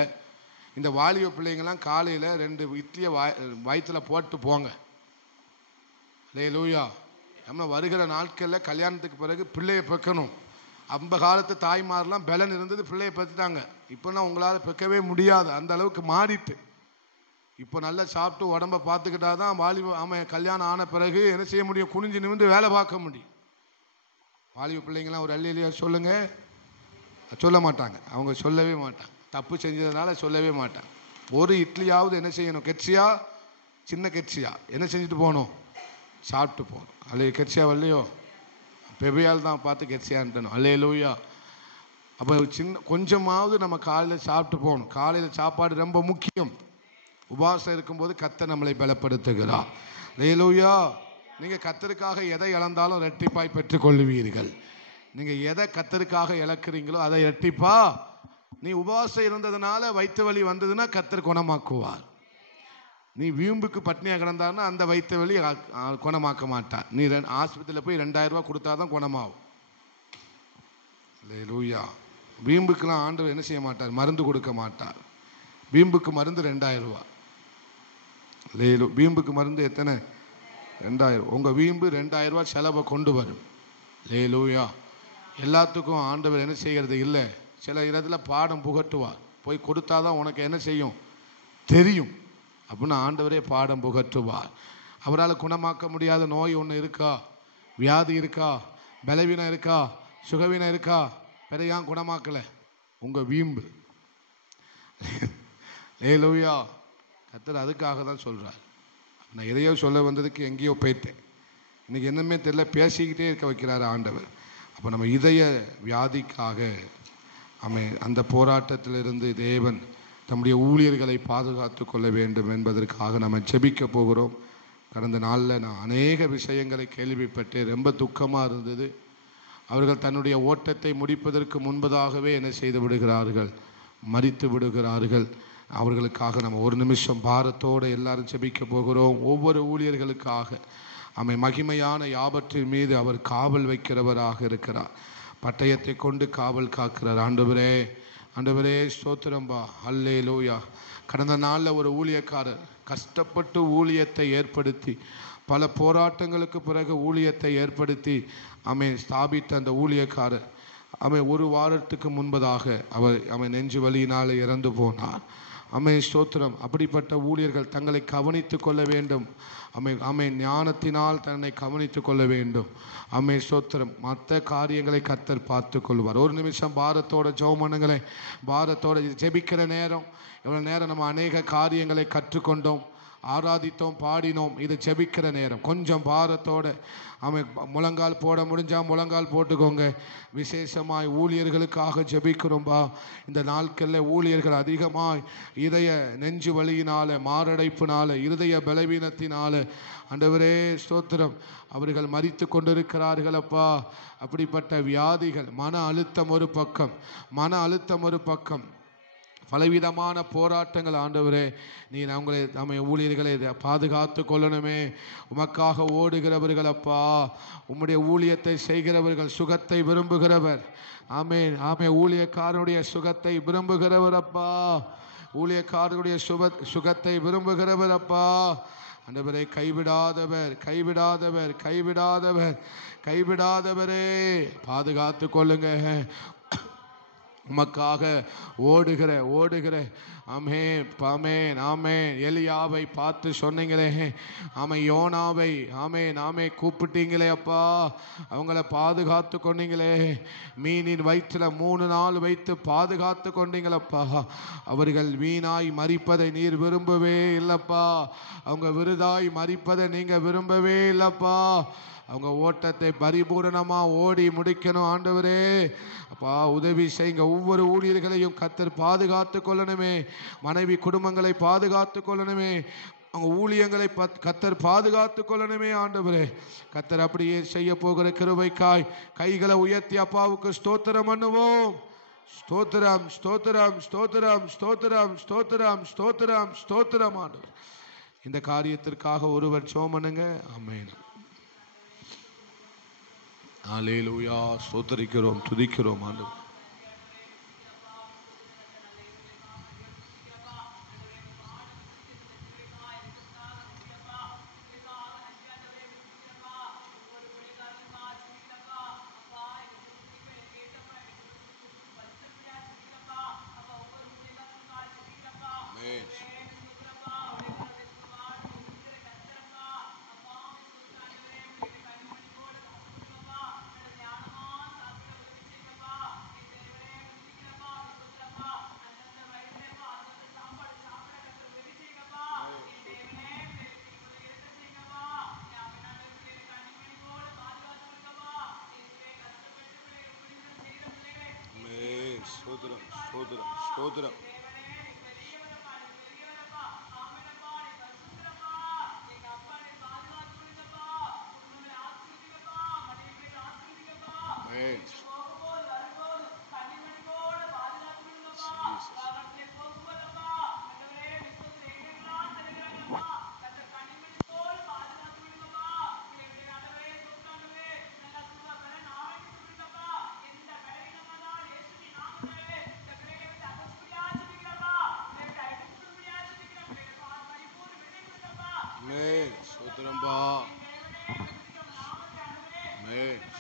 இந்த வாலிப பிள்ளைங்கள்லாம் காலையில் 2 இட்லியை வயிற்றுல போட்டு போங்க. அல்லேலூயா. நம்ம வருகிற நாட்களில் கல்யாணத்துக்கு பிறகு பிள்ளையை பெக்கணும். அந்த காலத்து தாய்மாரெலாம் பலன் இருந்தது, பிள்ளையை பெற்றுட்டாங்க. இப்போலாம் உங்களால் பெக்கவே முடியாது, அந்த அளவுக்கு மாறிட்டு. இப்போ நல்லா சாப்பிட்டு உடம்பை பார்த்துக்கிட்டா தான் வாலிப கல்யாணம் ஆன பிறகு என்ன செய்ய முடியும்? குனிஞ்சு நிமிந்து வேலை பார்க்க முடியும். வாலிப பிள்ளைங்களாம் ஒரு அல்லேலூயா சொல்லுங்க. சொல்ல மாட்டாங்க, அவங்க சொல்லவே மாட்டாங்க. தப்பு செஞ்சதுனால சொல்லவே மாட்டாங்க. ஒரு இட்லியாவது என்ன செய்யணும்? கெட்சியா, சின்ன கெட்சியா என்ன செஞ்சுட்டு போகணும்? சாப்பிட்டு போகணும். அல்லே கெட்சியா வரலையோ, பெபியால் தான் பார்த்து கெட்சியான்ட்டணும். அல்லேலூயா. அப்போ கொஞ்சமாவது நம்ம காலையில் சாப்பிட்டு போகணும். காலையில் சாப்பாடு ரொம்ப முக்கியம். உபவாசம் இருக்கும்போது கர்த்தர் நம்மளை பலப்படுத்துகிறார். அல்லேலூயா. நீங்கள் கர்த்தருக்காக எதை இழந்தாலும் இரட்டிப்பாய் பெற்றுக்கொள்வீர்கள். நீங்கள் எதை கர்த்தருக்காக இழக்கிறீங்களோ அதை இரட்டிப்பா. நீ உபவாசம் இருந்ததுனால வயிற்று வலி வந்ததுன்னா கர்த்தர் குணமாக்குவார். நீ வீம்புக்கு பட்னியாக கிடந்தான்னா அந்த வயிற்று வலி குணமாக்க மாட்டார். நீ ஆஸ்பத்திரியில் போய் 2000 ரூபா கொடுத்தாதான் குணமாகும். அல்லேலூயா. வீம்புக்கெல்லாம் ஆண்டவர் என்ன செய்ய மாட்டார்? மருந்து கொடுக்க மாட்டார். வீம்புக்கு மருந்து 2000 ரூபா. வீம்புக்கு மருந்து எத்தனை? 2000. உங்கள் வீம்பு 2000 ரூபா செலவை கொண்டு வரும். அல்லேலூயா. எல்லாத்துக்கும் ஆண்டவர் என்ன செய்கிறது இல்லை. சில இடத்துல பாடம் புகட்டுவார். போய் கொடுத்தாதான் உனக்கு என்ன செய்யும் தெரியும் அப்படின்னு ஆண்டவரே பாடம் புகட்டுவார். அவரால் குணமாக்க முடியாத நோய் ஒன்று இருக்கா? வியாதி இருக்கா? பலவீனம் இருக்கா? சுகவீனம் இருக்கா? வேற ஏன் குணமாக்கலை? உங்கள் வீம்பு. அல்லேலூயா. கர்த்தர் அதுக்காக தான் சொல்கிறார். நான் எதையோ சொல்ல வந்ததுக்கு எங்கேயோ போயிட்டேன். இன்னைக்கு என்னமே தெரியல, பேசிக்கிட்டே இருக்க வைக்கிறார் ஆண்டவர். அப்போ நம்ம இதய வியாதிக்காக அந்த போராட்டத்திலிருந்து தேவன் தம்முடைய ஊழியர்களை பாதுகாத்து கொள்ள வேண்டும் என்பதற்காக நம்ம ஜெபிக்க போகிறோம். கடந்த நாளில் நான் அநேக விஷயங்களை கேள்விப்பட்டு ரொம்ப துக்கமாக இருந்தது. அவர்கள் தன்னுடைய ஓட்டத்தை முடிப்பதற்கு முன்பதாகவே என்ன செய்து விடுகிறார்கள்? மரித்து விடுகிறார்கள். அவர்களுக்காக நம்ம ஒரு நிமிஷம் பாரத்தோடு எல்லாரும் ஜெபிக்க போகிறோம். ஒவ்வொரு ஊழியர்களுக்காக மகிமையான யாவற்றின் மீது அவர் காவல் வைக்கிறவராக இருக்கிறார். பட்டயத்தை கொண்டு காவல் காக்கிறார். ஆண்டவரே, ஆண்டவரே ஸ்தோத்திரம்பா. அல்லேலூயா. கடந்த நாளில் ஒரு ஊழியக்காரர் கஷ்டப்பட்டு ஊழியத்தை ஏற்படுத்தி, பல போராட்டங்களுக்கு பிறகு ஊழியத்தை ஏற்படுத்தி ஸ்தாபித்த அந்த ஊழியக்காரர் 1 வாரத்துக்கு முன்பதாக அவர் நெஞ்சு வலியினால் இறந்து போனார். ஆமென் ஸ்தோத்திரம். அப்படிப்பட்ட ஊழியர்கள் தங்களை கவனித்துக் கொள்ள வேண்டும். ஆமென் ஞானத்தினால் தன்னை கவனித்துக் கொள்ள வேண்டும். ஆமென் ஸ்தோத்திரம். மற்ற காரியங்களை கர்த்தர் பார்த்து கொள்வார். ஒரு நிமிஷம் பாரத்தோட ஜெபம் பண்ணுங்களே. பாரத்தோட ஜெபிக்கிற நேரம். இவ்வளவு நேரம் நம்ம அநேக காரியங்களை கற்றுக்கொண்டோம், ஆராதித்தோம், பாடினோம். இது ஜெபிக்கிற நேரம். கொஞ்சம் பாரத்தோட முழங்கால் போட முடிஞ்சா முழங்கால் போட்டுக்கோங்க. விசேஷமாய் ஊழியர்களுக்காக ஜெபிக்கிறோம்பா. இந்த நாட்களில் ஊழியர்கள் அதிகமாய் இதய நெஞ்சு வலியினால, மாரடைப்பினால, இருதய பலவீனத்தினால ஆண்டவரே ஸ்தோத்திரம் அவர்கள் மரித்து கொண்டிருக்கிறார்கள் அப்பா. அப்படிப்பட்ட வியாதிகள், மன அழுத்தம் ஒரு பக்கம், பலவிதமான போராட்டங்கள் ஆண்டவரே, நீ நம்மை ஊழியர்களை பாதுகாத்து கொள்ளணுமே. உமக்காக ஓடுகிறவர்கள் அப்பா, உம்முடைய ஊழியத்தை செய்கிறவர்கள் சுகத்தை விரும்புகிறவர். ஆமென் ஆமென். ஊழியக்காரனுடைய சுகத்தை விரும்புகிறவர் அப்பா, ஊழியக்காரனுடைய சுகத்தை விரும்புகிறவர் அப்பா. ஆண்டவரே கைவிடாதவரே பாதுகாத்து கொள்ளுங்க. உமக்காக ஓடுகிற ஆமென் எலியாவை பார்த்து சொன்னீங்களே, யோனாவை கூப்பிட்டீங்களே அப்பா, அவங்கள பாதுகாத்து கொண்டீங்களே. மீனின் வயிற்றுல 3 நாள் வைத்து பாதுகாத்து கொண்டீங்களப்பா. அவர்கள் வீணாய் மரிப்பதை நீர் விரும்பவே இல்லப்பா. அவங்க விருதாய் மரிப்பதை நீங்க விரும்பவே இல்லப்பா. அவங்க ஓட்டத்தை பரிபூரணமா ஓடி முடிக்கணும் ஆண்டவரே. அப்பா உதவி செய்யுங்க. ஒவ்வொரு ஊழியர்களையும் கர்த்தர் பாதுகாத்து கொள்ளணுமே. மனைவி குடும்பங்களை பாதுகாத்து கொள்ளணுமே. அவங்க ஊழியங்களை கர்த்தர் பாதுகாத்து கொள்ளணுமே ஆண்டவரே. கர்த்தர் அப்படியே செய்ய போகிற கிருபைக்காய் கைகளை உயர்த்தி அப்பாவுக்கு ஸ்தோத்திரம் பண்ணுவோம். ஸ்தோத்திரம் ஸ்தோத்திரம் ஸ்தோத்திரம் ஸ்தோத்திரம் ஸ்தோத்திரம் ஸ்தோத்திரம் ஸ்தோத்திரம் ஆண்டவர். இந்த காரியத்திற்காக ஒருவர் ஜெபம் பண்ணுங்க. ஆமென். அல்லேலூயா. ஸ்தோத்திரிக்கிறோம், துதிக்கிறோம் ஆண்டவர். ஸ்தோத்திரம் ஸ்தோத்திரம் ஸ்தோத்திரம்.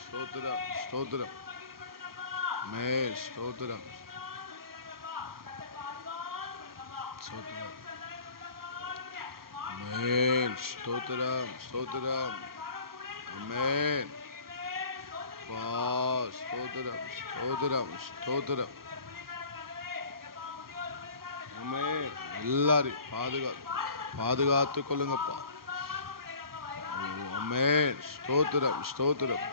ஸ்தோத்திரம் ஸ்தோத்திரம் ஸ்தோத்திரம் ஸ்தோத்திரம். ஆமென். ஸ்தோத்திரம் ஸ்தோத்திரம் ஸ்தோத்திரம். ஆமென். எல்லாரையும் பாதுகாத்து கொள்ளுங்கப்பா. ஆமென். ஸ்தோத்திரம் ஸ்தோத்திரம்.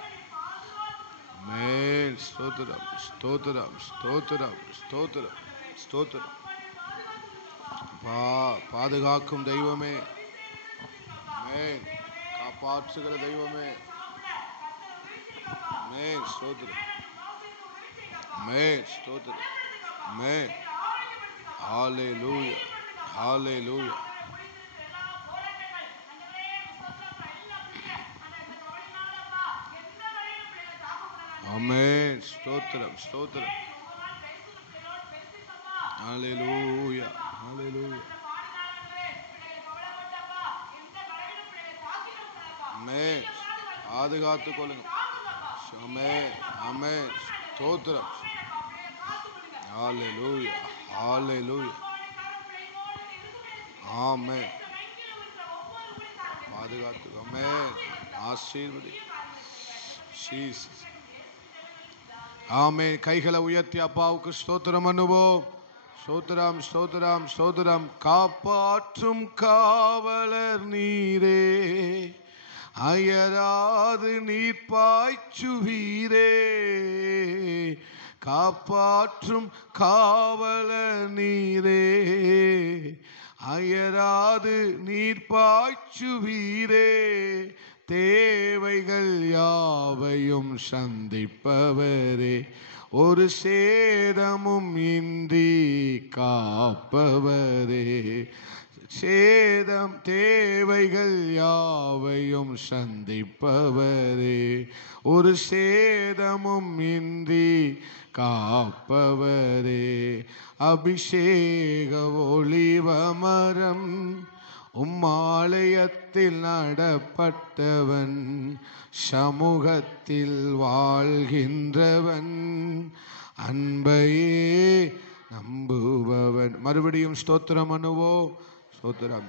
ஆமென். ஸ்தோத்திரம் ஸ்தோத்திரம் ஸ்தோத்திரம் ஸ்தோத்திரம் ஸ்தோத்திரம். பாதுகாக்கும் தெய்வமே, ஆமென். காப்பாற்றுகிற தெய்வமே, ஆமென். ஸ்தோத்திரம், ஆமென். ஸ்தோத்திரம், ஆமென். ஹல்லேலூயா, ஹல்லேலூயா. ஆமென். ஸ்தோத்திரம் ஸ்தோத்திரம். ஹல்லேலூயா, ஹல்லேலூயா. ஆமென். பாதுகாத்துக் கொள்ளுங்க. ஆமென், ஆமென். ஸ்தோத்திரம். ஹல்லேலூயா, ஹல்லேலூயா. ஆமென். பாதுகாத்து ஆமென். ஆசீர்வதி. ஜீசஸ். ஆமென். கைகளை உயர்த்தி அப்பாவுக்கு ஸ்தோத்திரம் பண்ணுவோம். ஸ்தோத்திரம் ஸ்தோத்திரம் ஸ்தோத்திரம். காப்பாற்றும் காவலர் நீரே, அயராது நீர் பாய்ச்சுவீரே. காப்பாற்றும் காவலர் நீரே, அயராது நீர் பாய்ச்சுவீரே. தேவைகள் யாவையும் சந்திப்பவரே, ஒரு சேதமும் இன்றி காப்பவரே. சேதம் தேவைகள் யாவையும் சந்திப்பவரே, ஒரு சேதமும் இன்றி காப்பவரே. அபிஷேக ஒளிவமரம் உம்மாலயத்தில் நடப்பட்டவன், சமூகத்தில் வாழ்கின்றவன், அன்பையே நம்புபவன். மறுபடியும் ஸ்தோத்திரம் பண்ணுவோம். ஸ்தோத்திரம்.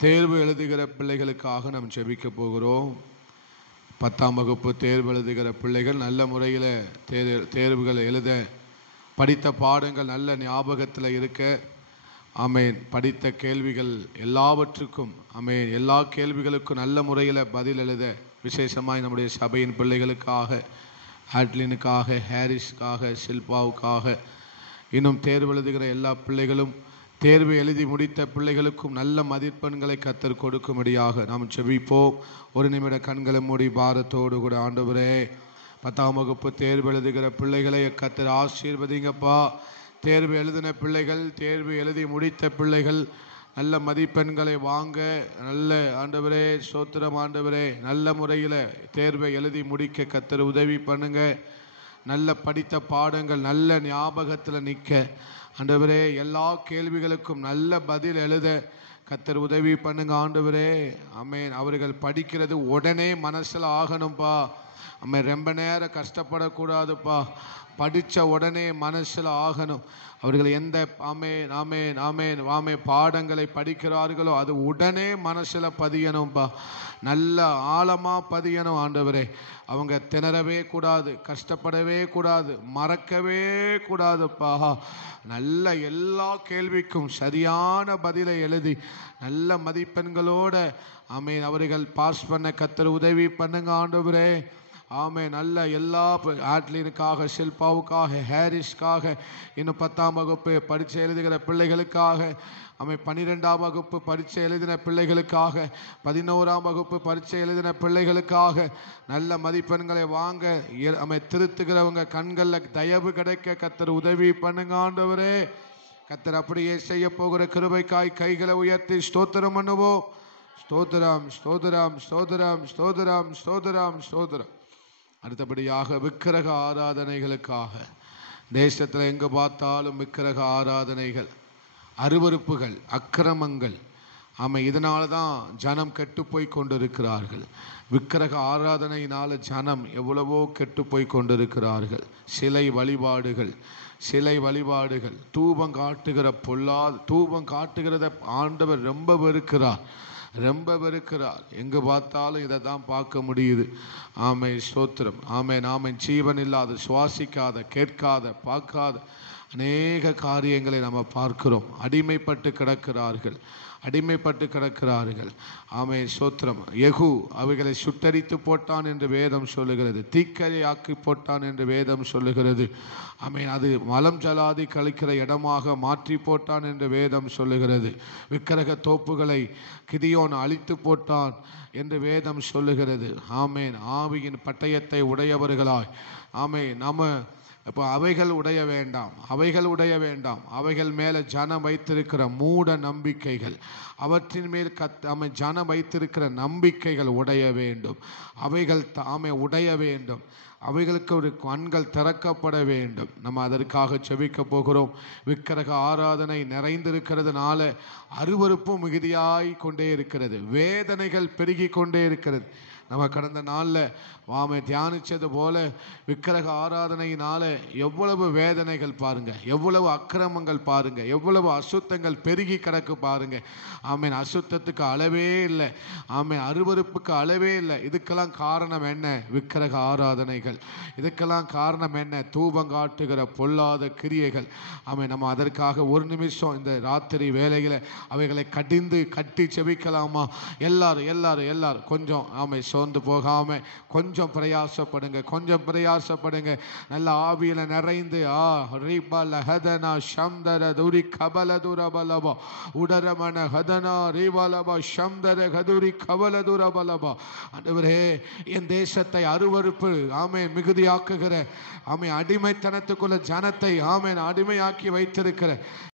தேர்வு எழுதுகிற பிள்ளைகளுக்காக நாம் ஜெபிக்க போகிறோம். 10ஆம் வகுப்பு தேர்வு எழுதுகிற பிள்ளைகள் நல்ல முறையில் தேர்வுகள் எழுத, படித்த பாடங்கள் நல்ல ஞாபகத்தில் இருக்க, ஆமேன், படித்த கேள்விகள் எல்லாவற்றுக்கும், ஆமேன், எல்லா கேள்விகளுக்கும் நல்ல முறையில் பதில் எழுத, விசேஷமாய் நம்முடைய சபையின் பிள்ளைகளுக்காக, ஆட்லினுக்காக, ஹாரிஸுக்காக, ஷில்பாவுக்காக, இன்னும் தேர்வு எழுதுகிற எல்லா பிள்ளைகளும், தேர்வு எழுதி முடித்த பிள்ளைகளுக்கும் நல்ல மதிப்பெண்களை கர்த்தர் கொடுக்கும்படியாக நாம் ஜெபிப்போம். ஒரு நிமிட கண்களை மூடி பாரத்தோடு கூட, ஆண்டவரே, 10ஆம் வகுப்பு தேர்வு எழுதுகிற பிள்ளைகளை கர்த்தர் ஆசீர்வதிங்கப்பா. தேர்வு எழுதின பிள்ளைகள், தேர்வு எழுதி முடித்த பிள்ளைகள் நல்ல மதிப்பெண்களை வாங்க, நல்ல ஆண்டவரே ஸ்தோத்திரம் ஆண்டவரே, நல்ல முறையில் தேர்வை எழுதி முடிக்க கர்த்தர் உதவி பண்ணுங்க. நல்ல படித்த பாடங்கள் நல்ல ஞாபகத்தில் நிற்க ஆண்டவரே, எல்லா கேள்விகளுக்கும் நல்ல பதில் எழுத கர்த்தர் உதவி பண்ணுங்க ஆண்டவரே. ஆமென். அவர்கள் படிக்கிறது உடனே மனசில் ஆகணும்ப்பா. ஆமென். ரொம்ப நேரம் கஷ்டப்படக்கூடாதுப்பா. படித்த உடனே மனசில் ஆகணும். அவர்கள் எந்த ஆமென் ஆமென் ஆமென் ஆமென் பாடங்களை படிக்கிறார்களோ அது உடனே மனசில் பதியணும்ப்பா. நல்ல ஆழமாக பதியணும் ஆண்டவரே. அவங்க திணறவே கூடாது, கஷ்டப்படவே கூடாது, மறக்கவே கூடாதுப்பா. நல்ல எல்லா கேள்விக்கும் சரியான பதிலை எழுதி நல்ல மதிப்பெண்களோட ஆமென் அவர்கள் பாஸ் பண்ண கர்த்தர் உதவி பண்ணுங்க ஆண்டவரே. ஆமென். நல்ல எல்லா ஆட்லினுக்காக, ஷில்பாவுக்காக, ஹாரிஸ்க்காக, இன்னும் 10ஆம் வகுப்பு பரீட்சை எழுதுகிற பிள்ளைகளுக்காக, ஆமென், 12ஆம் வகுப்பு பரீட்சை எழுதின பிள்ளைகளுக்காக, 11ஆம் வகுப்பு பரீட்சை எழுதின பிள்ளைகளுக்காக நல்ல மதிப்பெண்களை வாங்க, ஆமென், திருத்துகிறவங்க கண்களில் தயவு கிடைக்க கர்த்தர் உதவி பண்ணுங்க ஆண்டவரே. கர்த்தர் அப்படியே செய்ய போகிற கிருபைக்காய் கைகளை உயர்த்தி ஸ்தோத்திரம் பண்ணுவோம். ஸ்தோத்திரம் ஸ்தோத்திரம் ஸ்தோத்திரம் ஸ்தோத்திரம் ஸ்தோத்திரம் ஸ்தோத்திரம். அடுத்தபடியாக விக்கிரக ஆராதனைகளுக்காக, தேசத்தில் எங்கே பார்த்தாலும் விக்கிரக ஆராதனைகள், அருவருப்புகள், அக்கிரமங்கள், ஆமாம், இதனால தான் ஜனம் கெட்டு போய் கொண்டிருக்கிறார்கள். விக்கிரக ஆராதனையினால ஜனம் எவ்வளவோ கெட்டு போய் கொண்டிருக்கிறார்கள். சிலை வழிபாடுகள், தூபம் காட்டுகிற தூபம் காட்டுகிறத ஆண்டவர் ரொம்ப வெறுக்கிறார். எங்கே பார்த்தாலும் இதை தான் பார்க்க முடியுது. ஆமை ஸ்தோத்திரம். ஆமென். ஜீவன் இல்லாத, சுவாசிக்காத, கேட்காத, பார்க்காத அநேக காரியங்களை நம்ம பார்க்கிறோம். அடிமைப்பட்டு கிடக்கிறார்கள். ஆமே ஸ்தோத்திரம். யெகூ அவைகளை சுட்டரித்து போட்டான் என்று வேதம் சொல்லுகிறது. தீக்கரையாக்கி போட்டான் என்று வேதம் சொல்லுகிறது. ஆமென். அது மலம் ஜலாதி கழிக்கிற இடமாக மாற்றி போட்டான் என்று வேதம் சொல்லுகிறது. விக்கிரக தோப்புகளை கிதியோன் அழித்து போட்டான் என்று வேதம் சொல்லுகிறது. ஆமென். ஆவியின் பட்டயத்தை உடையவர்களாய், ஆமென், நம்ம இப்போ அவைகள் உடைய வேண்டாம். அவைகள் மேலே ஜனம் வைத்திருக்கிற மூட நம்பிக்கைகள், அவற்றின் மேல் ஜனம் வைத்திருக்கிற நம்பிக்கைகள் உடைய வேண்டும். அவைகள் உடைய வேண்டும். அவைகளுக்கு ஒரு கண்கள் திறக்கப்பட வேண்டும். நம்ம அதற்காக செபிக்க போகிறோம். விக்கிரக ஆராதனை நிறைந்திருக்கிறதுனால அருவருப்பும் மிகுதியாய் கொண்டே இருக்கிறது. வேதனைகள் பெருகி கொண்டே இருக்கிறது. நம்ம கடந்த நாளில் வாமை தியானிச்சது போல விக்கிரக ஆராதனையினால எவ்வளவு வேதனைகள் பாருங்க, எவ்வளவு அக்கிரமங்கள் பாருங்க, எவ்வளவு அசுத்தங்கள் பெருகி கிடக்கு பாருங்க. ஆமீன். அசுத்தத்துக்கு அளவே இல்லை. ஆமீன். அருவருப்புக்கு அளவே இல்லை. இதுக்கெல்லாம் காரணம் என்ன? விக்கிரக ஆராதனைகள். இதுக்கெல்லாம் காரணம் என்ன? தூபங்காட்டுகிற பொல்லாத கிரியைகள். ஆமீன். நம்ம அதற்காக ஒரு நிமிஷம் இந்த ராத்திரி வேளையில அவைகளை கட்டி செபிக்கலாமா? எல்லாரும் எல்லாரும் எல்லாரும் கொஞ்சம் சோர்ந்து போகாம கொஞ்சம் பிரயாசப்படுங்க, கொஞ்சம் பிரயாசப்படுங்க. நல்ல ஆவியில நிறைந்து ரீபல ஹதனா ஷம்தர துரி கபல துரபலபா உடரமன ஹதனா ரீபலபா ஷம்தர கதுரி கபல துரபலபா. ஆண்டவரே, என் தேசத்தை அருவருப்பு மிகுதியாக்குகிற அடிமைத்தனத்துக்குள்ள ஜனத்தை அடிமையாக்கி வைத்திருக்கிற